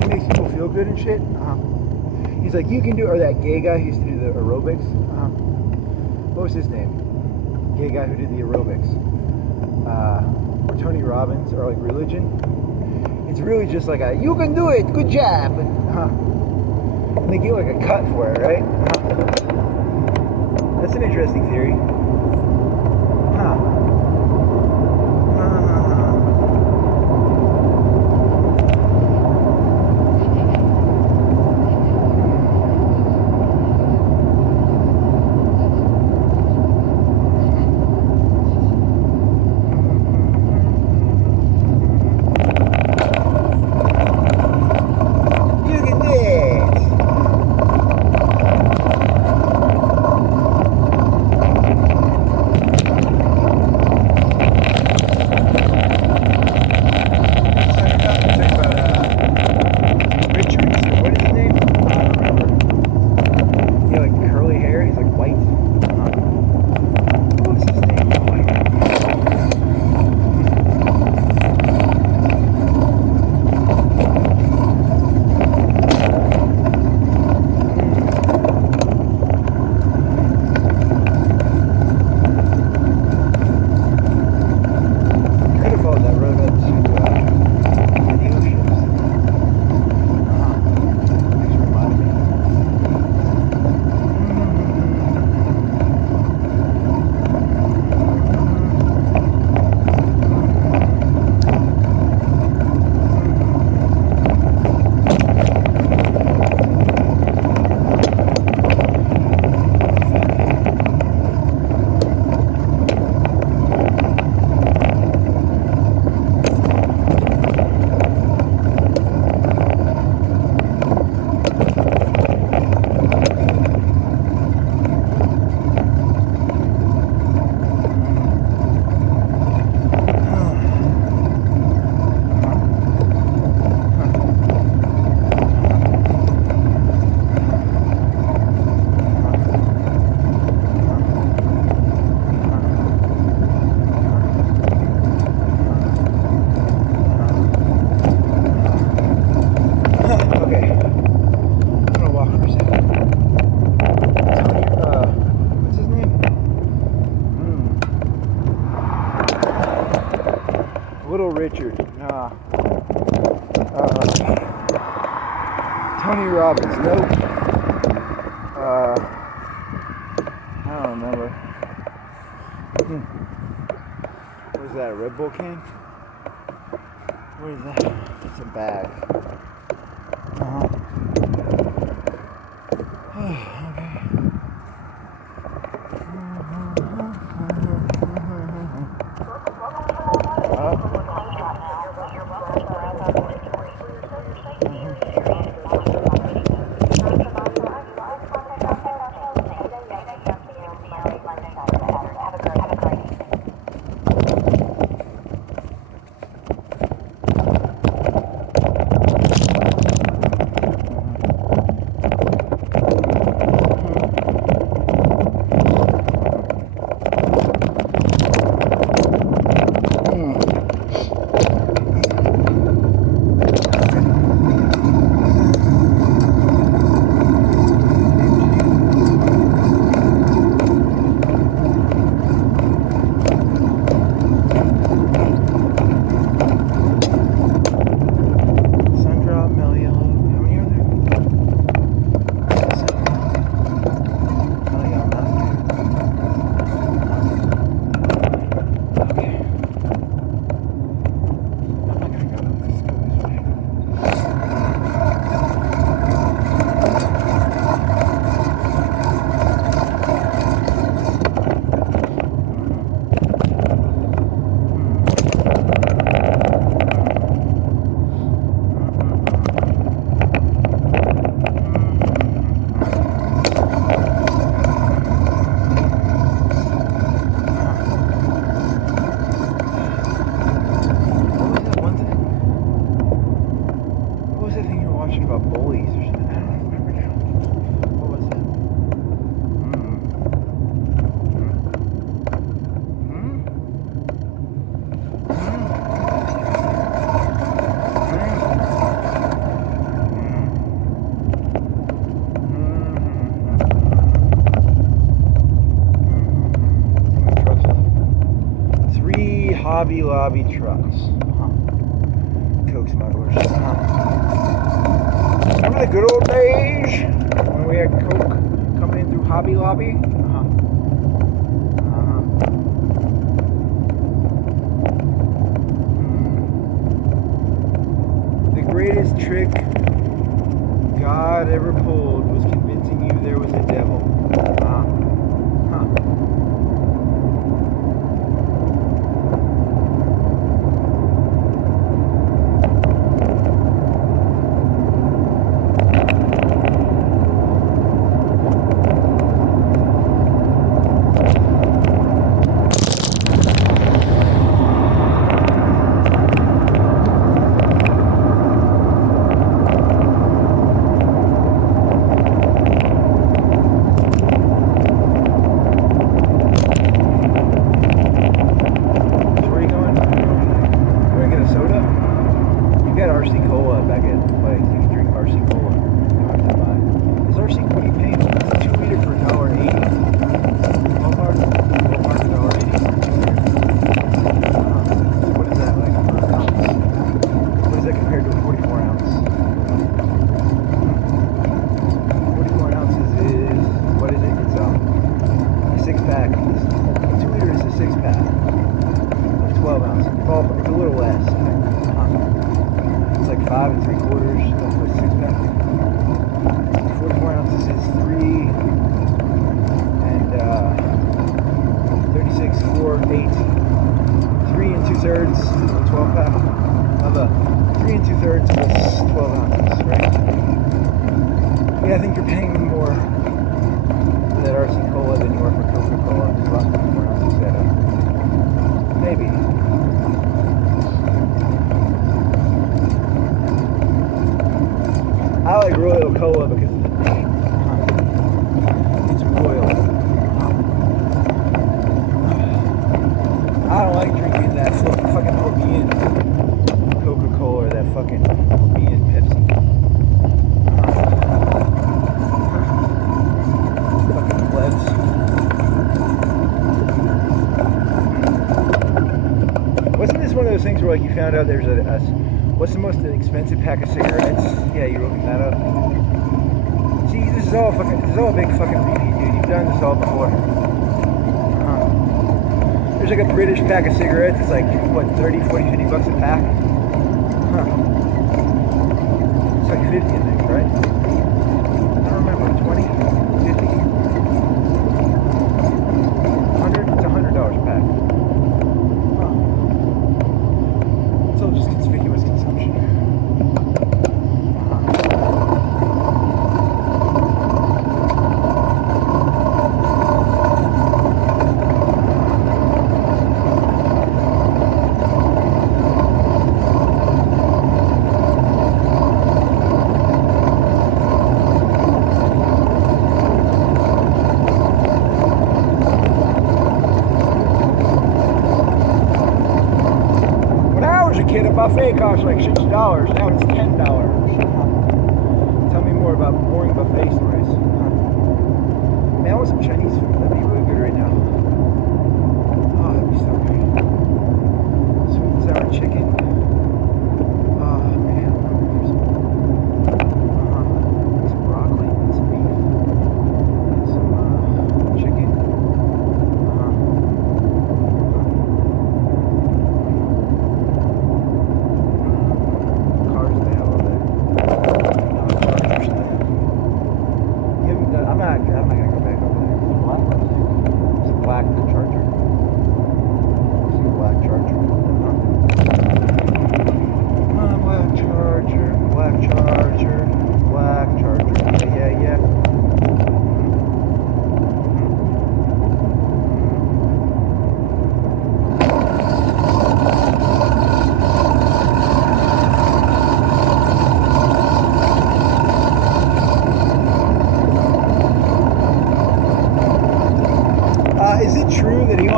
he makes people feel good and shit. He's like, you can do, or that gay guy who used to do the aerobics. What was his name? Gay guy who did the aerobics. Or Tony Robbins, or like religion. It's really just like a, you can do it, good job. And they get like a cut for it, right? That's an interesting theory. Richard. Tony Robbins. Nope. I don't remember. What is that? A Red Bull can? What is that? It's a bag. shit about bullies or something. I don't remember now. What was it? Hobby Lobby trucks. Coke smugglers. Remember the good old days when we had Coke coming in through Hobby Lobby? The greatest trick God ever pulled was convincing you there was a devil. I like Royal Cola because of the name. It's royal. I don't like drinking that fucking Obian Coca-Cola or that fucking Obian Pepsi. Fucking plebs. Wasn't this one of those things where like you found out there's a what's the most expensive pack of cigarettes? Yeah, you looking that up. See, this is all a big fucking repeat, dude. You've done this all before. There's like a British pack of cigarettes. It's like, what, 30, 40, 50 bucks a pack? It's like 50, I think, right? I don't remember, 20, 50, 100? It's $100 a pack. It's all just conspicuous consumption. Buffet costs like $6. Now it's $10. Tell me more about boring buffet stories. Man, I want some Chinese food. That'd be really good right now. Oh, that'd be so good. Sweet and sour chicken. Oh man, I'm hungry for some broccoli and some beef and some chicken.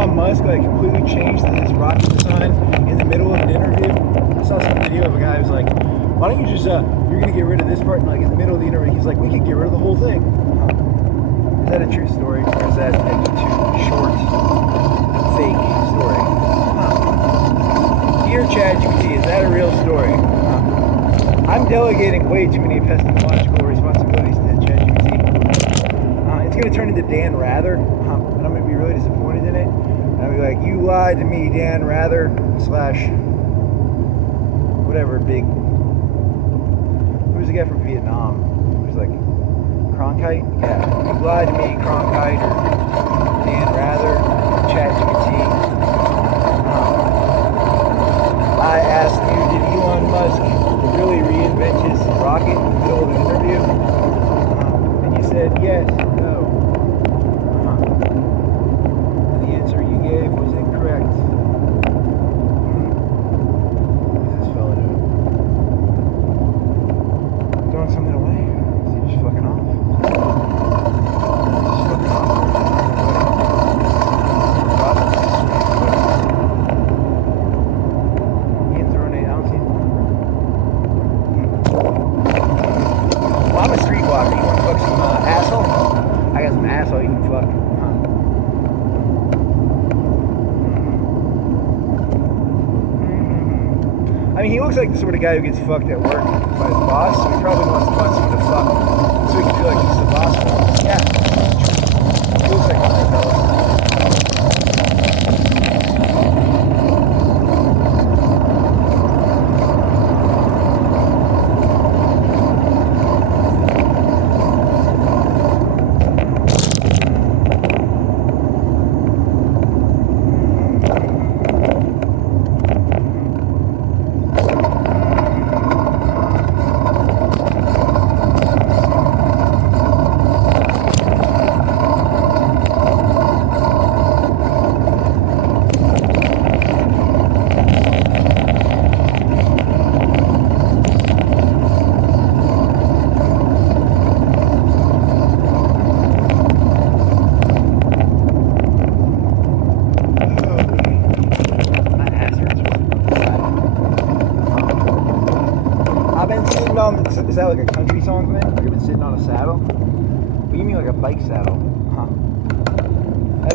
Elon Musk like completely changed his rocket design in the middle of an interview. I saw some video of a guy who's like, why don't you just you're gonna get rid of this part, and like in the middle of the interview he's like, we could get rid of the whole thing. Is that a true story, or is that a too short fake story? Dear ChatGPT, is that a real story? I'm delegating way too many epistemological responsibilities to ChatGPT. It's going to turn into Dan Rather, and I'm going to be really disappointed in it. I'll be like, you lied to me, Dan Rather, slash whatever big. Who's the guy from Vietnam? Who's like Cronkite? Yeah, you lied to me, Cronkite, or Dan Rather, ChatGPT. I asked you, did Elon Musk really reinvent his rocket in the middle of an interview? And you said yes, no. And the answer you gave was incorrect. What's this fella doing? Throwing something away? Is he just fucking off? He's just fucking off? I'm a streetwalker. You want to fuck some asshole? I got some asshole you can fuck. I mean, he looks like the sort of guy who gets fucked at work by his boss, so he probably wants to find someone to fuck so he can feel like he's the boss. Yeah. He looks like one of those fellas. Is that like a country song thing? Like I've been sitting on a saddle? What do you mean like a bike saddle?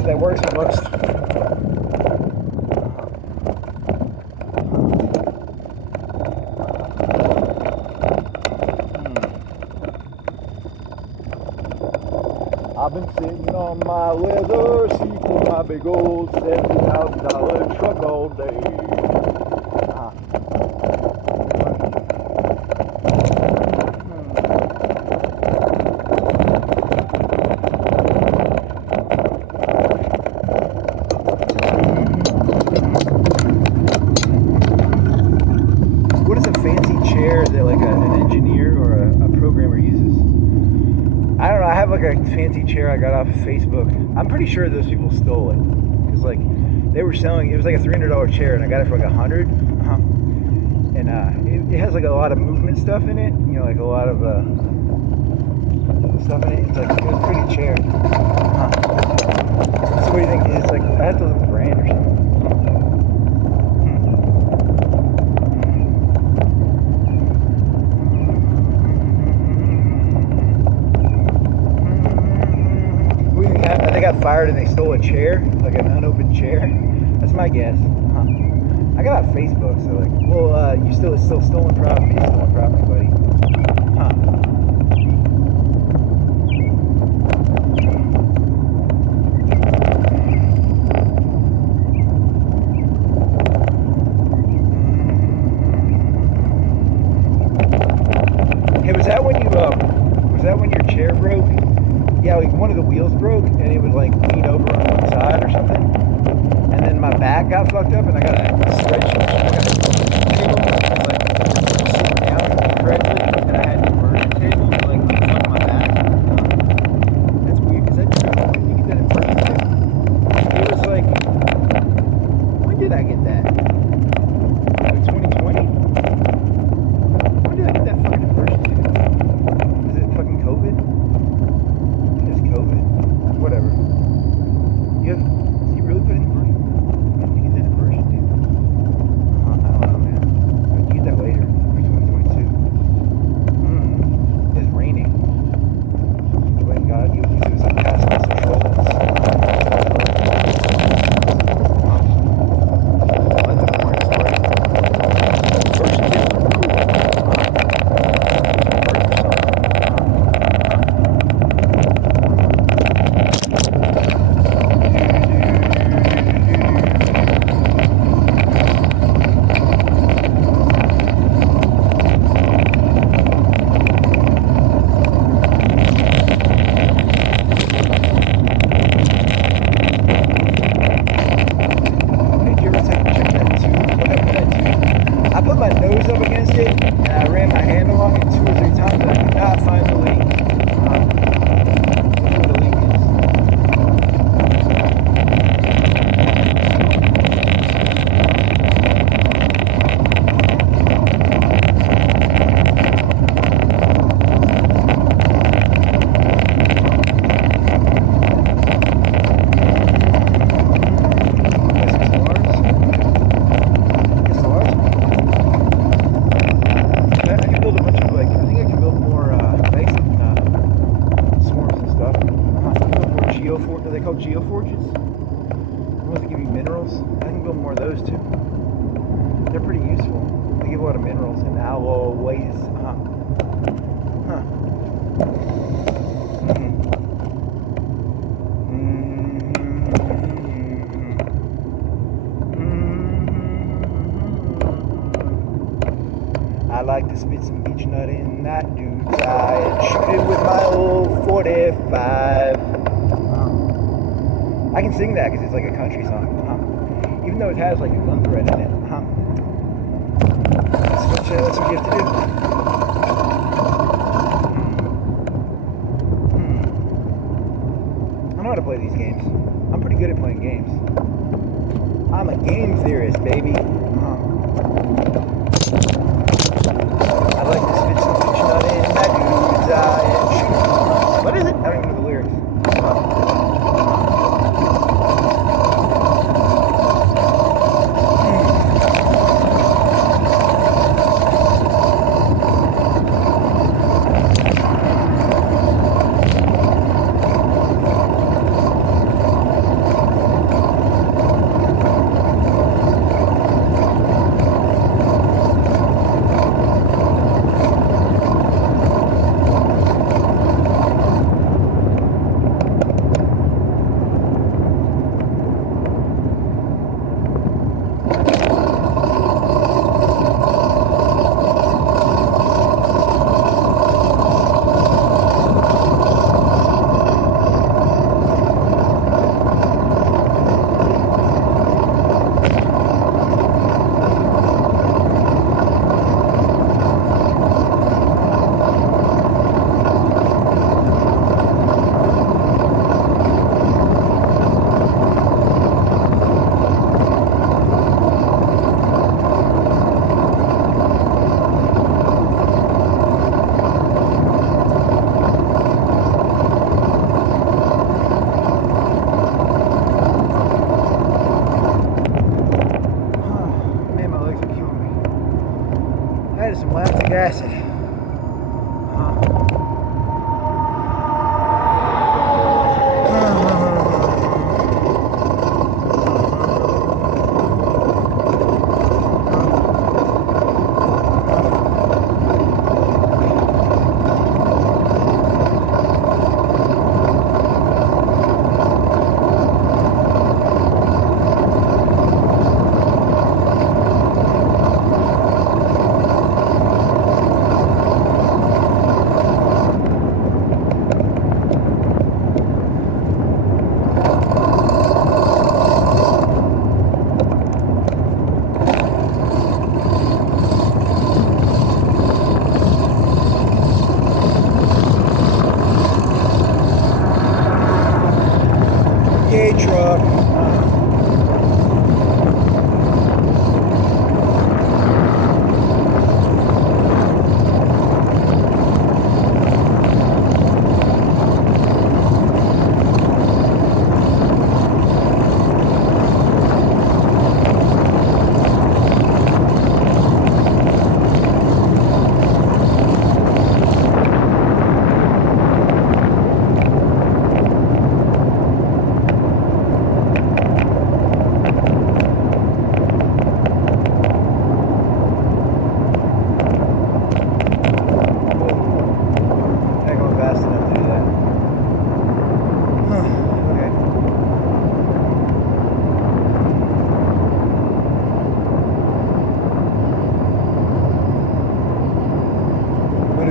That works for most. I've been sitting on my leather seat for my big old $70,000 truck all day. A fancy chair I got off of Facebook. I'm pretty sure those people stole it because like they were selling. It was like a $300 chair, and I got it for like $100. And it has like a lot of movement stuff in it. You know, like a lot of stuff in it. It's like a pretty chair. So what do you think? It's like I have to look at the brand or something. They got fired and they stole a chair, like an unopened chair. That's my guess. I got off Facebook, so like, well, it's still stolen property. It's stolen property, buddy. Hey, was that when your chair broke? Yeah, like one of the wheels broke and it would like lean over on one side or something. And then my back got fucked up and I got a stretch table that was like sitting down correctly and I had an inverted table to like keep on my back. That's weird. Is that true? When did you get that inverted table? It was like, when did I get that? Like 2020? When did I get that fucking inverted table? Is it fucking COVID? COVID. Whatever. You really put in the I ran my hand along it 2 or 3 times, but I could not find the leak. Where the leak is. Are they called geoforges? The ones that give you minerals? I can build more of those too. They're pretty useful. They give a lot of minerals and alloys. I like to spit some beach nut in that dude's eye and shoot it with my old 45. I can sing that because it's like a country song. Even though it has like a gun thread in it. That's what you have to do. I know how to play these games. I'm pretty good at playing games. I'm a game theorist, baby. I like to spit some beach nut in that dude's eye and shoot. What is it? I don't even know the lyrics. That is some lactic acid. Truck.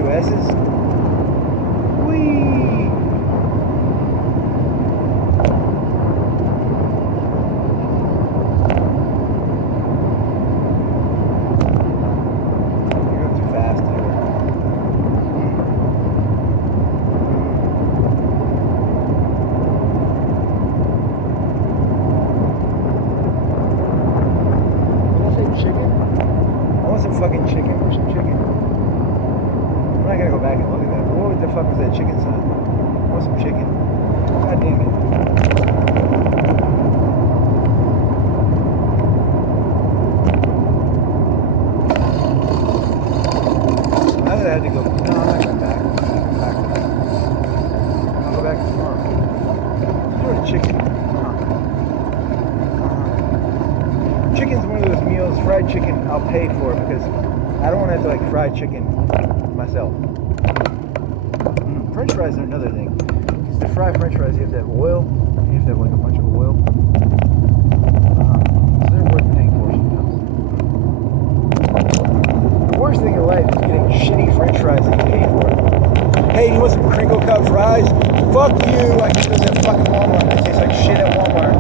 S's. Whee! You're going too fast. I gotta go back and look at that. What the fuck was that chicken sign? I want some chicken. God damn it. I had to go. No, I'm not going back. I'll go back tomorrow. Sort of chicken. Chicken's one of those meals, fried chicken, I'll pay for because I don't want to have to like fry chicken myself. French fries are another thing. Because to fry French fries, you have to have oil. You have to have like a bunch of oil. So they're worth paying for sometimes. The worst thing in life is getting shitty French fries that you pay for. Hey, you want some crinkle cut fries? Fuck you! I get those at fucking Walmart. They taste like shit at Walmart.